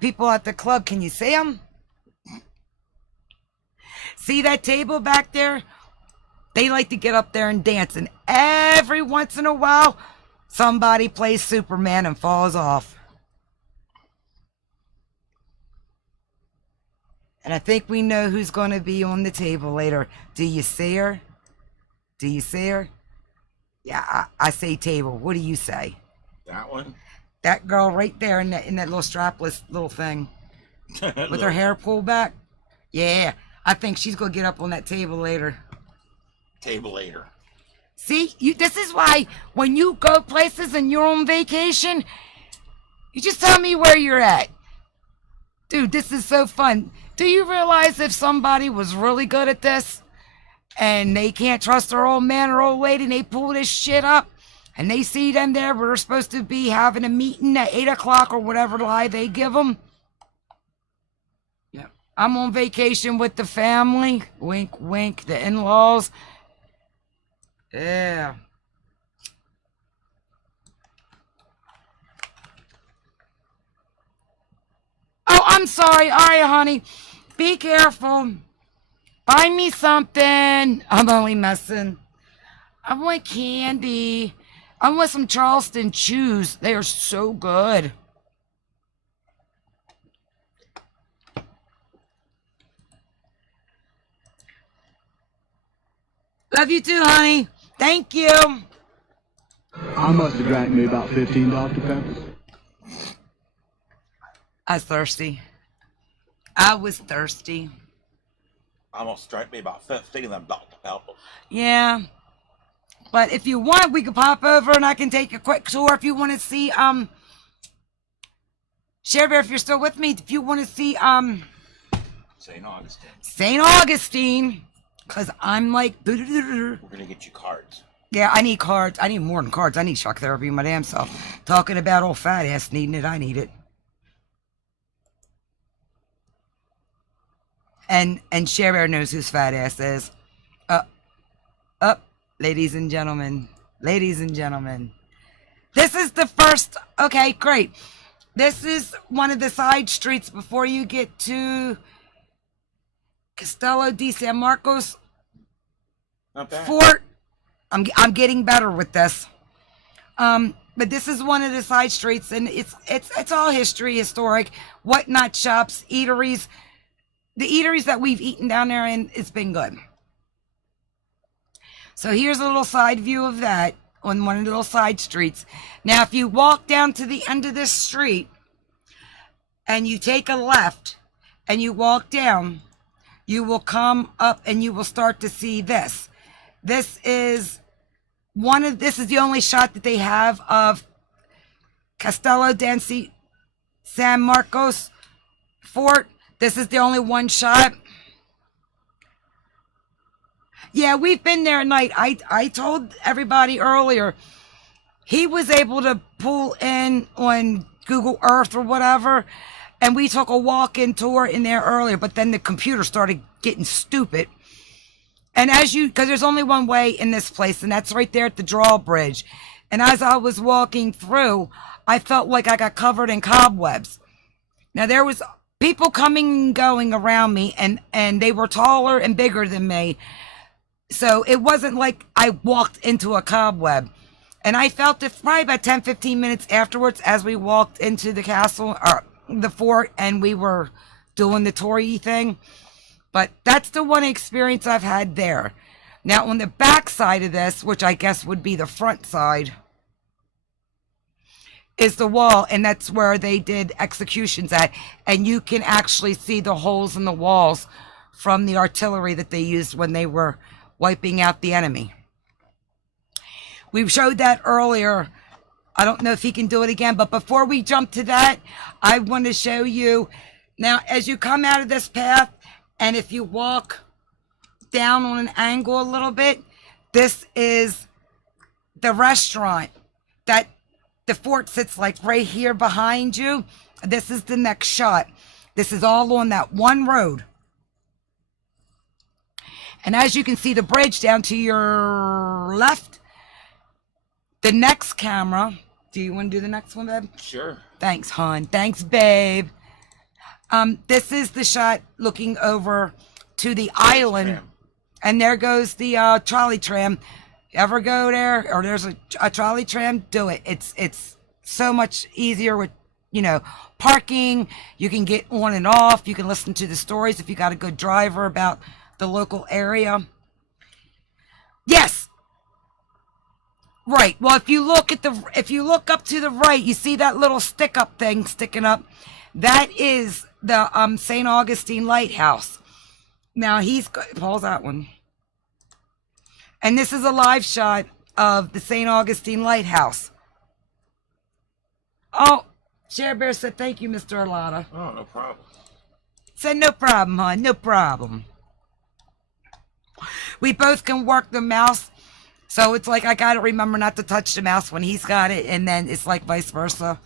people at the club. Can you see them? See that table back there? They like to get up there and dance, and every once in a while, somebody plays Superman and falls off. And I think we know who's going to be on the table later. Do you see her? Do you see her? Yeah, I say table. What do you say? That one? That girl right there in that little strapless little thing with her hair pulled back. Yeah, I think she's going to get up on that table later. Table later. See, this is why when you go places and you're on vacation, you just tell me where you're at. Dude, this is so fun. Do you realize if somebody was really good at this and they can't trust their old man or old lady and they pull this shit up and they see them there where they're supposed to be having a meeting at 8 o'clock or whatever lie they give them? Yeah. I'm on vacation with the family. Wink, wink. The in-laws. Yeah. Oh, I'm sorry. All right, honey. Be careful. Find me something. I'm only messing. I want candy. I want some Charleston Chews. They are so good. Love you too, honey. Thank you. I must have drank me about 15 Dr. Peppers. I was thirsty. I was thirsty. Almost drank me about 15 of them Dr. Pepper. Yeah. But if you want, we could pop over and I can take a quick tour if you want to see, Share Bear, if you're still with me, if you want to see, St. Augustine. St. Augustine, because I'm like, We're going to get you cards. yeah, I need cards. I need more than cards. I need shock therapy my damn self. Talking about old fat ass needing it, I need it. And Share Bear knows whose fat ass is. Ladies and gentlemen. Ladies and gentlemen. This is the first, okay, great. This is one of the side streets before you get to Castello di San Marcos Not bad. Fort. I'm getting better with this. But this is one of the side streets, and it's all history, historic, whatnot shops, eateries. The eateries that we've eaten down there, and it's been good. So here's a little side view of that on one of the little side streets. Now, if you walk down to the end of this street and you take a left and you walk down, you will come up and you will start to see this. This is the only shot that they have of Castello di San Marcos Fort. This is the only one shot. Yeah, we've been there at night. I told everybody earlier, he was able to pull in on Google Earth or whatever, and we took a walk-in tour in there earlier, but then the computer started getting stupid. And because there's only one way in this place, and that's right there at the drawbridge. And as I was walking through, I felt like I got covered in cobwebs. Now, there was people coming and going around me, and they were taller and bigger than me. So it wasn't like I walked into a cobweb. And I felt it probably about 10, 15 minutes afterwards as we walked into the castle, or the fort, and we were doing the toury thing. But that's the one experience I've had there. Now, on the back side of this, which I guess would be the front side, is the wall, and that's where they did executions at. And you can actually see the holes in the walls from the artillery that they used when they were wiping out the enemy. We showed that earlier. I don't know if he can do it again, but before we jump to that, I want to show you. Now, as you come out of this path, and if you walk down on an angle a little bit, this is the restaurant that the fort sits like right here behind you. This is the next shot. This is all on that one road. And as you can see the bridge down to your left, the next camera Do you want to do the next one, babe? Sure. Thanks, hon. Thanks, babe. This is the shot looking over to the island, Tram. and there goes the trolley tram. Ever go there, or there's a trolley tram? Do it. It's so much easier with, parking. You can get on and off. You can listen to the stories if you got a good driver about the local area. Yes. Right. Well, if you look up to the right, you see that little stick up thing sticking up. That is the St. Augustine Lighthouse. Now Paul's that one. And this is a live shot of the St. Augustine Lighthouse. Oh, Share Bear said thank you, Mr. Alana. Oh, no problem. Said no problem, hon. No problem. We both can work the mouse. So it's like I got to remember not to touch the mouse when he's got it. And then it's like vice versa.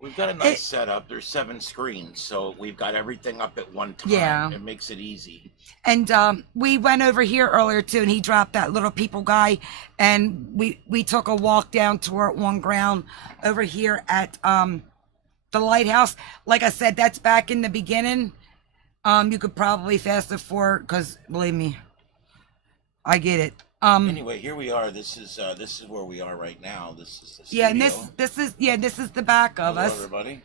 We've got a nice setup. There's 7 screens, so we've got everything up at one time. Yeah. It makes it easy. And we went over here earlier too, and he dropped that little people guy, and we took a walk down toward one ground over here at the lighthouse. Like I said, that's back in the beginning. You could probably fast it forward because believe me, I get it. Anyway, here we are. This is where we are right now. This is the studio. Yeah, and this is the back of Hello, us. everybody.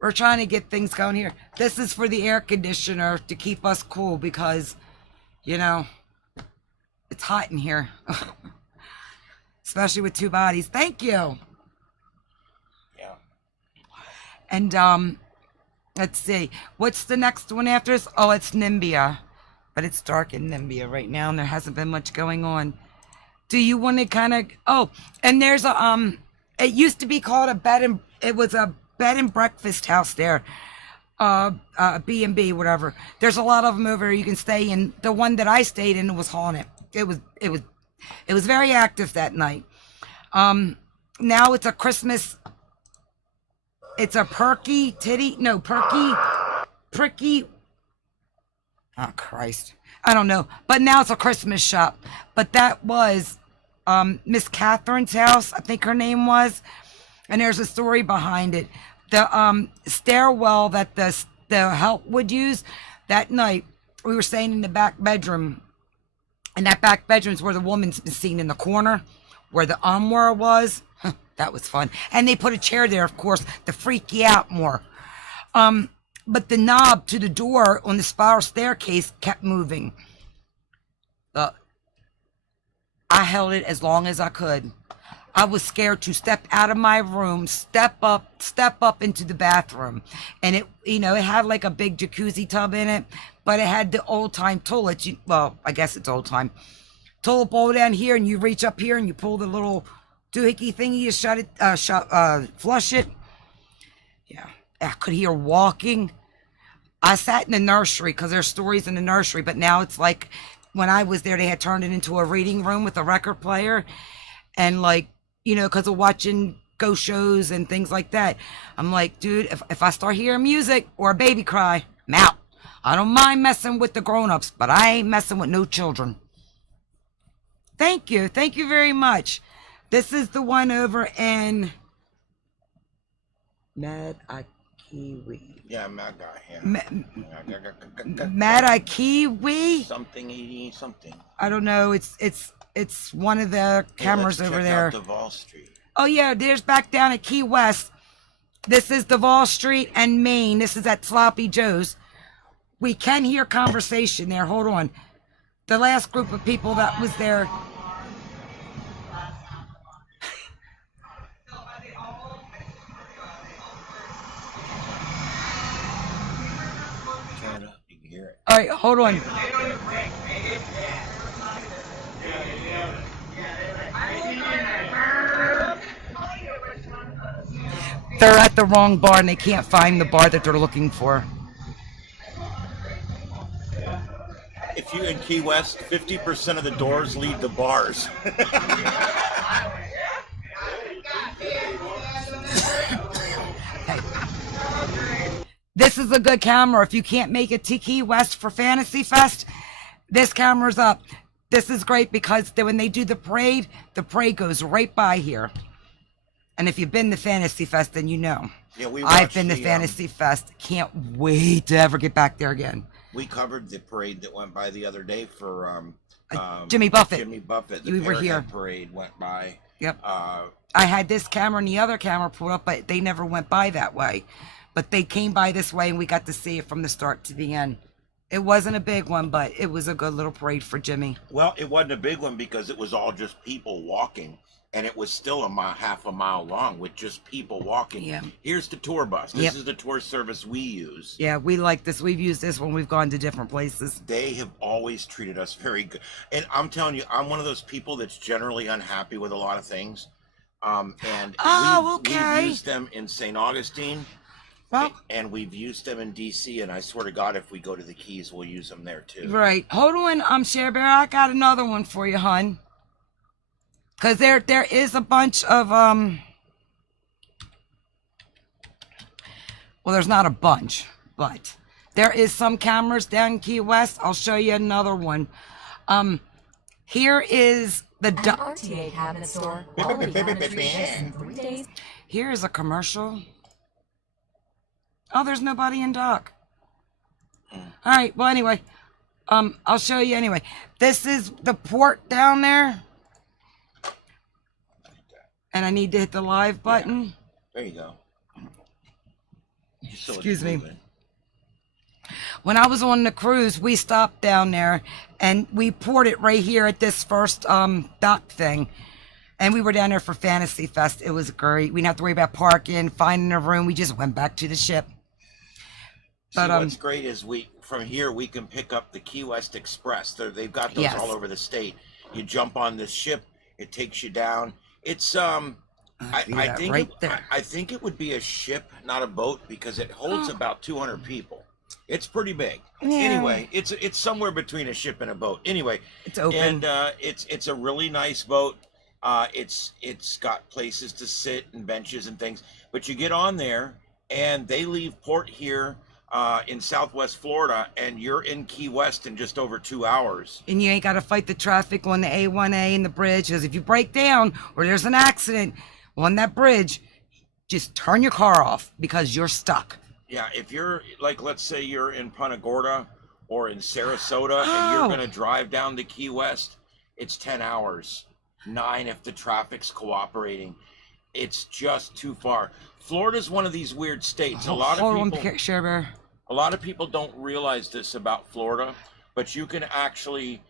We're trying to get things going here. This is for the air conditioner to keep us cool because, it's hot in here. Especially with 2 bodies. Thank you. Yeah. And let's see. What's the next one after this? Oh, it's Nimbia. But it's dark in Nimbia right now and there hasn't been much going on. Do you want to kind of and there's a it used to be called a bed and breakfast house there. B&B, whatever. There's a lot of them over here you can stay in. The one that I stayed in was haunted. It was very active that night. Now it's a Christmas. It's a pricky. Oh, Christ. I don't know. But now it's a Christmas shop. But that was Miss Catherine's house, I think her name was. And there's a story behind it. The stairwell that the help would use, that night, we were staying in the back bedroom. And that back bedroom's where the woman's been seen in the corner, where the armoire was. That was fun. And they put a chair there, of course, to freak you out more. But the knob to the door on the spiral staircase kept moving. I held it as long as I could. I was scared to step out of my room, step up into the bathroom. And it had like a big jacuzzi tub in it, but it had the old time toilet. Well, I guess it's old time. Toilet bowl down here, and you reach up here and you pull the little doohickey thingy, you shut it, flush it. Yeah, I could hear walking. I sat in the nursery because there's stories in the nursery, but now it's like when I was there, they had turned it into a reading room with a record player. And because of watching ghost shows and things like that, I'm like, dude, if I start hearing music or a baby cry, I'm out. I don't mind messing with the grown-ups, but I ain't messing with no children. Thank you. Thank you very much. This is the one over in Kiwi. Yeah, Maga. Yeah. Kiwi. Something. I don't know. It's one of the cameras over there. Out Duval Street. Oh yeah, there's back down at Key West. This is Duval Street and Maine. This is at Sloppy Joe's. We can hear conversation there. Hold on. The last group of people that was there. All right, hold on. They're at the wrong bar and they can't find the bar that they're looking for. If you're in Key West, 50% of the doors lead to bars. This is a good camera. If you can't make it to Key West for Fantasy Fest, this camera's up. this is great because when they do the parade goes right by here. And if you've been to Fantasy Fest, then you know. Yeah, I've been to Fantasy Fest. Can't wait to ever get back there again. We covered the parade that went by the other day for Jimmy Buffett. Jimmy Buffett. The We were here. Parade went by. Yep. I had this camera and the other camera pulled up, but they never went by that way. But they came by this way, and we got to see it from the start to the end. It wasn't a big one, but it was a good little parade for Jimmy. Well, it wasn't a big one because it was all just people walking, and it was still half a mile long with just people walking. Yeah. Here's the tour bus. This is the tour service we use. Yeah, we like this. We've used this when we've gone to different places. They have always treated us very good. And I'm telling you, I'm one of those people that's generally unhappy with a lot of things. And we've used them in St. Augustine. Well, and we've used them in DC, and I swear to God, if we go to the Keys, we'll use them there too. Right. Hold on, Share Bear. I got another one for you, hun. Cause there is a bunch of well, there's not a bunch, but there is some cameras down in Key West. I'll show you another one. Here is the RTA cabinet store. In 3 days. Here is a commercial. Oh, there's nobody in dock. All right. Well, anyway, I'll show you anyway. This is the port down there. And I need to hit the live button. Yeah. There you go. Excuse me. When I was on the cruise, we stopped down there and we ported right here at this first dock thing. And we were down there for Fantasy Fest. It was great. We didn't have to worry about parking, finding a room. We just went back to the ship. But what's great is from here we can pick up the Key West Express. They've got those all over the state. You jump on this ship, it takes you down. It's I think it would be a ship, not a boat, because it holds about 200 people. It's pretty big. Yeah. Anyway, it's somewhere between a ship and a boat. Anyway, it's open, and it's a really nice boat. It's got places to sit and benches and things. But you get on there, and they leave port here in Southwest Florida, and you're in Key West in just over 2 hours. And you ain't got to fight the traffic on the A1A and the bridge, because if you break down or there's an accident on that bridge, just turn your car off because you're stuck. Yeah, if you're, like, let's say you're in Punta Gorda or in Sarasota and you're going to drive down to Key West, it's 10 hours, 9 if the traffic's cooperating. It's just too far. Florida's one of these weird states. A lot of people don't realize this about Florida, but you can actually,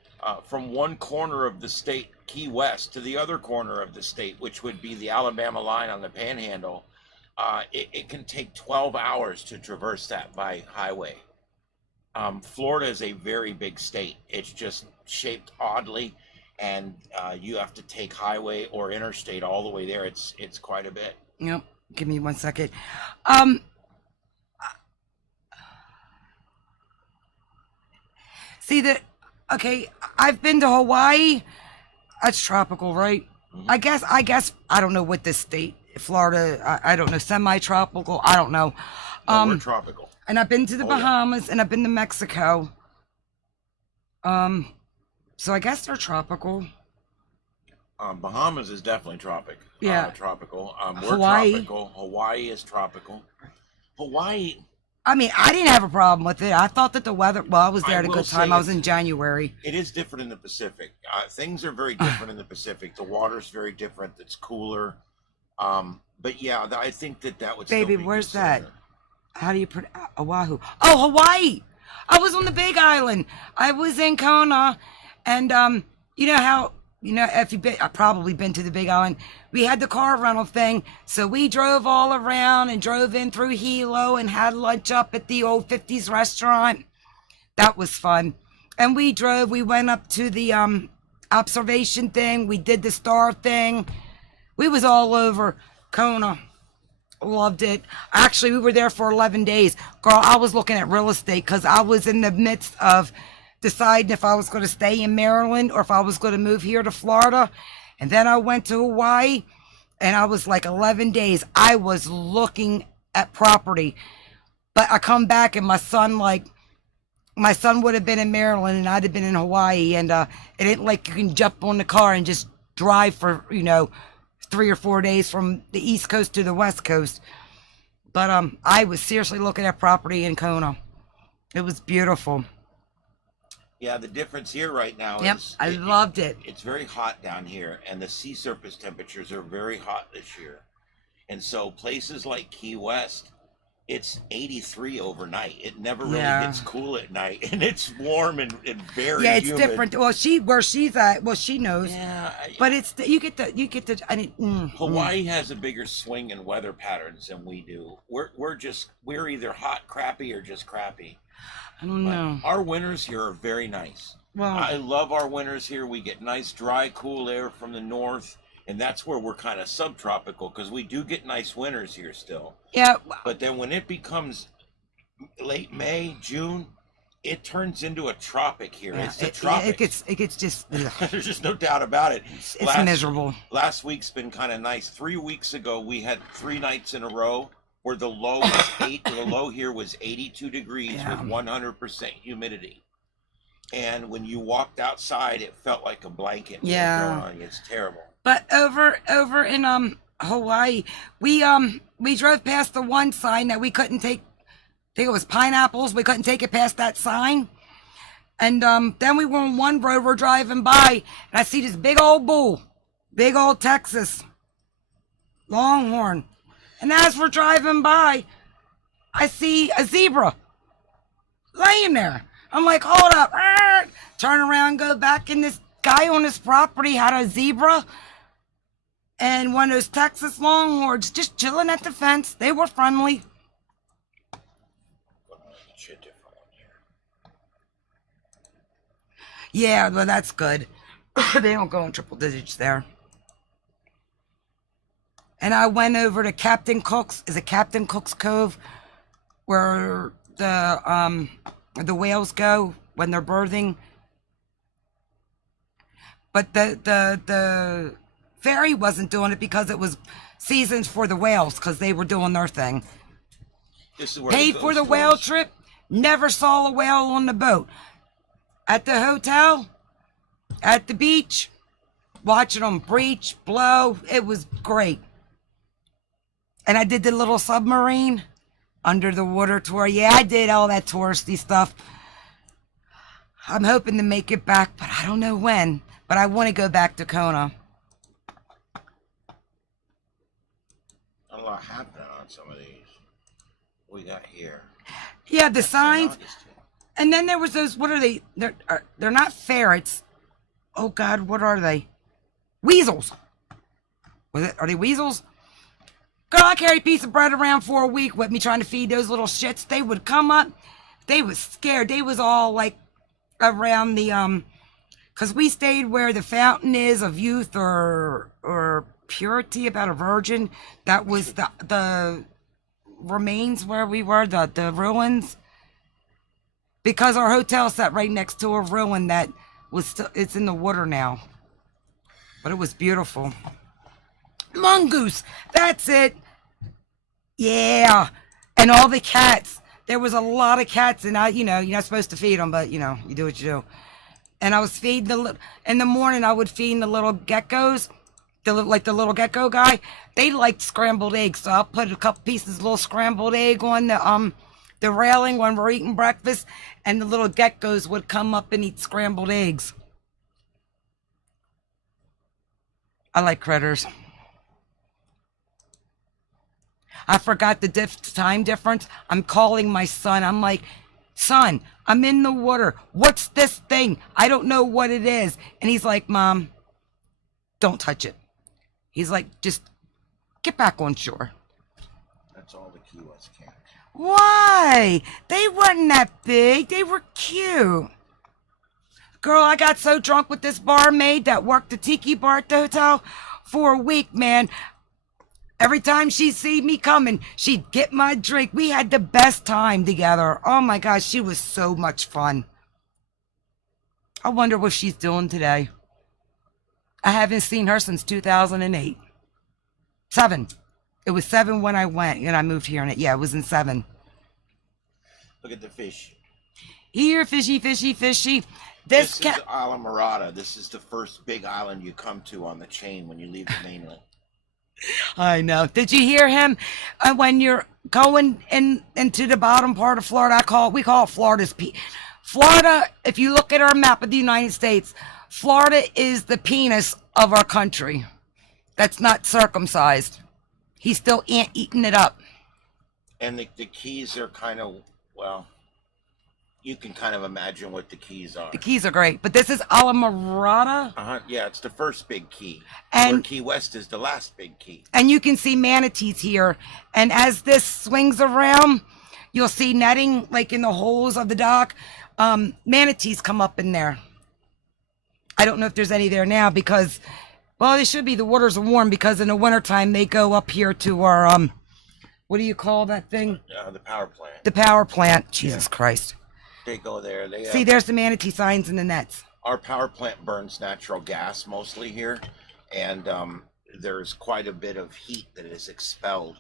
from one corner of the state, Key West, to the other corner of the state, which would be the Alabama line on the Panhandle, it can take 12 hours to traverse that by highway. Florida is a very big state. It's just shaped oddly, and you have to take highway or interstate all the way there. It's quite a bit. Yep. Give me 1 second. Okay, I've been to Hawaii. That's tropical, right? Mm-hmm. I guess I don't know what this state, Florida, I don't know, semi-tropical, I don't know. We're tropical. And I've been to the Bahamas and I've been to Mexico. So I guess they're tropical. Bahamas is definitely tropical. We're Hawaii. tropical. Hawaii is tropical. Hawaii. I mean, I didn't have a problem with it. I thought that the weather, well, I was there at a good time. I was in January. It is different in the Pacific. Things are very different in the Pacific. The water's very different. It's cooler. But yeah, I think that would still be where's considered. that? How do you put Oahu? Oh, Hawaii. I was on the Big Island. I was in Kona. And you know how, if you've been, I've probably been to the Big Island. We had the car rental thing. So we drove all around and drove in through Hilo and had lunch up at the old 50s restaurant. That was fun. And we went up to the observation thing. We did the star thing. We was all over Kona. Loved it. Actually, we were there for 11 days. Girl, I was looking at real estate because I was in the midst of deciding if I was going to stay in Maryland or if I was going to move here to Florida. And then I went to Hawaii, and I was like 11 days. I was looking at property. But I come back, and my son, like, my son would have been in Maryland and I'd have been in Hawaii, and it ain't like you can jump on the car and just drive for 3 or 4 days from the East Coast to the West Coast. But I was seriously looking at property in Kona. It was beautiful. Yeah, the difference here right now Yep, is I loved it. It's very hot down here, and the sea surface temperatures are very hot this year. And so places like Key West, it's 83 overnight. It never really gets cool at night, and it's warm and very it's humid. different. Well, where she's at, well, she knows. Yeah, but it's you get the. I mean, Hawaii has a bigger swing in weather patterns than we do. We're either hot crappy or just crappy. I don't know. Our winters here are very nice. Well, I love our winters here. We get nice, dry, cool air from the north, and that's where we're kind of subtropical, because we do get nice winters here still. Yeah. But then when it becomes late May, June, it turns into a tropic here. Yeah, it's the tropics. It gets just. There's just no doubt about it. It's miserable. Last week's been kind of nice. 3 weeks ago, we had 3 nights in a row where the low was the low here was 82 degrees with 100% humidity. And when you walked outside, it felt like a blanket. Yeah. It's terrible. But over in Hawaii, we drove past the one sign that we couldn't take. I think it was pineapples. We couldn't take it past that sign. And then we were on one road. We're driving by, and I see this big old bull, big old Texas Longhorn. And as we're driving by, I see a zebra laying there. I'm like, hold up. Turn around, go back, and this guy on his property had a zebra and one of those Texas Longhorns just chilling at the fence. They were friendly. Yeah, well, that's good. They don't go in triple digits there. And I went over to Captain Cook's. Is it Captain Cook's Cove, where the whales go when they're birthing? But the ferry wasn't doing it because it was seasons for the whales, because they were doing their thing. Paid for the whale trip. Never saw a whale on the boat. At the hotel, at the beach, watching them breach, blow. It was great. And I did the little submarine under the water tour. Yeah, I did all that touristy stuff. I'm hoping to make it back, but I don't know when. But I want to go back to Kona. A lot happening on some of these. We got here. Yeah, the signs. And then there was those, what are they? They're not ferrets. Oh, God, what are they? Weasels. Are they weasels? Girl, I carried a piece of bread around for a week with me trying to feed those little shits. They would come up. They was scared. They was all like around the, because we stayed where the fountain is of youth or purity about a virgin. That was the remains where we were, the ruins. Because our hotel sat right next to a ruin that was still, it's in the water now. But it was beautiful. Mongoose, that's it. Yeah. And all the cats. There was a lot of cats, and you're not supposed to feed them, but you do what you do. And I was feeding in the morning, I would feed the little geckos, the little gecko guy. They liked scrambled eggs, so I'll put a couple pieces of little scrambled egg on the railing when we're eating breakfast, and the little geckos would come up and eat scrambled eggs. I like critters. I forgot the time difference. I'm calling my son. I'm like, son, I'm in the water. What's this thing? I don't know what it is. And he's like, Mom, don't touch it. He's like, just get back on shore. That's all the Key West cats. Why? They weren't that big. They were cute. Girl, I got so drunk with this barmaid that worked the tiki bar at the hotel for a week, man. Every time she see me coming, she'd get my drink. We had the best time together. Oh my gosh, she was so much fun. I wonder what she's doing today. I haven't seen her since 2008. 7. It was 7 when I went, and I moved here. And it was in 7. Look at the fish. Here, fishy, fishy, fishy. This is Isla Morada. This is the first big island you come to on the chain when you leave the mainland. I know. Did you hear him? When you're going into the bottom part of Florida, we call it Florida's Florida, if you look at our map of the United States, Florida is the penis of our country. That's not circumcised. He's still eating it up. And the keys are kind of, well, you can kind of imagine what the keys are. The keys are great, but this is Isla Morada. Yeah, it's the first big key. And where Key West is the last big key. And you can see manatees here. And as this swings around, you'll see netting like in the holes of the dock. Manatees come up in there. I don't know if there's any there now because, well, they should be. The waters are warm because in the wintertime they go up here to our, what do you call that thing? The power plant. The power plant. Jesus Christ. They go there. See, there's the manatee signs in the nets. Our power plant burns natural gas mostly here, and there's quite a bit of heat that is expelled,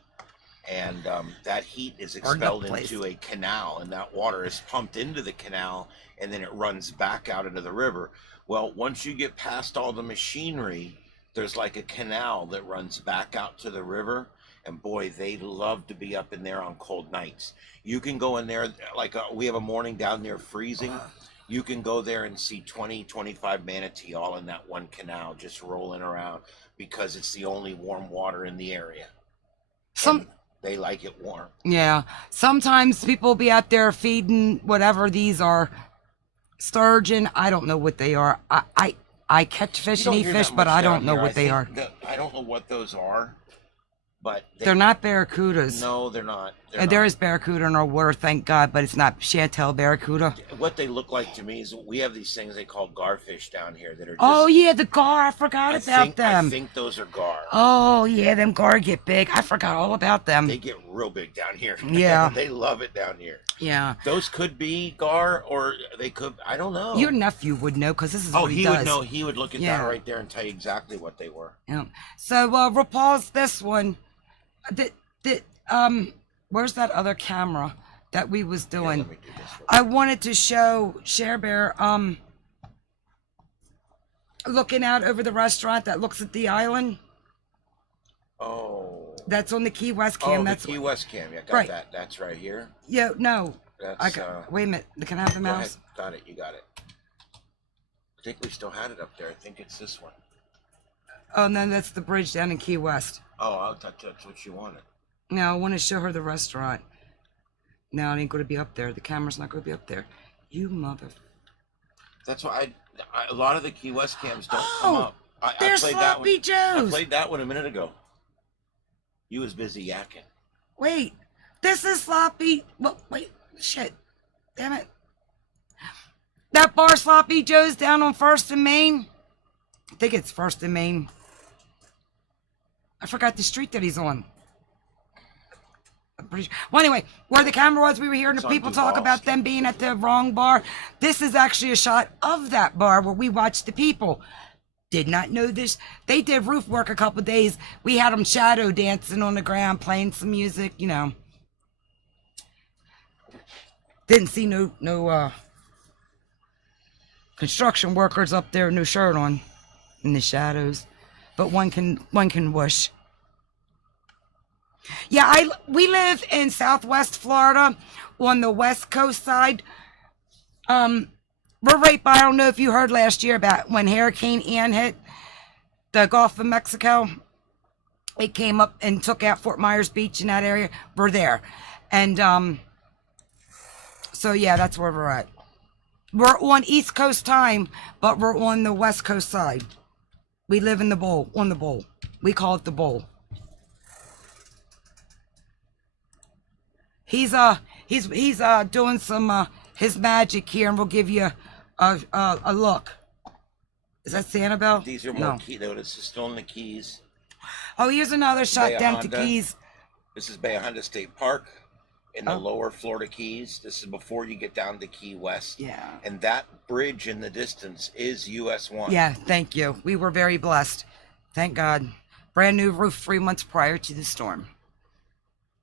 and that heat is expelled into a canal, and that water is pumped into the canal, and then it runs back out into the river. Well, once you get past all the machinery, there's like a canal that runs back out to the river. And boy, they love to be up in there on cold nights. You can go in there, like we have a morning down there freezing. You can go there and see 20, 25 manatee all in that one canal, just rolling around because it's the only warm water in the area. They like it warm. Yeah. Sometimes people will be out there feeding whatever these are. Sturgeon. I don't know what they are. I catch fish and eat fish, but I don't know what they are. I don't know what those are. But they're not barracudas. No, they're not. There is barracuda in our water, thank God, but it's not Chantal barracuda. What they look like to me is we have these things they call garfish down here that are just, oh yeah, the gar. I forgot about them. I think those are gar. Oh yeah, them gar get big. I forgot all about them. They get real big down here. Yeah. They love it down here. Yeah. Those could be gar, or they could, I don't know. Your nephew would know because this is what he does. Oh, he would know. He would look at that right there and tell you exactly what they were. Yeah. So we'll pause this one. Where's that other camera that we was doing? Yeah, let me do this I wanted to show Share Bear looking out over the restaurant that looks at the island. Oh. That's on the Key West cam. That's the Key West cam. Yeah, got right. that. That's right here. Yeah, no. That's, wait a minute. Can I have the mouse? Go ahead. Got it. You got it. I think we still had it up there. I think it's this one. Oh, and then that's the bridge down in Key West. Oh, I thought that's what you wanted. No, I want to show her the restaurant. No, it ain't going to be up there. The camera's not going to be up there. You mother. That's why a lot of the Key West cams don't come up. There's Sloppy Joe's. I played that one a minute ago. You was busy yakking. Wait, this is Sloppy. Well, wait, shit. Damn it. That bar Sloppy Joe's down on 1st and Main. I think it's 1st and Main. I forgot the street that he's on. Well, anyway, where the camera was, we were hearing the people talk about them being at the wrong bar. This is actually a shot of that bar where we watched the people. Did not know this. They did roof work a couple days. We had them shadow dancing on the ground, playing some music, you know. Didn't see no construction workers up there, no shirt on in the shadows. But one can whoosh. Yeah, we live in Southwest Florida on the West Coast side. We're right by, I don't know if you heard last year about when Hurricane Ian hit the Gulf of Mexico. It came up and took out Fort Myers Beach in that area. We're there. And so yeah, that's where we're at. We're on East Coast time, but we're on the West Coast side. We live in the bowl, on the bowl. We call it the bowl. He's doing some his magic here, and we'll give you a look. Is that Sanibel? These are more key though. This is still in the Keys. Oh, here's another shot down to Keys. This is Bay of Honda State Park in the lower Florida Keys. This is before you get down to Key West. Yeah. And that bridge in the distance is US 1. Yeah, thank you. We were very blessed. Thank God. Brand new roof 3 months prior to the storm.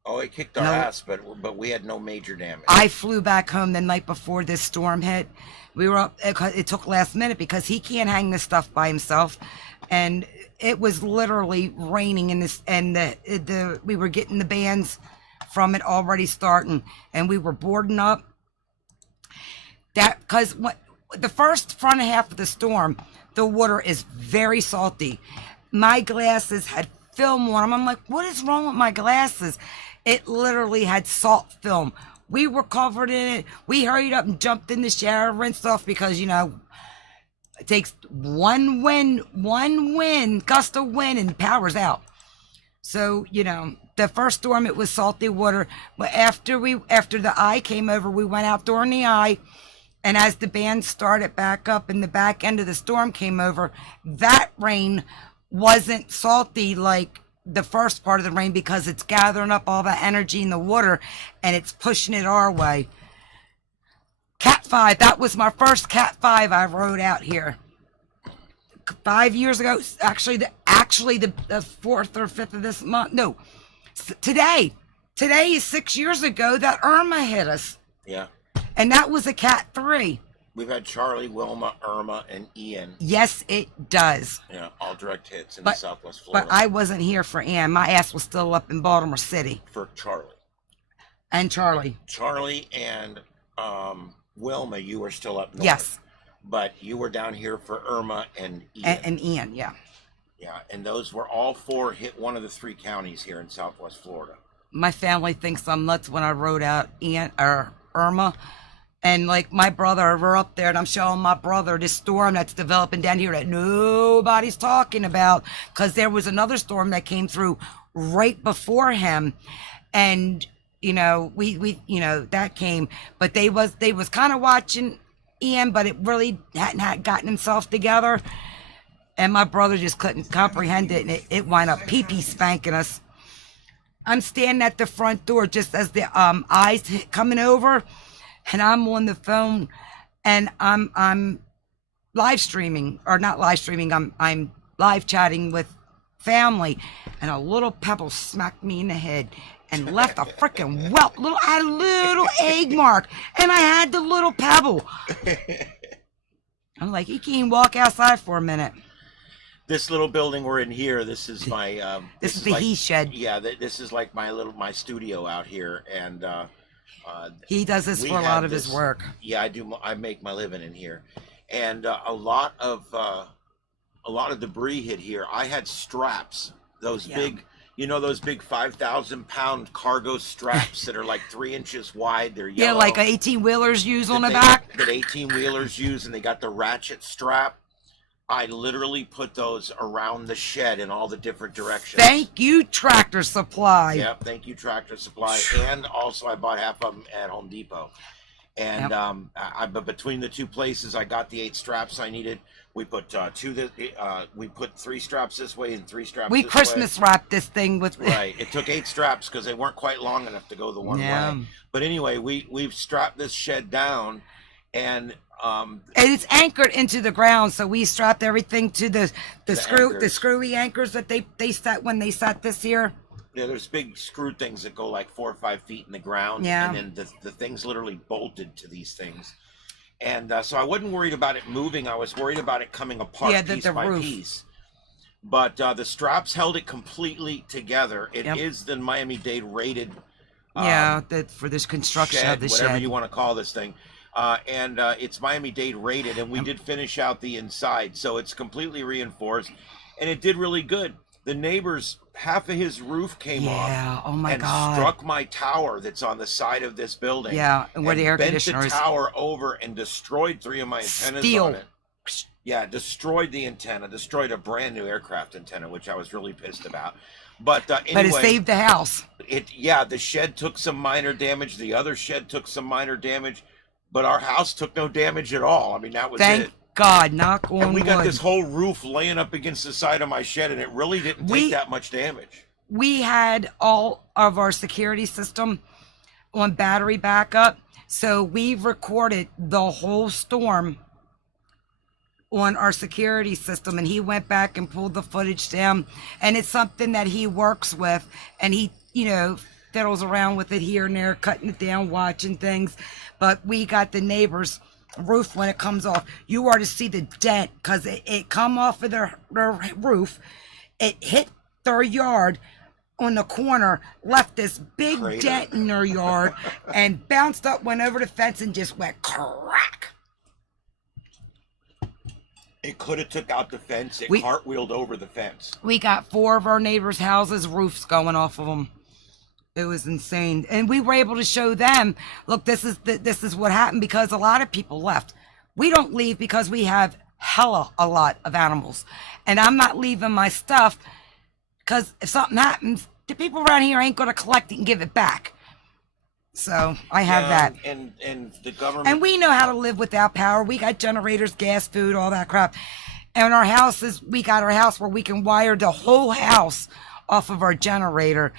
Oh, it kicked our No. ass, but we had no major damage. I flew back home the night before this storm hit. We were up, it took last minute because he can't hang this stuff by himself. And it was literally raining in this, and we were getting the bands from it already starting, and we were boarding up. That, because the first front half of the storm, the water is very salty. My glasses had film on them. I'm like, what is wrong with my glasses? It literally had salt film. We were covered in it. We hurried up and jumped in the shower, rinsed off, because, it takes one wind, gust of wind, and power's out. So, the first storm, it was salty water. But after the eye came over, we went out during the eye. And as the band started back up and the back end of the storm came over, that rain wasn't salty like the first part of the rain, because it's gathering up all that energy in the water and it's pushing it our way. Cat 5, that was my first Cat 5 I rode out here 5 years ago. Actually the 4th or 5th of this month. No, today is 6 years ago that Irma hit us. Yeah. And that was a Cat 3. We've had Charlie, Wilma, Irma, and Ian. Yes, it does. Yeah, all direct hits in the Southwest Florida. But I wasn't here for Ian. My ass was still up in Baltimore City. For Charlie. And Charlie. Charlie and Wilma, you were still up north. Yes. But you were down here for Irma and Ian. And Ian, yeah. Yeah, and those were all 4 hit one of the 3 counties here in Southwest Florida. My family thinks I'm nuts when I rode out Ian or Irma. And like my brother, we're up there and I'm showing my brother this storm that's developing down here that nobody's talking about, because there was another storm that came through right before him. And, we that came, but they was kind of watching Ian, but it really hadn't gotten himself together. And my brother just couldn't comprehend it. And it wound up pee-pee spanking us. I'm standing at the front door just as the eyes coming over. And I'm on the phone, and I'm live streaming, or not live streaming. I'm live chatting with family, and a little pebble smacked me in the head and left a freaking welt. I had a little egg mark, and I had the little pebble. I'm like, you can't walk outside for a minute. This little building we're in here, this is my this is the he shed. Yeah, this is like my studio out here, and he does this for a lot of his work. Yeah, I do. I make my living in here, and a lot of debris hit here. I had straps, those big, those big 5,000-pound cargo straps that are like 3 inches wide. They're yellow. Yeah, like 18-wheelers use on the back. That 18-wheelers use, and they got the ratchet strap. I literally put those around the shed in all the different directions. Thank you, Tractor Supply. Yep, thank you, Tractor Supply. And also I bought half of them at Home Depot. And but between the 2 places, I got the 8 straps I needed. We put we put 3 straps this way and 3 straps this way. We Christmas wrapped this thing with... Right. It took 8 straps because they weren't quite long enough to go the one way. But anyway, we've strapped this shed down, and it's anchored into the ground, so we strapped everything to the screwy anchors that they set when they set this here. Yeah, there's big screw things that go like 4 or 5 feet in the ground. Yeah. And then the thing's literally bolted to these things. And so I wasn't worried about it moving. I was worried about it coming apart piece by piece. But the straps held it completely together. It is the Miami-Dade rated for this construction shed, of the whatever shed. you want to call this thing. And it's Miami-Dade rated, and we did finish out the inside, so it's completely reinforced, and it did really good. The neighbor's half of his roof came off. Oh my and God. Struck my tower that's on the side of this building. Yeah, and where the air conditioner is. Bent the tower over and destroyed 3 of my antennas on it. Yeah, destroyed the antenna, destroyed a brand new aircraft antenna, which I was really pissed about. But anyway, but it saved the house. The shed took some minor damage. The other shed took some minor damage. But our house took no damage at all. I mean, that was it. Thank God, knock on wood. And we got this whole roof laying up against the side of my shed, and it really didn't take that much damage. We had all of our security system on battery backup, so we recorded the whole storm on our security system, and he went back and pulled the footage down, and it's something that he works with, and he, fiddles around with it here and there, cutting it down, watching things. But we got the neighbor's roof when it comes off. You are to see the dent because it come off of their roof. It hit their yard on the corner, left this big dent in their yard, and bounced up, went over the fence, and just went crack. It could have took out the fence. It cartwheeled over the fence. We got 4 of our neighbors' houses, roofs going off of them. It was insane. And we were able to show them, look, this is what happened because a lot of people left. We don't leave because we have a lot of animals. And I'm not leaving my stuff because if something happens, the people around here ain't going to collect it and give it back. So I have that. And the government. And we know how to live without power. We got generators, gas, food, all that crap. And our houses, we got our house where we can wire the whole house off of our generator.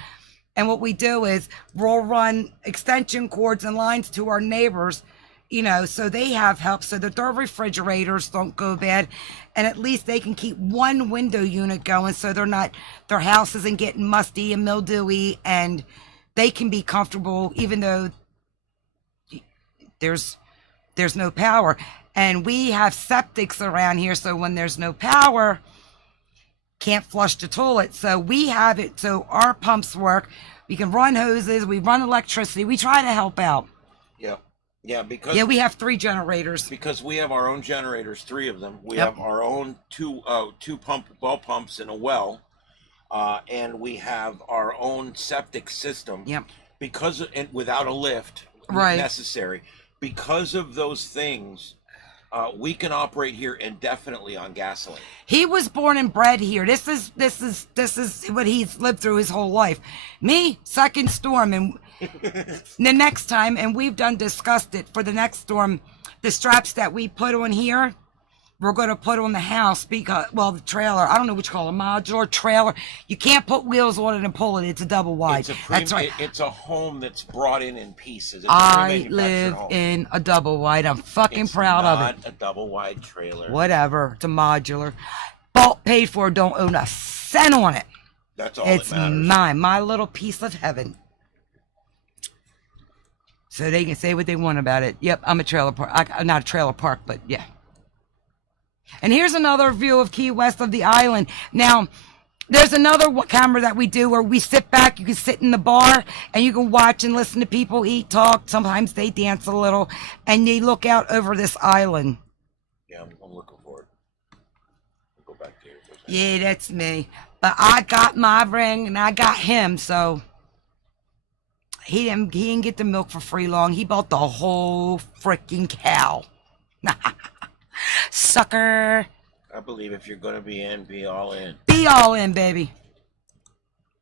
And what we do is we'll run extension cords and lines to our neighbors, you know, so they have help so that their refrigerators don't go bad. And at least they can keep one window unit going so their house isn't getting musty and mildewy, and they can be comfortable even though there's no power. And we have septics around here, so when there's no power, can't flush the toilet. So we have it so our pumps work. We can run hoses, we run electricity. We try to help out. Yeah, because we have 3 generators. Because we have our own generators, 3 of them. We have our own two well pumps and a well, and we have our own septic system. Because without a lift necessary, because of those things, we can operate here indefinitely on gasoline. He was born and bred here. This is what he's lived through his whole life. Me, second storm, and the next time, and we've discussed it for the next storm, the straps that we put on here, we're going to put on the house because, well, the trailer, I don't know what you call it, a modular trailer. You can't put wheels on it and pull it. It's a double wide. That's right. It's a home that's brought in pieces. I live in a double wide. I'm fucking proud of it. It's not a double wide trailer. Whatever. It's a modular. Bought, paid for, don't own a cent on it. That's all it's that matters. Mine. My little piece of heaven. So they can say what they want about it. Yep, I'm a trailer park. I'm not a trailer park, but yeah. And here's another view of Key West of the island. Now, there's another camera that we do where we sit back. You can sit in the bar and you can watch and listen to people eat, talk. Sometimes they dance a little. And you look out over this island. Yeah, I'm looking for it. I'll go back to you. Yeah, that's me. But I got my ring and I got him, so he didn't get the milk for free long. He bought the whole freaking cow. Sucker. I believe if you're going to be in, be all in. Be all in, baby.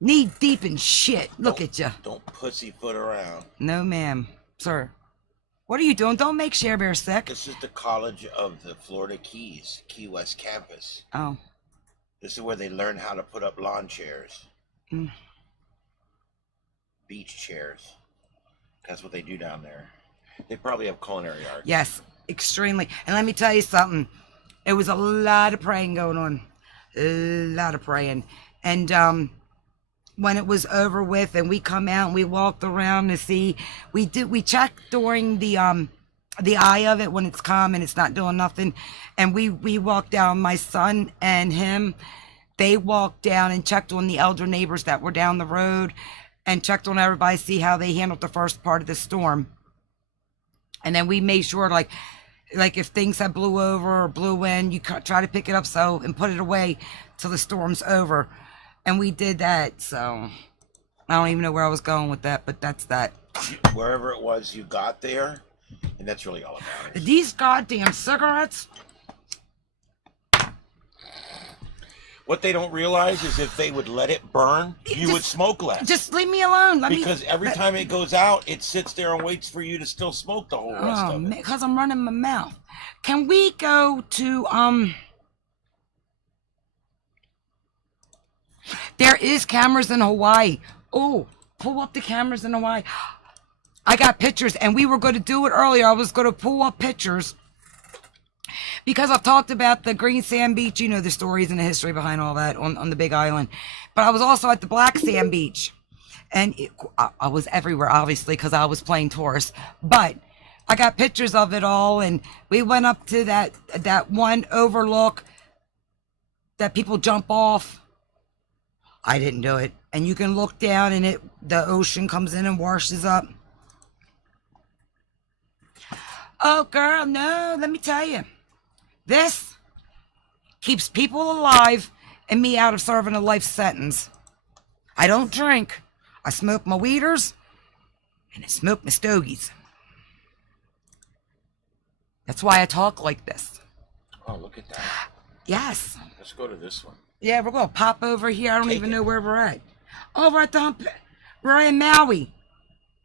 Knee deep in shit. Look at you. Don't pussyfoot around. No, ma'am. Sir. What are you doing? Don't make Share Bear sick. This is the College of the Florida Keys, Key West campus. Oh. This is where they learn how to put up lawn chairs. Beach chairs. That's what they do down there. They probably have culinary arts. Yes, extremely. And let me tell you something. It was a lot of praying going on. A lot of praying. And when it was over with and we come out and we walked around to see, we checked during the eye of it when it's calm and it's not doing nothing. And we walked down, my son and him, they walked down and checked on the elder neighbors that were down the road and checked on everybody, see how they handled the first part of the storm. And then we made sure, like if things had blew over or blew in, you try to pick it up and put it away till the storm's over. And we did that, so I don't even know where I was going with that, but that's that. Wherever it was you got there, and that's really all it matters. These goddamn cigarettes. What they don't realize is if they would let it burn, you would smoke less. Just leave me alone. Because every time it goes out, it sits there and waits for you to still smoke the whole rest of it. Because I'm running my mouth. Can we go to, there is cameras in Hawaii. Oh, pull up the cameras in Hawaii. I got pictures, and we were going to do it earlier. I was going to pull up pictures. Because I've talked about the green sand beach, you know the stories and the history behind all that on the Big Island. But I was also at the black sand beach. And I was everywhere, obviously, because I was playing tourist. But I got pictures of it all, and we went up to that one overlook that people jump off. I didn't do it. And you can look down, and the ocean comes in and washes up. Oh, girl, no, let me tell you. This keeps people alive and me out of serving a life sentence. I don't drink. I smoke my weeders, and I smoke my stogies. That's why I talk like this. Oh, look at that. Yes. Let's go to this one. Yeah, we're going to pop over here. I don't even know where we're at. Over at we're in Maui.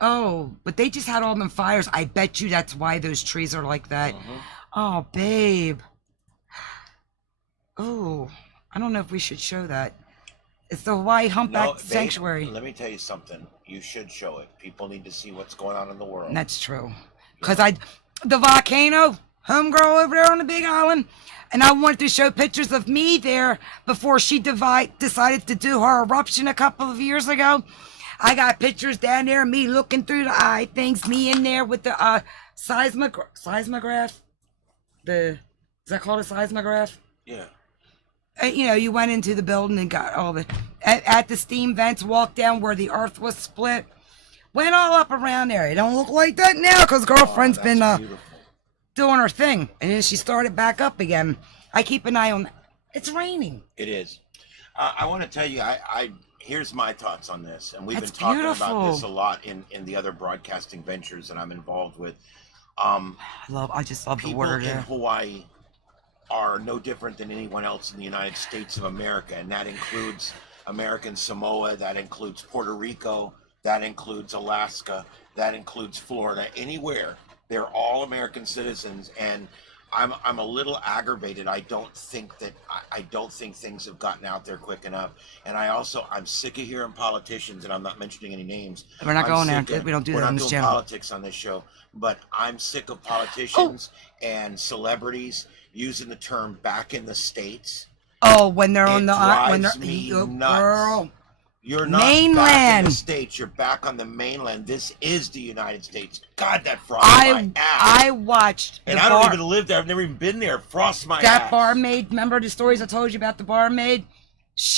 Oh, but they just had all them fires. I bet you that's why those trees are like that. Oh, babe. Oh, I don't know if we should show that. It's the Hawaii Humpback Sanctuary. Let me tell you something. You should show it. People need to see what's going on in the world. That's true. Because the volcano, homegirl over there on the Big Island, and I wanted to show pictures of me there before she decided to do her eruption a couple of years ago. I got pictures down there, me looking through the eye things, me in there with the seismograph. Is that called a seismograph? Yeah. You know, you went into the building and got all the at the steam vents, walked down where the earth was split, went all up around there. It don't look like that now because girlfriend's been doing her thing, and then she started back up again. I keep an eye on. It's raining. It is. I want to tell you, here's my thoughts on this, and we've been talking about this a lot in the other broadcasting ventures that I'm involved with. I just love the water there. People in Hawaii are no different than anyone else in the United States of America, and that includes American Samoa, that includes Puerto Rico, that includes Alaska, that includes Florida. Anywhere, they're all American citizens, and I'm a little aggravated. I don't think things have gotten out there quick enough, and I'm sick of hearing politicians, and I'm not mentioning any names. We're not going there. We don't do that on this channel. We're not doing politics on this show, but I'm sick of politicians and celebrities using the term "back in the States." Oh, when they're on nuts. Girl, you're not back in the States. You're back on the mainland. This is the United States. God, that frost my ass. I watched, and I don't even live there. I've never even been there. Frost my ass. That barmaid. Remember the stories I told you about the barmaid?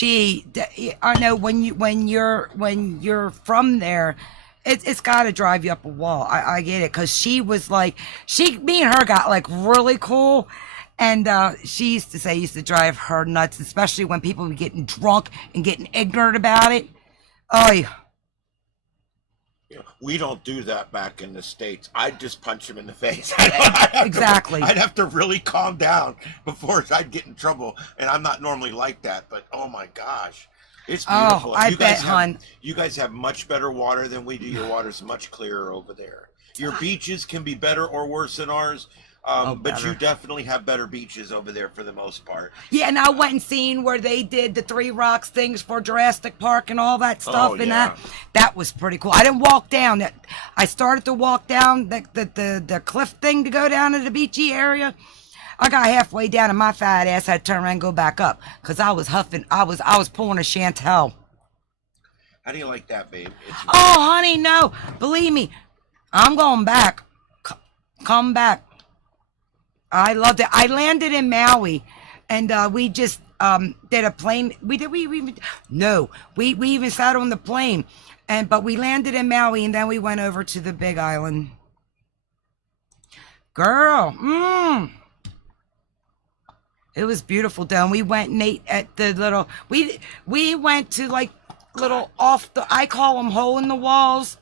I know when you're from there, it's got to drive you up a wall. I get it, because she was like, me and her got like really cool. And she used to drive her nuts, especially when people were getting drunk and getting ignorant about it. Oh, yeah. We don't do that back in the States. I'd just punch him in the face. Exactly. I'd have to really calm down before I'd get in trouble. And I'm not normally like that, but oh my gosh. It's beautiful. Oh, I bet, hon. You guys have much better water than we do. Your water's much clearer over there. Your beaches can be better or worse than ours. But you definitely have better beaches over there for the most part. Yeah, and I went and seen where they did the 3 Rocks things for Jurassic Park and all that stuff, and that was pretty cool. I didn't walk down. I started to walk down the cliff thing to go down to the beachy area. I got halfway down, and my fat ass had to turn around and go back up because I was huffing. I was pulling a Chantal. How do you like that, babe? Oh, honey, no. Believe me, I'm going back. Come back. I loved it. I landed in Maui, and we just did a plane. We even sat on the plane, but we landed in Maui, and then we went over to the Big Island. Girl, it was beautiful though. And we went and ate at the little. We went to like little I call them hole in the walls.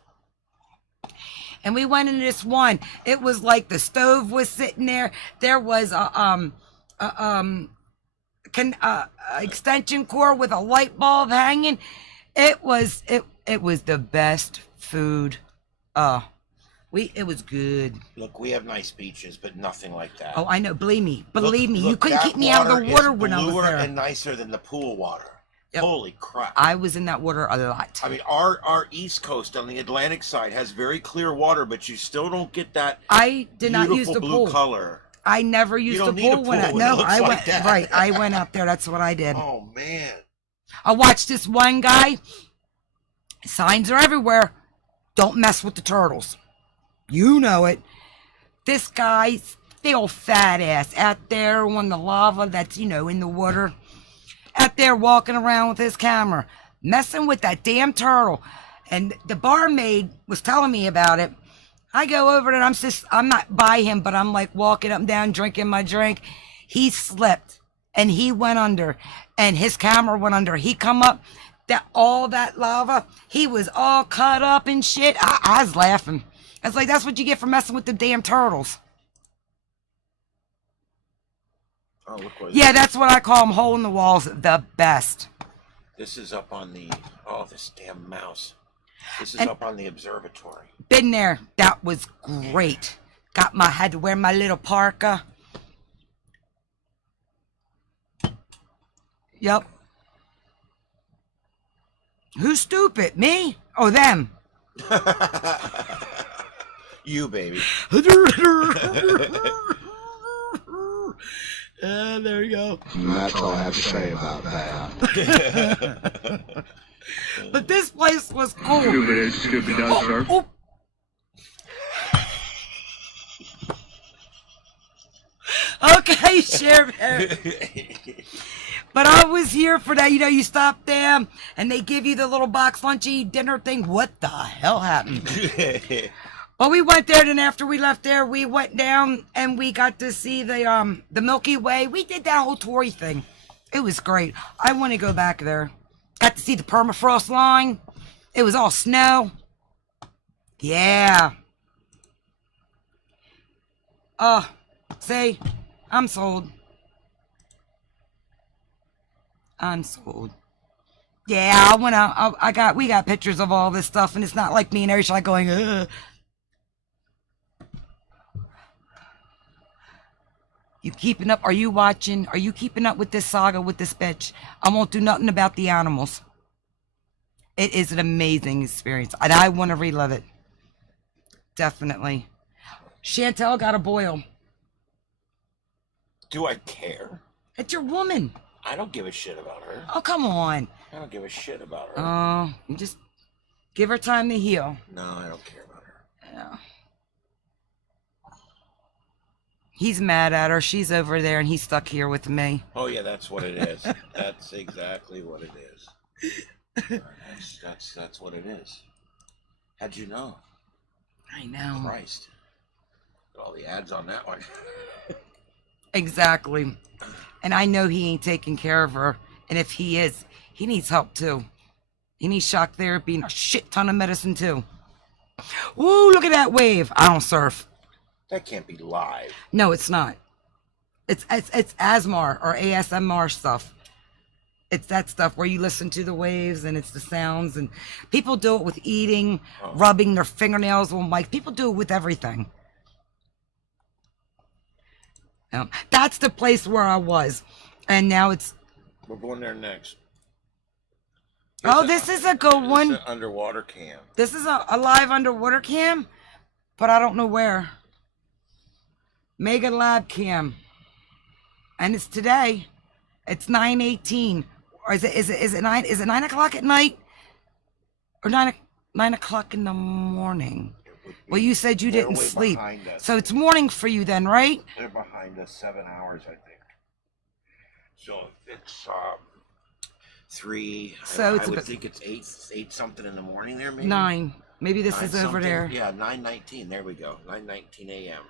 And we went into this one. It was like the stove was sitting there. There was a extension cord with a light bulb hanging. It was the best food. It was good. Look, we have nice beaches, but nothing like that. Oh, I know. Believe me. You couldn't keep me out of the water when I was there. And nicer than the pool water. Yep. Holy crap. I was in that water a lot. I mean, our East Coast on the Atlantic side has very clear water, but you still don't get that I did not use the blue pool. Color. I never used the pool when I went right. I went up there. That's what I did. Oh man. I watched this one guy Signs are everywhere. Don't mess with the turtles. You know it. This guy, still fat ass, out there on the lava that's, in the water. Out there walking around with his camera, messing with that damn turtle. And the barmaid was telling me about it. I go over there and I'm not by him, but I'm like walking up and down, drinking my drink. He slipped and he went under and his camera went under. He come up, all that lava, he was all cut up and shit. I was laughing. I was like, that's what you get for messing with the damn turtles. Oh, look what Yeah, that's what I call them, hole in the walls, the best. This is up on the, this damn mouse. This is up on the observatory. Been there. That was great. Had to wear my little parka. Yep. Who's stupid? Me or them? You, baby. There you go. And that's all I have to say about that. But this place was cool. Stupid is, stupid does, sir. Oh. Okay, Sheriff. But I was here for that. You stop there and they give you the little box lunchy dinner thing. What the hell happened? Well, we went there, then after we left there, we went down and we got to see the Milky Way. We did that whole toury thing. It was great. I want to go back there. Got to see the permafrost line. It was all snow. Yeah. See, I'm sold. I'm sold. Yeah, we got pictures of all this stuff, and it's not like me and Eric like going, ugh. You keeping up? Are you keeping up with this saga with this bitch? I won't do nothing about the animals. It is an amazing experience, and I want to relive it. Definitely. Chantal got a boil. Do I care? It's your woman. I don't give a shit about her. Oh, come on. I don't give a shit about her. Oh, just give her time to heal. No, I don't care about her. Yeah. He's mad at her. She's over there, and he's stuck here with me. Oh, yeah, that's what it is. That's exactly what it is. That's what it is. How'd you know? I know. Christ. All the ads on that one. Exactly. And I know he ain't taking care of her. And if he is, he needs help too. He needs shock therapy and a shit ton of medicine too. Woo, look at that wave. I don't surf. That can't be live. No, it's not. It's ASMR or ASMR stuff. It's that stuff where you listen to the waves and it's the sounds. And people do it with eating, rubbing their fingernails on mics. People do it with everything. That's the place where I was. And now it's... We're going there next. This is a good one. This is an underwater cam. This is a live underwater cam, but I don't know where. Mega Lab cam. And it's today. It's 9:18. Or is it 9 o'clock at night? Or 9 o'clock in the morning? Well, you said you didn't sleep. So it's morning for you then, right? They're behind us 7 hours, I think. So it's 3. So I would think it's 8 something in the morning there, maybe? 9. Maybe this is over there. Yeah, 9:19. There we go. 9:19 a.m.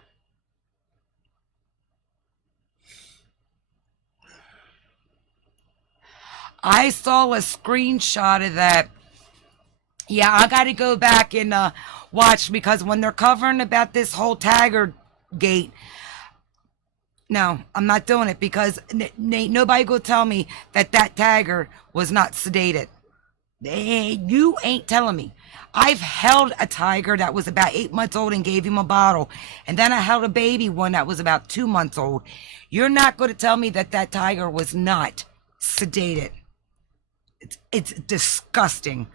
I saw a screenshot of that. Yeah, I got to go back and watch, because when they're covering about this whole Tiger gate, no, I'm not doing it, because nobody go tell me that tiger was not sedated. You ain't telling me. I've held a tiger that was about 8 months old and gave him a bottle. And then I held a baby one that was about 2 months old. You're not going to tell me that tiger was not sedated. It's disgusting.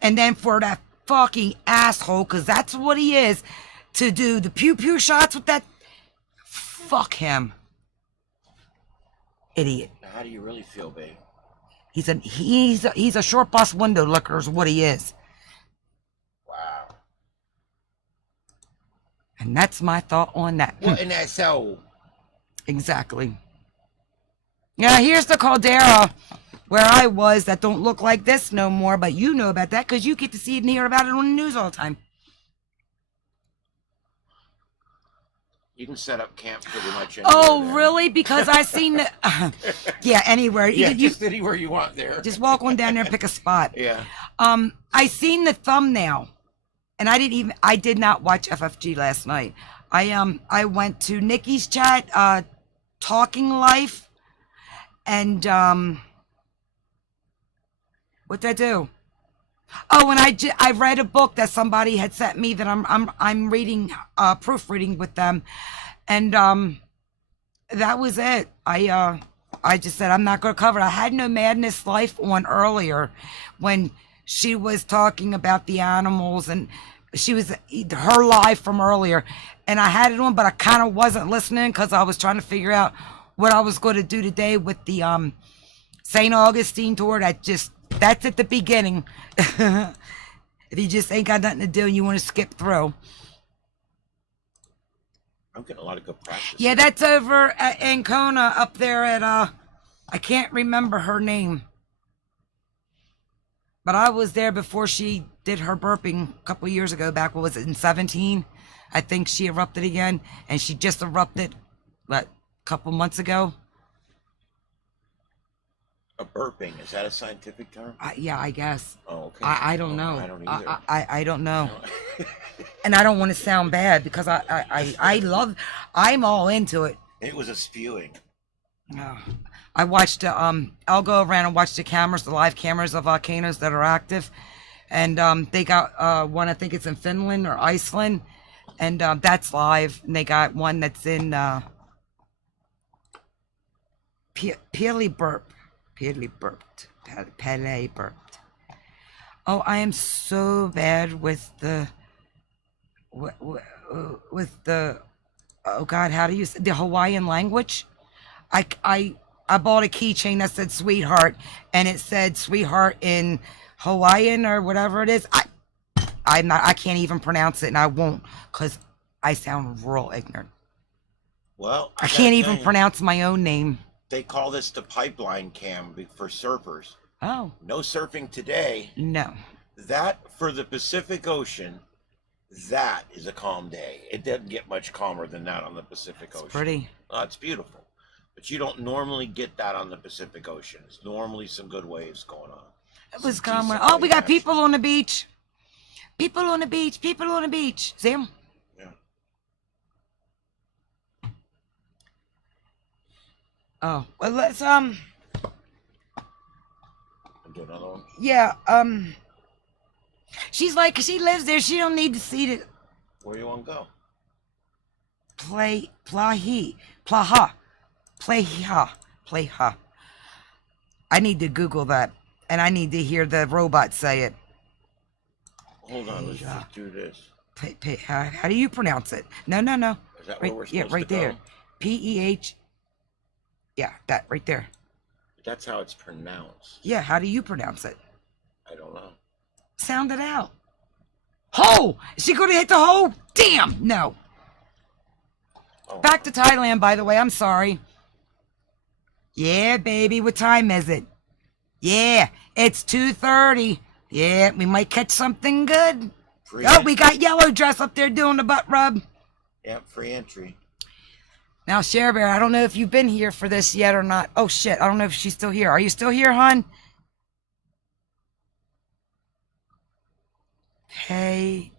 And then for that fucking asshole, because that's what he is, to do the pew-pew shots with that, fuck him. Idiot. How do you really feel, babe? He's a short bus window looker is what he is. And that's my thought on that. Well, and that's so. Exactly. Yeah, here's the caldera where I was that don't look like this no more, but you know about that because you get to see it and hear about it on the news all the time. You can set up camp pretty much anywhere. Oh, there. really? Because I seen the... yeah, anywhere. Yeah, you just anywhere you want there. just walk on down there and pick a spot. Yeah. I seen the thumbnail, and I did not watch FFG last night. I went to Nikki's chat, Talking Life, and what did I do? Oh, and I read a book that somebody had sent me that I'm reading, proofreading with them, and that was it. I just said I'm not going to cover it. I had No Madness Life on earlier when she was talking about the animals, and she was her live from earlier, and I had it on, but I kind of wasn't listening because I was trying to figure out what I was going to do today with the St. Augustine tour. That's at the beginning. If you just ain't got nothing to do and you want to skip through. I'm getting a lot of good practice. Yeah, that's over at Ancona up there at, I can't remember her name. But I was there before she did her burping a couple years ago back, what was it, in 17? I think she erupted again, and she just erupted, what, a couple months ago? A burping, is that a scientific term? Yeah, I guess. Oh, okay. I don't know. I don't either. I don't know. And I don't want to sound bad because I'm all into it. It was a spewing. I watched, I'll go around and watch the cameras, the live cameras of volcanoes that are active. And they got one, I think it's in Finland or Iceland. And that's live. And they got one that's in Pele burped. Oh, I am so bad with the oh God, how do you say the Hawaiian language? I bought a keychain that said sweetheart, and it said sweetheart in Hawaiian or whatever it is. I can't even pronounce it, and I won't because I sound real ignorant. Well, I can't even pronounce my own name. They call this the pipeline cam for surfers. Oh. No surfing today. No. That for the Pacific Ocean, that is a calm day. It doesn't get much calmer than that on the Pacific Ocean. Pretty. Oh, it's beautiful. But you don't normally get that on the Pacific Ocean. It's normally some good waves going on. It was calm. Oh, we got people on the beach. People on the beach. People on the beach. See them? Yeah. Oh, well, let's, Do another one? Yeah, she's like, she lives there. She don't need to see it. Where you want to go? Plaha. I need to Google that, and I need to hear the robot say it. Hold on, let's just do this. How do you pronounce it? No. Is that where we're supposed yeah, right to there. go? P-E-H. Yeah, that right there. That's how it's pronounced. Yeah, how do you pronounce it? I don't know. Sound it out. Hole! Is she going to hit the hole? Damn, no. Oh. Back to Thailand, by the way. I'm sorry. Yeah, baby. What time is it? Yeah, it's 2:30. Yeah, we might catch something good. We got Yellow Dress up there doing the butt rub. Yeah, free entry. Now, Cher Bear, I don't know if you've been here for this yet or not. Oh, shit. I don't know if she's still here. Are you still here, hon? Pele.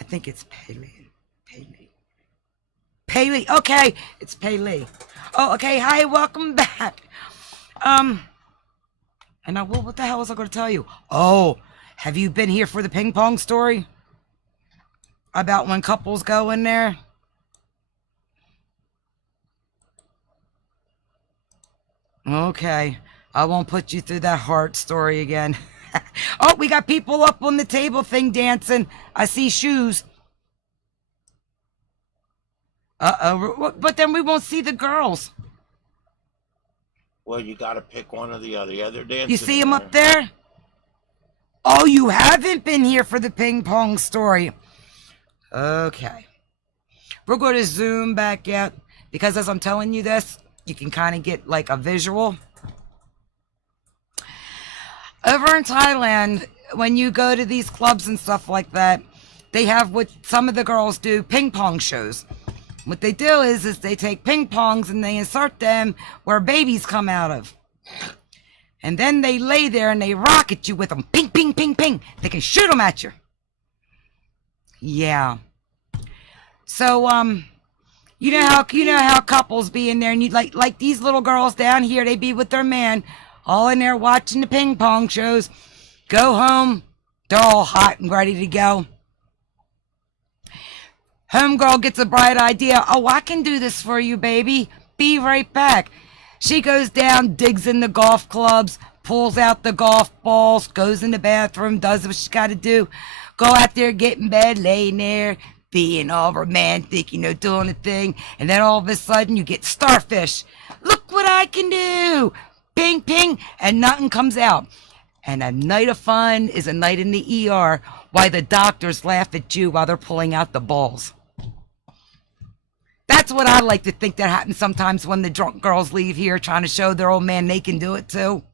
I think it's Pele. Okay, it's Pele. Oh, okay. Hi, welcome back. And now, what the hell was I going to tell you? Oh, have you been here for the ping pong story? About when couples go in there? Okay. I won't put you through that heart story again. Oh, we got people up on the table thing dancing. I see shoes. Uh-oh. But then we won't see the girls. Well, you got to pick one or the other. Yeah, they're dancing. You see him up there? Oh, you haven't been here for the ping pong story. Okay. We're going to zoom back out because as I'm telling you this, you can kind of get like a visual. Over in Thailand, when you go to these clubs and stuff like that, they have what some of the girls do, ping pong shows. What they do is they take ping pongs and they insert them where babies come out of. And then they lay there and they rock at you with them. Ping, ping, ping, ping. They can shoot them at you. Yeah. So, you know how couples be in there and you like these little girls down here, they be with their man, all in there watching the ping pong shows. Go home, they're all hot and ready to go. Homegirl gets a bright idea. Oh, I can do this for you, baby. Be right back. She goes down, digs in the golf clubs, pulls out the golf balls, goes in the bathroom, does what she's got to do. Go out there, get in bed, laying there, being all romantic, doing a thing. And then all of a sudden you get starfish. Look what I can do. Ping, ping, and nothing comes out. And a night of fun is a night in the ER while the doctors laugh at you while they're pulling out the balls. That's what I like to think that happens sometimes when the drunk girls leave here trying to show their old man they can do it too.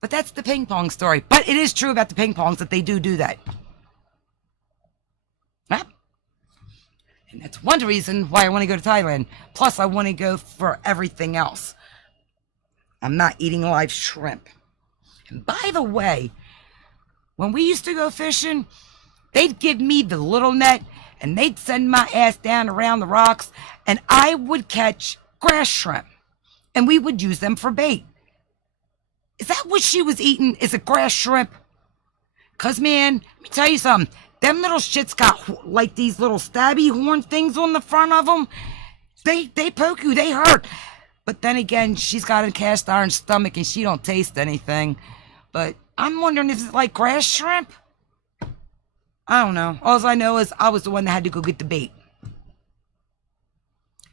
But that's the ping pong story. But it is true about the ping pongs that they do that. Yep. And that's one reason why I want to go to Thailand. Plus, I want to go for everything else. I'm not eating live shrimp. And by the way, when we used to go fishing, they'd give me the little net and they'd send my ass down around the rocks and I would catch grass shrimp and we would use them for bait. Is that what she was eating? Is it grass shrimp? Cause man, let me tell you something. Them little shits got like these little stabby horn things on the front of them. They poke you, they hurt. But then again, she's got a cast iron stomach and she don't taste anything. But I'm wondering if it's like grass shrimp. I don't know. All I know is I was the one that had to go get the bait.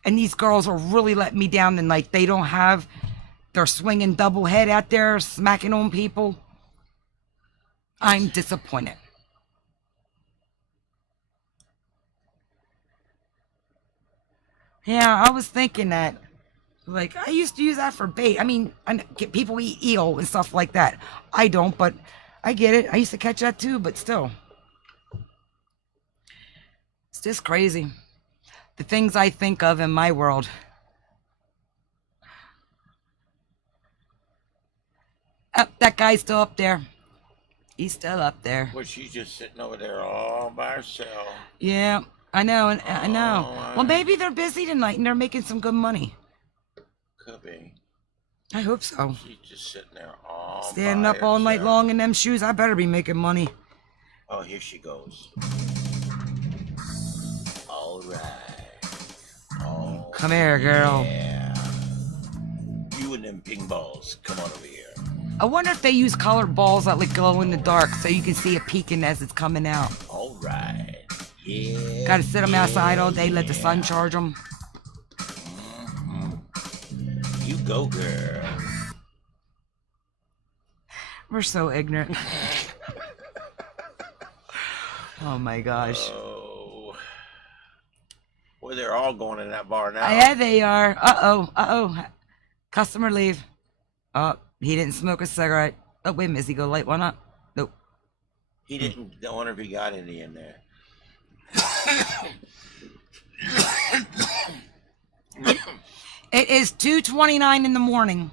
And these girls are really letting me down tonight. They don't have their swinging double head out there smacking on people. I'm disappointed. Yeah, I was thinking that. Like, I used to use that for bait. I mean, people eat eel and stuff like that. I don't, but I get it. I used to catch that too, but still. It's just crazy. The things I think of in my world. Oh, that guy's still up there. He's still up there. Well, she's just sitting over there all by herself. Yeah, I know. And I know. Well, maybe they're busy tonight and they're making some good money. Could be. I hope so. She's just sitting there all standing by up all night herself. long in them shoes. I better be making money. Oh, here she goes. All right. Oh, come here, girl. Yeah. You and them ping balls. Come on over here. I wonder if they use colored balls that like glow in the dark so you can see it peeking as it's coming out. All right. Yeah. Gotta sit them outside all day, let the sun charge them. You go, girl. We're so ignorant. Oh my gosh. Oh. Well, they're all going in that bar now. Yeah, they are. Uh-oh. Customer leave. Oh, he didn't smoke a cigarette. Oh, wait a minute. Is he gonna light one up? Nope. He didn't. I wonder if he got any in there. It is 2:29 in the morning.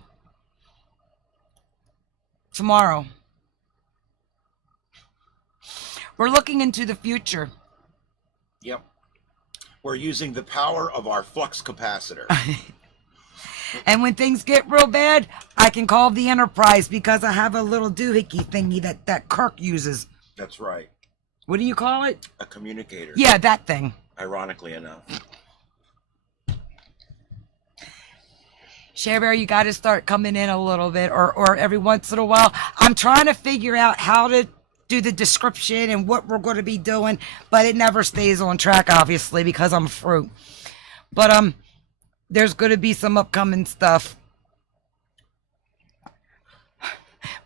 Tomorrow. We're looking into the future. Yep. We're using the power of our flux capacitor. And when things get real bad, I can call the Enterprise because I have a little doohickey thingy that Kirk uses. That's right. What do you call it? A communicator. Yeah, that thing. Ironically enough. Share Bear, you got to start coming in a little bit or every once in a while. I'm trying to figure out how to do the description and what we're going to be doing, but it never stays on track, obviously, because I'm a fruit. But There's going to be some upcoming stuff.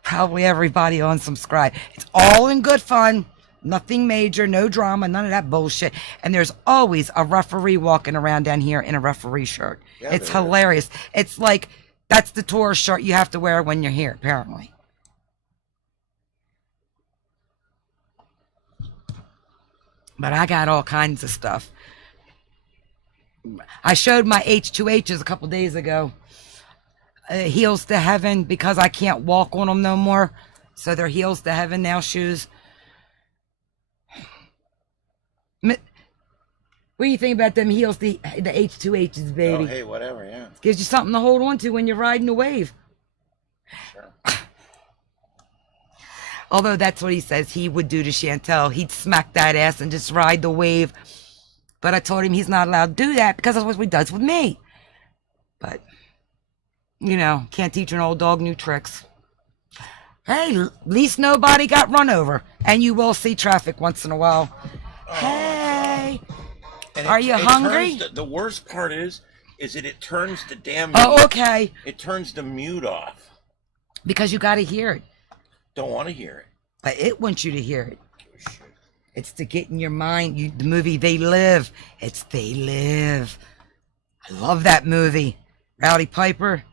Probably everybody unsubscribe. It's all in good fun. Nothing major, no drama, none of that bullshit. And there's always a referee walking around down here in a referee shirt. Yeah, it's there is. hilarious. It's like, that's the tourist shirt you have to wear when you're here, apparently. But I got all kinds of stuff. I showed my H2Hs a couple days ago. Heels to heaven, because I can't walk on them no more. So they're heels to heaven now shoes. What do you think about them heels, the H2Hs, baby? Oh, hey, whatever, yeah. Gives you something to hold on to when you're riding the wave. Sure. Although that's what he says he would do to Chantal. He'd smack that ass and just ride the wave. But I told him he's not allowed to do that because that's what he does with me. But, you know, can't teach an old dog new tricks. Hey, at least nobody got run over. And you will see traffic once in a while. Hey, And are you hungry? The worst part is that it turns the damn Oh, okay. It turns the mute off. Because you got to hear it. Don't want to hear it. But it wants you to hear it. It's to get in your mind. The movie They Live. It's They Live. I love that movie. Rowdy Piper.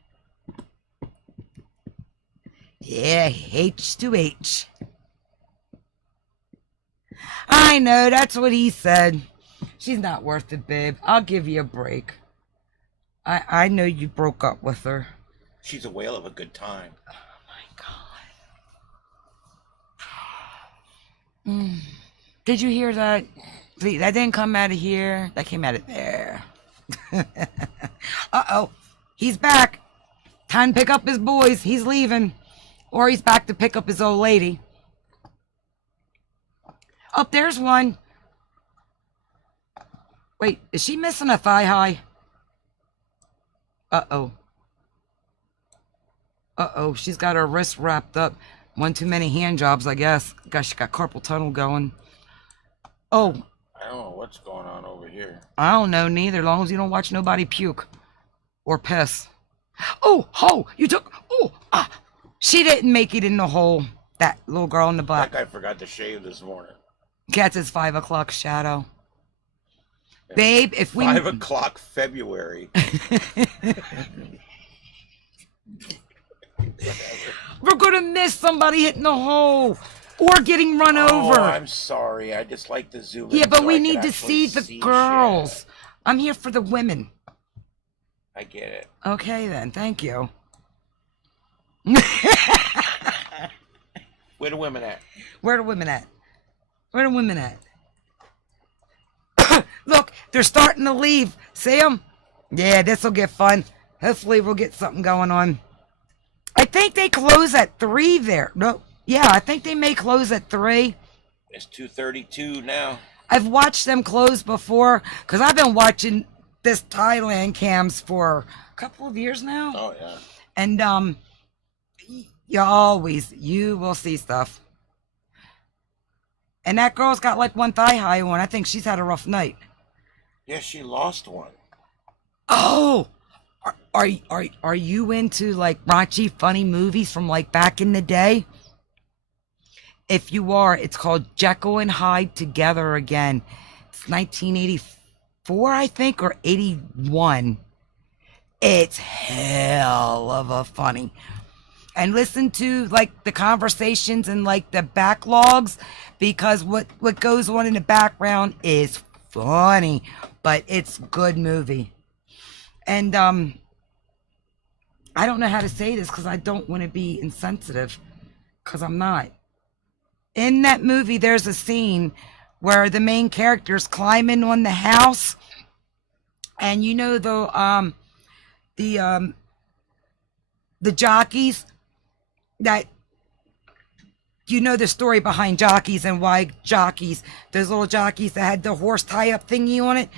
Yeah, H2H. I know, that's what he said. She's not worth it, babe. I'll give you a break. I know you broke up with her. She's a whale of a good time. Did you hear that? See, that didn't come out of here. That came out of there. Uh-oh. He's back. Time to pick up his boys. He's leaving. Or he's back to pick up his old lady. Oh, there's one. Wait, is she missing a thigh high? Uh-oh. Uh-oh, she's got her wrist wrapped up. One too many hand jobs, I guess. Gosh, she got carpal tunnel going. Oh. I don't know what's going on over here. I don't know neither, as long as you don't watch nobody puke. Or piss. Oh, you took, she didn't make it in the hole. That little girl in the black. That guy forgot to shave this morning. That's his 5 o'clock shadow. Babe, if we... 5 o'clock February. We're gonna miss somebody hitting the hole. Or getting run over. I'm sorry. I just like to zoom in. Yeah, but so we I need can to see the shit. girls. I'm here for the women. I get it. Okay then, thank you. Where the women at? Where the women at? Where the women at? Look, they're starting to leave. See them? Yeah, this'll get fun. Hopefully we'll get something going on. I think they close at 3 there. No, yeah, I think they may close at 3. It's 2:32 now. I've watched them close before because I've been watching this Thailand cams for a couple of years now. Oh yeah. And you will see stuff. And that girl's got like one thigh high on. I think she's had a rough night. Yeah, she lost one. Oh, are you into like raunchy, funny movies from like back in the day? If you are, it's called Jekyll and Hyde Together Again. It's 1984, I think, or 81. It's hell of a funny. And listen to like the conversations and like the backlogs, because what goes on in the background is funny, but it's good movie. And I don't know how to say this because I don't want to be insensitive, because I'm not. In that movie, there's a scene where the main character's climbing on the house, and you know the jockeys that, you know the story behind jockeys and why jockeys, those little jockeys that had the horse tie up thingy on it,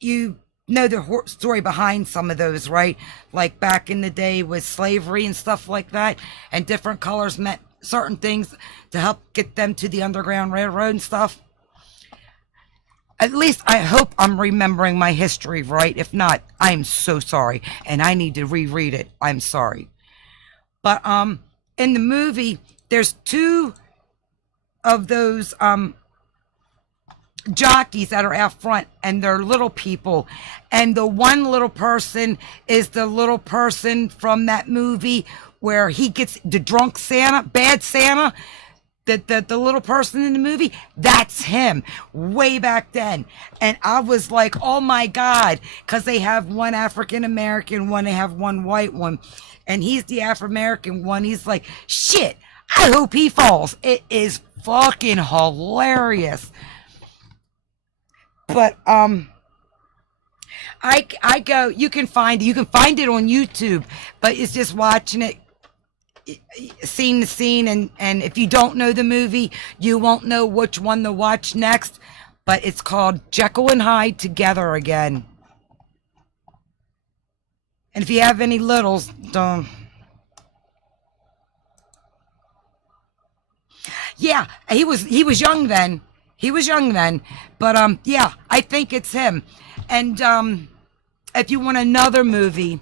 you know the story behind some of those, right? Like back in the day with slavery and stuff like that, and different colors meant certain things to help get them to the Underground Railroad and stuff. At least I hope I'm remembering my history right. If not, I'm so sorry, and I need to reread it. I'm sorry. But in the movie, there's two of those jockeys that are out front, and they're little people, and the one little person is the little person from that movie where he gets the drunk Santa, bad Santa. The little person in the movie, that's him way back then. And I was like, oh my God, because they have one African American one, they have one white one, and he's the African American one. He's like, shit, I hope he falls. It is fucking hilarious. But I go, you can find it on YouTube, but it's just watching it scene to scene, and if you don't know the movie, you won't know which one to watch next. But it's called Jekyll and Hyde Together Again. And if you have any littles, don't. Yeah, he was young then. He was young then, but yeah, I think it's him. And if you want another movie,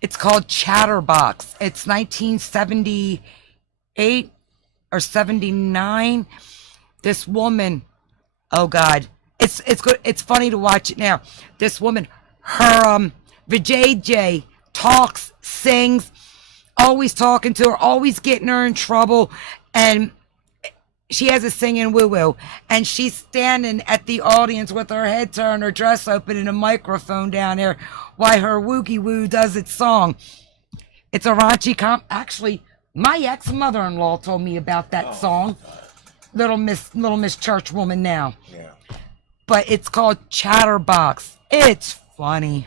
it's called Chatterbox. It's 1978 or 79. This woman, oh God, it's good. It's funny to watch it now. This woman, her Vijay talks, sings, always talking to her, always getting her in trouble, and she has a singing woo-woo, and she's standing at the audience with her head turned, her dress open, and a microphone down there while her woogie woo does its song. It's a raunchy actually, my ex-mother-in-law told me about that song. Little Miss Churchwoman now. Yeah. But it's called Chatterbox. It's funny.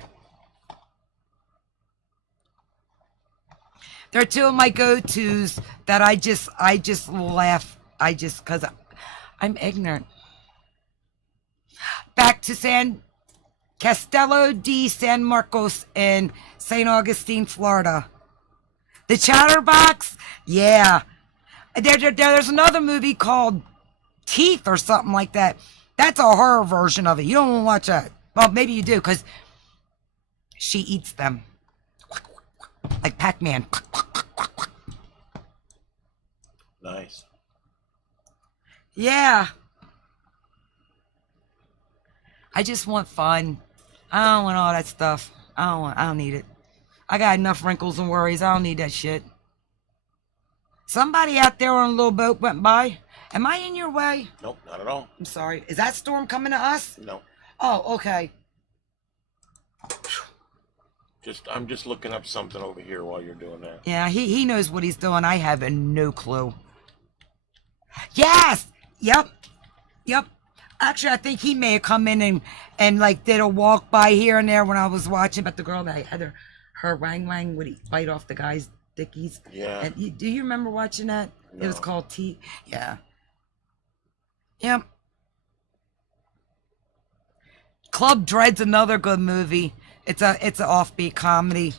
They're two of my go-tos that I just laugh. Because I'm ignorant. Back to San Castello di San Marcos in St. Augustine, Florida. The Chatterbox? Yeah. There's another movie called Teeth or something like that. That's a horror version of it. You don't want to watch that. Well, maybe you do, because she eats them. Like Pac-Man. Nice. Yeah. I just want fun. I don't want all that stuff. I don't need it. I got enough wrinkles and worries. I don't need that shit. Somebody out there on a little boat went by. Am I in your way? Nope, not at all. I'm sorry. Is that storm coming to us? No. Oh, okay. I'm just looking up something over here while you're doing that. Yeah, he knows what he's doing. I have no clue. Yes! Yep. Actually, I think he may have come in and like did a walk by here and there when I was watching. But the girl that had her wang would he bite off the guy's dickies? Yeah. And do you remember watching that? No. It was called T. Yeah. Yep. Club Dread's another good movie. It's an offbeat comedy.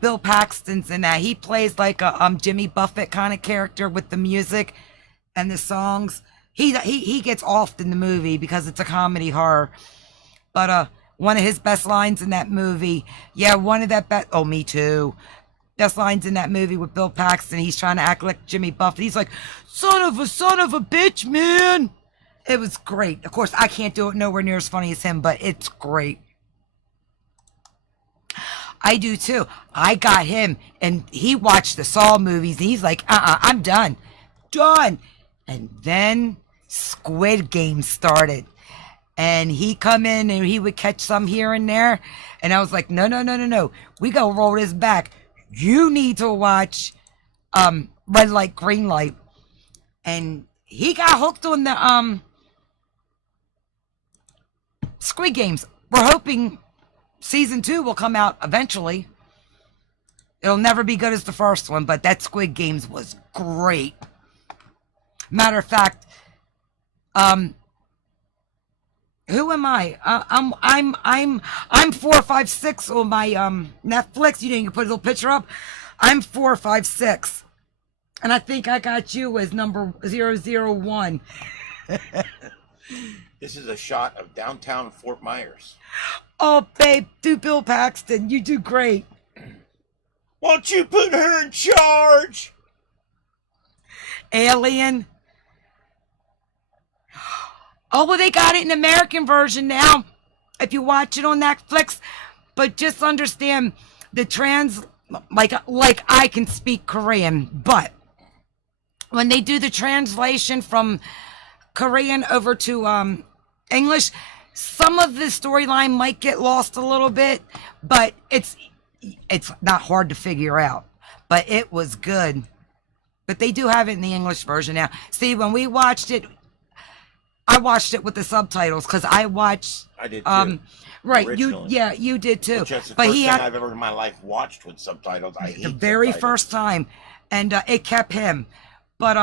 Bill Paxton's in that. He plays like a Jimmy Buffett kind of character with the music and the songs. He gets offed in the movie because it's a comedy horror. But one of his best lines in that movie, oh, me too. Best lines in that movie with Bill Paxton. He's trying to act like Jimmy Buffett. He's like, son of a bitch, man. It was great. Of course, I can't do it nowhere near as funny as him, but it's great. I do too. I got him, and he watched the Saw movies, and he's like, I'm done. And then Squid Game started, and he come in and he would catch some here and there, and I was like, no, we gotta roll this back. You need to watch Red Light, Green Light. And he got hooked on the Squid Games. We're hoping season 2 will come out eventually. It'll never be good as the first one, but that Squid Games was great. Matter of fact, who am I? I'm 456 on my Netflix. You can put a little picture up. I'm 456, and I think I got you as number 001. This is a shot of downtown Fort Myers. Oh, babe, do Bill Paxton. You do great. Won't you put her in charge? Alien. Oh, well, they got it in American version now. If you watch it on Netflix, but just understand the like I can speak Korean, but when they do the translation from Korean over to English, some of the storyline might get lost a little bit, but it's not hard to figure out. But it was good. But they do have it in the English version now. See, when we watched it, I watched it with the subtitles because I watched. I did too. Right, Originally. you did too. Which that's the but first he thing had I've ever in my life watched with subtitles. I hate the very subtitles. first time, and it kept him. But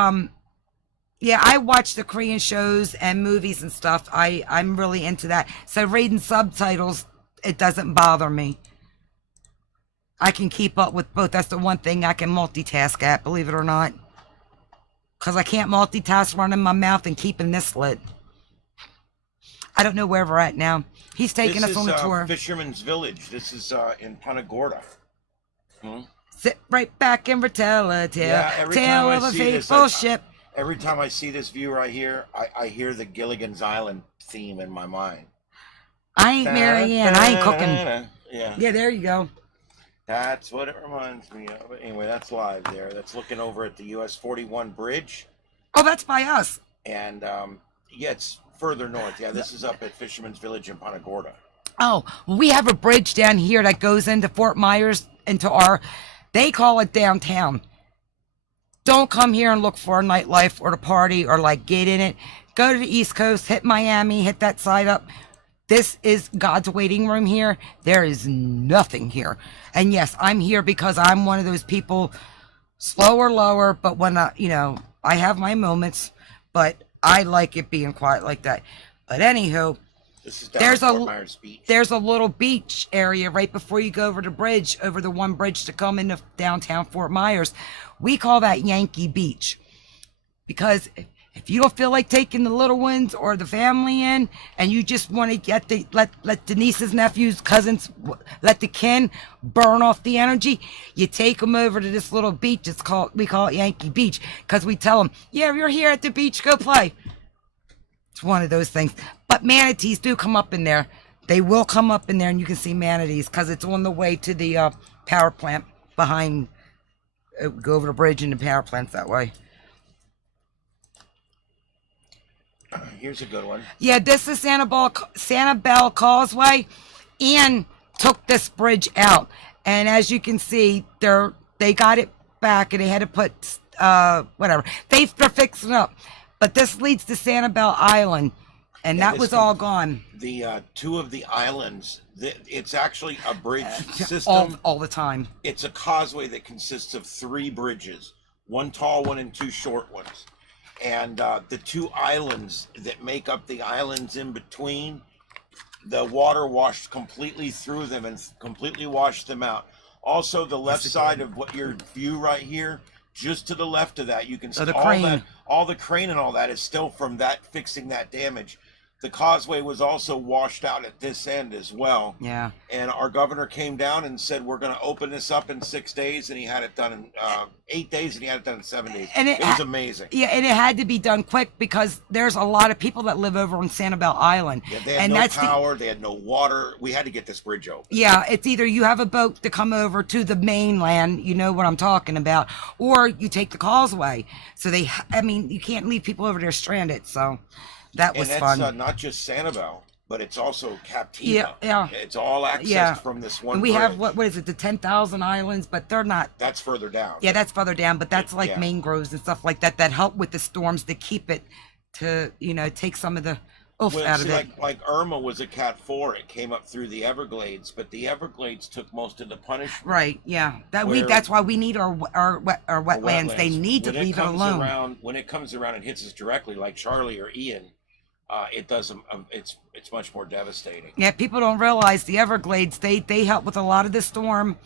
yeah, I watch the Korean shows and movies and stuff. I'm really into that. So reading subtitles, it doesn't bother me. I can keep up with both. That's the one thing I can multitask at, believe it or not. Because I can't multitask running my mouth and keeping this lit. I don't know where we're at now. He's taking us on a tour. Fisherman's Village. This is in Punta Gorda. Sit right back and retell a tale. Yeah, every Tale time I of a see this, faithful ship. Every time I see this view right here, I hear the Gilligan's Island theme in my mind. I ain't Mary Ann. I ain't cooking. Yeah. Yeah, there you go. That's what it reminds me of. But anyway, that's live there. That's looking over at the US 41 bridge. Oh, that's by us. And yeah, it's further north. Yeah, this is up at Fisherman's Village in Punta Gorda. Oh, well, we have a bridge down here that goes into Fort Myers, into they call it downtown. Don't come here and look for a nightlife or to party or like get in it. Go to the East Coast, hit Miami, hit that side up. This is God's waiting room here. There is nothing here. And yes, I'm here because I'm one of those people, slow or lower, but when I have my moments, but I like it being quiet like that. But anywho, this is down Fort Myers Beach. There's a little beach area right before you go over the bridge, over the one bridge to come into downtown Fort Myers. We call that Yankee Beach because if you don't feel like taking the little ones or the family in, and you just want to get let the nieces, nephews, cousins, let the kin burn off the energy, you take them over to this little beach. We call it Yankee Beach because we tell them, yeah, you're here at the beach, go play. It's one of those things. But manatees do come up in there. They will come up in there, and you can see manatees because it's on the way to the power plant behind. Go over the bridge and the power plant's that way. Here's a good one. Yeah, this is Sanibel Causeway. Ian took this bridge out, and as you can see, they got it back, and they had to put whatever. They're fixing it up, but this leads to Sanibel Island, and that was all gone. The two of the islands. It's actually a bridge system. All the time. It's a causeway that consists of 3 bridges, one tall one and 2 short ones. And the 2 islands that make up the islands in between, the water washed completely through them and completely washed them out. Also, the left side of what your view right here, just to the left of that, you can see all the crane and all that is still from that fixing that damage. The causeway was also washed out at this end as well. Yeah. And our governor came down and said, we're going to open this up in 6 days. And he had it done in 8 days, and he had it done in 7 days. And it was amazing. Yeah, and it had to be done quick because there's a lot of people that live over on Sanibel Island. Yeah, they had no power. They had no water. We had to get this bridge open. Yeah, it's either you have a boat to come over to the mainland, you know what I'm talking about, or you take the causeway. So you can't leave people over there stranded. So that was fun. And that's not just Sanibel, but it's also Captiva. Yeah. It's all accessed from this one bridge. Have, what is it, the 10,000 islands, but they're not. That's further down. Yeah, that's further down, but that's like mangroves and stuff like that help with the storms to keep it, to, take some of the out of it. Like Irma was a Cat 4. It came up through the Everglades, but the Everglades took most of the punishment. Right, yeah. That's why we need our wetlands. They need to leave it alone. When it comes around and hits us directly, like Charlie or Ian, it doesn't. It's much more devastating. Yeah, people don't realize the Everglades. They help with a lot of the storm,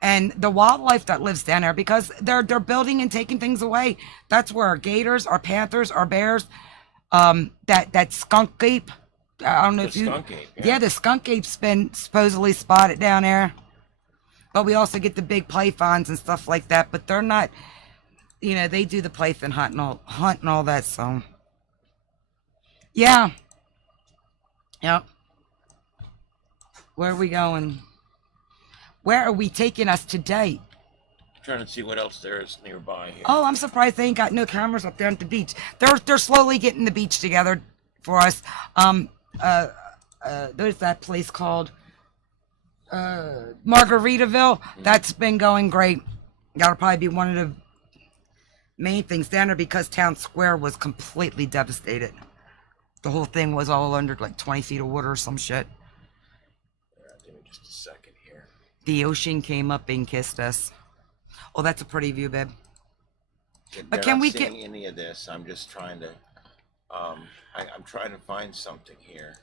and the wildlife that lives down there because they're building and taking things away. That's where our gators, our panthers, our bears, That skunk ape. I don't know if you. Skunk ape. Yeah, the skunk ape's been supposedly spotted down there. But we also get the big pythons and stuff like that. But they're not, they do the python hunt and all that. So, yeah. Yep. Where are we going? Where are we taking us today? Trying to see what else there is nearby here. Oh, I'm surprised they ain't got no cameras up there at the beach. They're slowly getting the beach together for us. There's that place called Margaritaville. That's been going great. That'll probably be one of the main things down there because Town Square was completely devastated. The whole thing was all under like 20 feet of water or some shit. Give me just a second here. The ocean came up and kissed us. Oh, that's a pretty view, babe. But can we get any of this? I'm just trying to. I'm trying to find something here.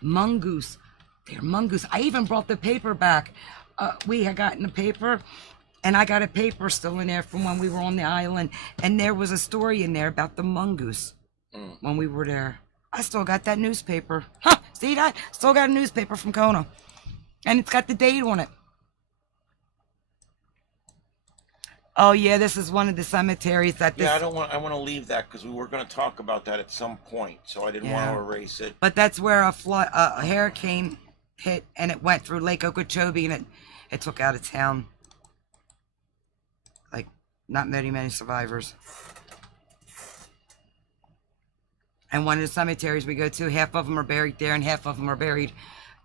Mongoose. They're mongoose. I even brought the paper back. We had gotten the paper, and I got a paper still in there from when we were on the island, and there was a story in there about the mongoose when we were there. I still got that newspaper. Huh, see that? Still got a newspaper from Kona. And it's got the date on it. Oh yeah, this is one of the cemeteries that this... Yeah, I want to leave that because we were going to talk about that at some point, so I didn't want to erase it. But that's where a hurricane hit, and it went through Lake Okeechobee, and it took out of town. Like, not many survivors. And one of the cemeteries we go to, half of them are buried there, and half of them are buried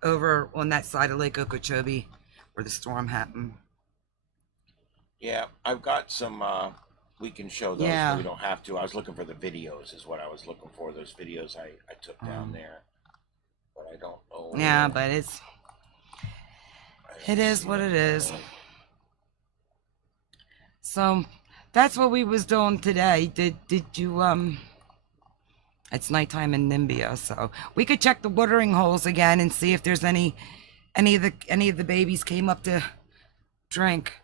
over on that side of Lake Okeechobee where the storm happened. Yeah, I've got some, we can show those, Yeah. but we don't have to. I was looking for the videos is what I was looking for, those videos I took down there. But I don't know. Yeah, but it is what it is. So, that's what we was doing today. Did you, it's nighttime in Nimbia, so we could check the watering holes again and see if there's any of the babies came up to drink.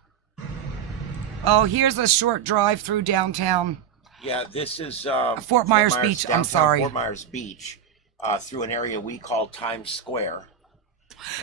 Oh, here's a short drive through downtown. Yeah, this is Fort Myers Beach. downtown I'm sorry. Fort Myers Beach, through an area we call Times Square.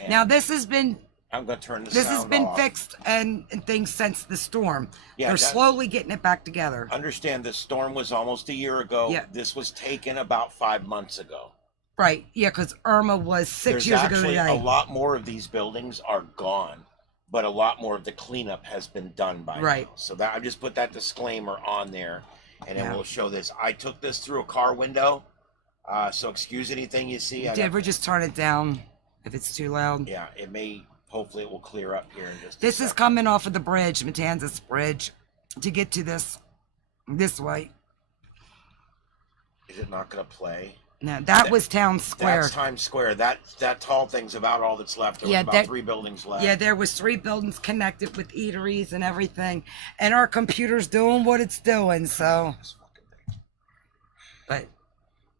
And Now this has been I'm gonna turn this has sound been off. fixed and things since the storm. Yeah, They're slowly getting it back together. Understand, this storm was almost a year ago. Yeah. This was taken about 5 months ago. Right? Yeah, because Irma was 6 years ago Actually, today. a lot more of these buildings are gone, but a lot more of the cleanup has been done by Right. now. So that I just put that disclaimer on there, and then Yeah. we'll show this. I took this through a car window, so excuse anything you see. Did we just turn it down if it's too loud? Yeah, it may. Hopefully, it will clear up here in just. This is coming off of the bridge, Matanzas Bridge, to get to this way. Is it not going to play? No, that was Town Square. That's Times Square. That tall thing's about all that's left. There was about 3 buildings left. Yeah, there was 3 buildings connected with eateries and everything, and our computer's doing what it's doing. So, but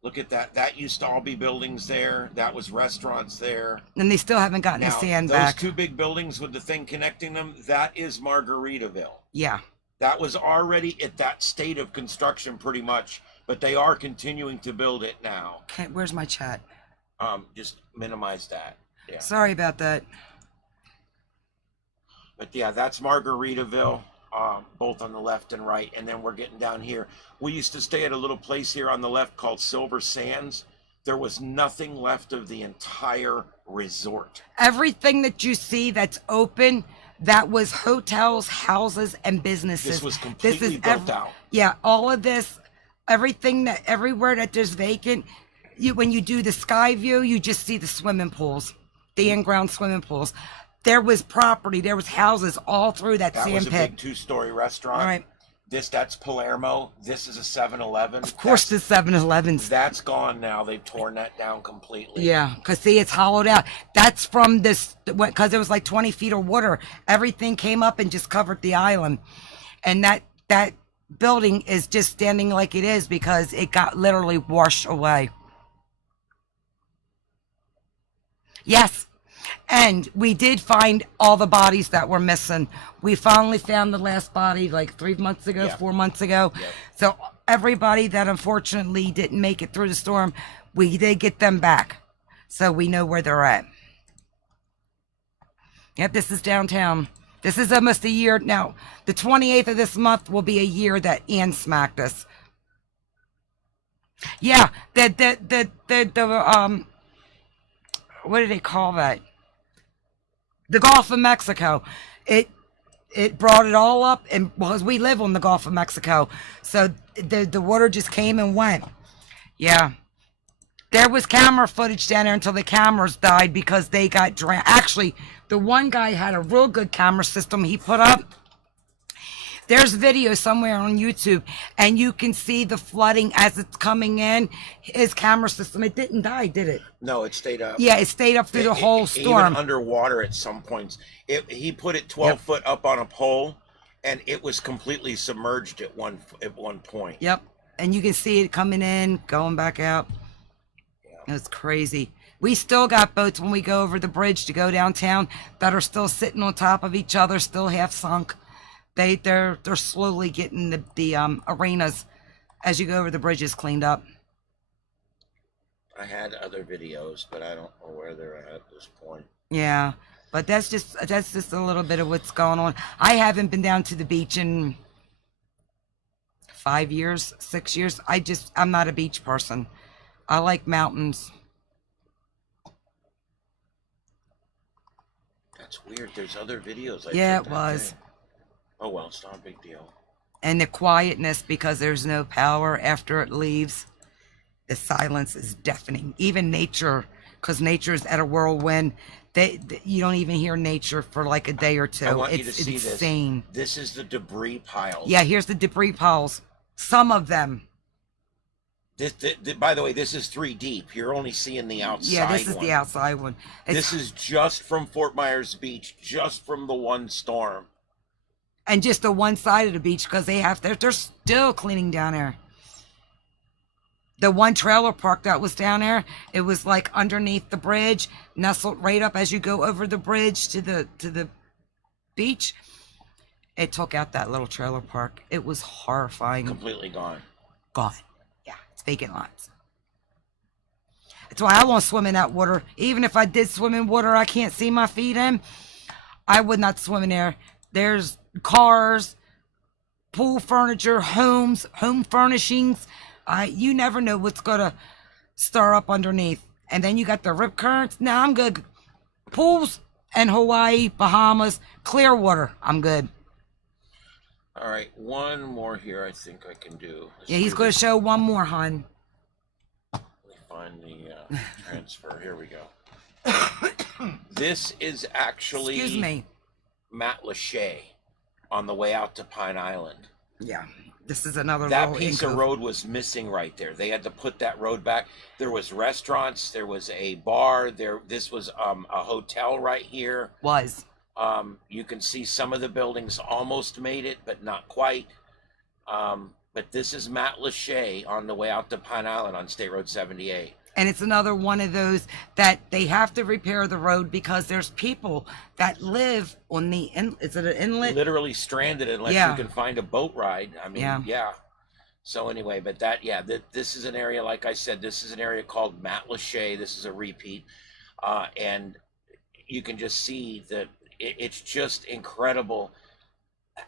look at that. That used to all be buildings there. That was restaurants there. and they still haven't gotten Now, the sand those back. 2 big buildings with the thing connecting them, that is Margaritaville. Yeah. That was already at that state of construction pretty much, but they are continuing to build it now. Okay, where's my chat? Just minimize that. Yeah. Sorry about that. But yeah, that's Margaritaville, both on the left and right. And then we're getting down here. We used to stay at a little place here on the left called Silver Sands. There was nothing left of the entire resort. Everything that you see that's open, that was hotels, houses, and businesses. This was completely built out. Yeah, all of this, everywhere that there's vacant, when you do the sky view, you just see the swimming pools, the in-ground swimming pools. There was property, there was houses all through that That sand was a pit. big 2-story restaurant. All right. That's Palermo. This is a 7-Eleven. Of course, the 7-Elevens. That's gone now. They've torn that down completely. Yeah, because see, it's hollowed out. That's from this, because there was like 20 feet of water. Everything came up and just covered the island. And that building is just standing like it is because it got literally washed away. Yes. And we did find all the bodies that were missing. We finally found the last body like 3 months ago, 4 months ago. Yep. So everybody that unfortunately didn't make it through the storm, we did get them back. So we know where they're at. Yep, this is downtown. This is almost a year now. The 28th of this month will be a year that Ian smacked us. Yeah, what do they call that? The Gulf of Mexico. It brought it all up, and because we live on the Gulf of Mexico, so the water just came and went. Yeah. There was camera footage down there until the cameras died because they got drowned. Actually, the one guy had a real good camera system he put up. There's video somewhere on YouTube, and you can see the flooding as it's coming in. His camera system, it didn't die, did it? No, it stayed up. Yeah, it stayed up through the whole storm. Even underwater at some points. He put it 12 foot up on a pole, and it was completely submerged at one point. Yep, and you can see it coming in, going back out. It was crazy. We still got boats when we go over the bridge to go downtown that are still sitting on top of each other, still half sunk. They're slowly getting the arenas as you go over the bridges cleaned up. I had other videos, but I don't know where they're at this point. Yeah, but that's just a little bit of what's going on. I haven't been down to the beach in 5 years, 6 years. I'm not a beach person. I like mountains. That's weird. There's other videos. Yeah, it was. Oh, well, it's not a big deal. And the quietness, because there's no power after it leaves. The silence is deafening. Even nature, because nature's at a whirlwind. You don't even hear nature for like a day or two. I want you to see insane. This is the debris piles. Yeah, here's the debris piles. Some of them. By the way, this is 3 deep. You're only seeing the outside. Yeah, this is the outside one. This is just from Fort Myers Beach, just from the one storm. And just the one side of the beach, because they're still cleaning down there. The one trailer park that was down there, it was like underneath the bridge, nestled right up as you go over the bridge to the beach. It took out that little trailer park. It was horrifying. Completely gone. Gone. Yeah, it's vacant lots. That's why I won't swim in that water. Even if I did swim in water I can't see my feet in, I would not swim in there. There's cars, pool furniture, homes, home furnishings. You never know what's gonna stir up underneath. And then you got the rip currents. Now I'm good. Pools and Hawaii, Bahamas, clear water. I'm good. All right, one more here I think I can do. Yeah, he's going to show one more, hon. Let me find the transfer. Here we go. This is actually Excuse me. Matt Lachey on the way out to Pine Island. Yeah, this is another that piece of road was missing right there. They had to put that road back. There was restaurants, there was a bar, this was a hotel right here. You can see some of the buildings almost made it, but not quite. But this is Matt Lachey on the way out to Pine Island on State Road 78. And it's another one of those that they have to repair the road because there's people that live on the is it an inlet? Literally stranded unless you can find a boat ride. I mean, yeah. So anyway, but this is an area, like I said, this is an area called Matt Lachey. This is a repeat. And you can just see that it's just incredible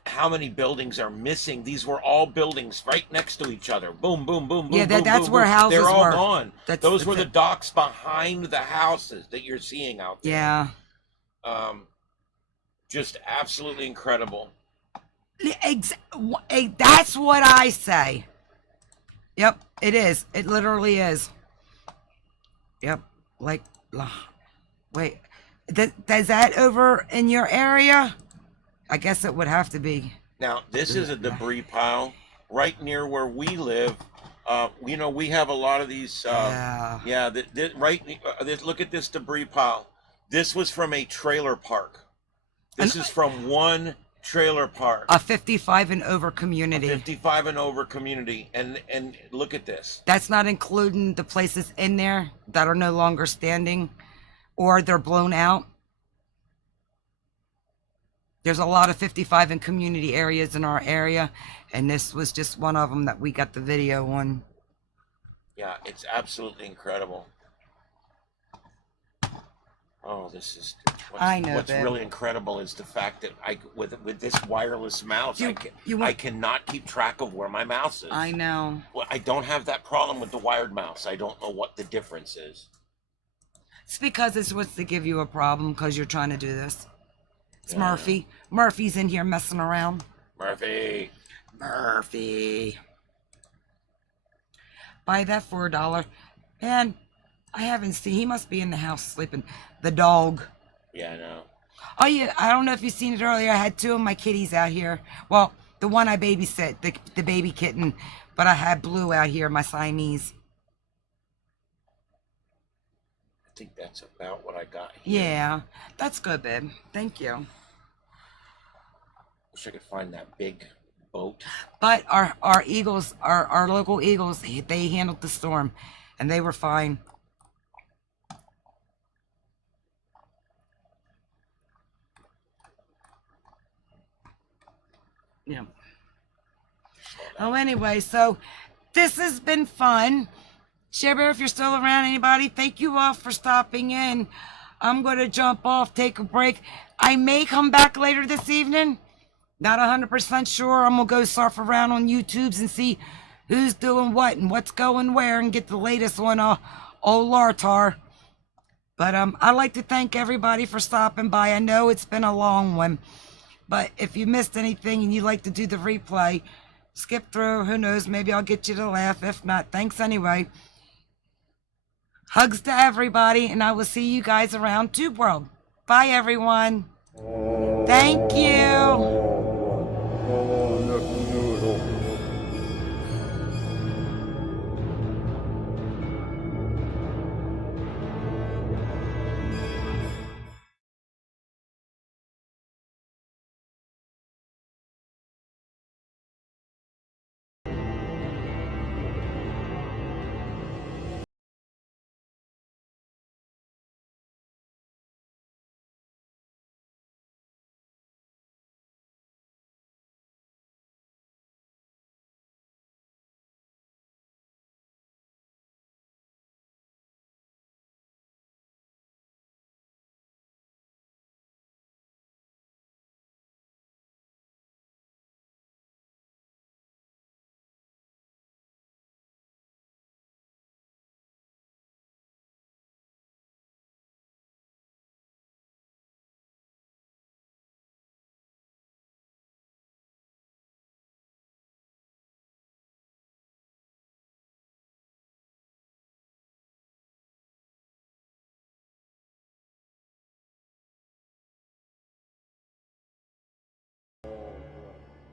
how many buildings are missing. These were all buildings right next to each other. Boom, boom, boom, boom. Yeah, boom, that's boom, where boom. houses They're all were. gone. Those were the docks behind the houses that you're seeing out there. Yeah. Just absolutely incredible. That's what I say. Yep, it is. It literally is. Yep. Like, wait. Is that over in your area? I guess it would have to be. Now, this is a debris pile right near where we live. We have a lot of these. Look at this debris pile. This was from a trailer park. This is from one trailer park. A 55 and over community. 55 and over community. And look at this. That's not including the places in there that are no longer standing or they're blown out. There's a lot of 55 in community areas in our area, and this was just one of them that we got the video on. Yeah, it's absolutely incredible. Oh, this is. I know, What's babe. really incredible is the fact that with this wireless mouse, I cannot keep track of where my mouse is. I know. Well, I don't have that problem with the wired mouse. I don't know what the difference is. It's because it's what's to give you a problem because you're trying to do this. It's Yeah. Murphy. Murphy's in here messing around. Murphy. Buy that for $1. And I haven't seen, he must be in the house sleeping. The dog. Yeah, I know. Oh yeah, I don't know if you've seen it earlier. I had 2 of my kitties out here. Well, the one I babysit, the baby kitten, but I had Blue out here, my Siamese. I think that's about what I got here. Yeah, that's good, babe. Thank you. Wish I could find that big boat. But our Eagles, our local Eagles, they handled the storm, and they were fine. Yeah. Oh, anyway, so this has been fun. Share Bear, if you're still around, anybody, thank you all for stopping in. I'm going to jump off, take a break. I may come back later this evening. Not 100% sure. I'm going to go surf around on YouTubes and see who's doing what and what's going where and get the latest on old Lartar. But I'd like to thank everybody for stopping by. I know it's been a long one. But if you missed anything and you'd like to do the replay, skip through. Who knows? Maybe I'll get you to laugh. If not, thanks anyway. Hugs to everybody, and I will see you guys around Tube World. Bye, everyone. Thank you.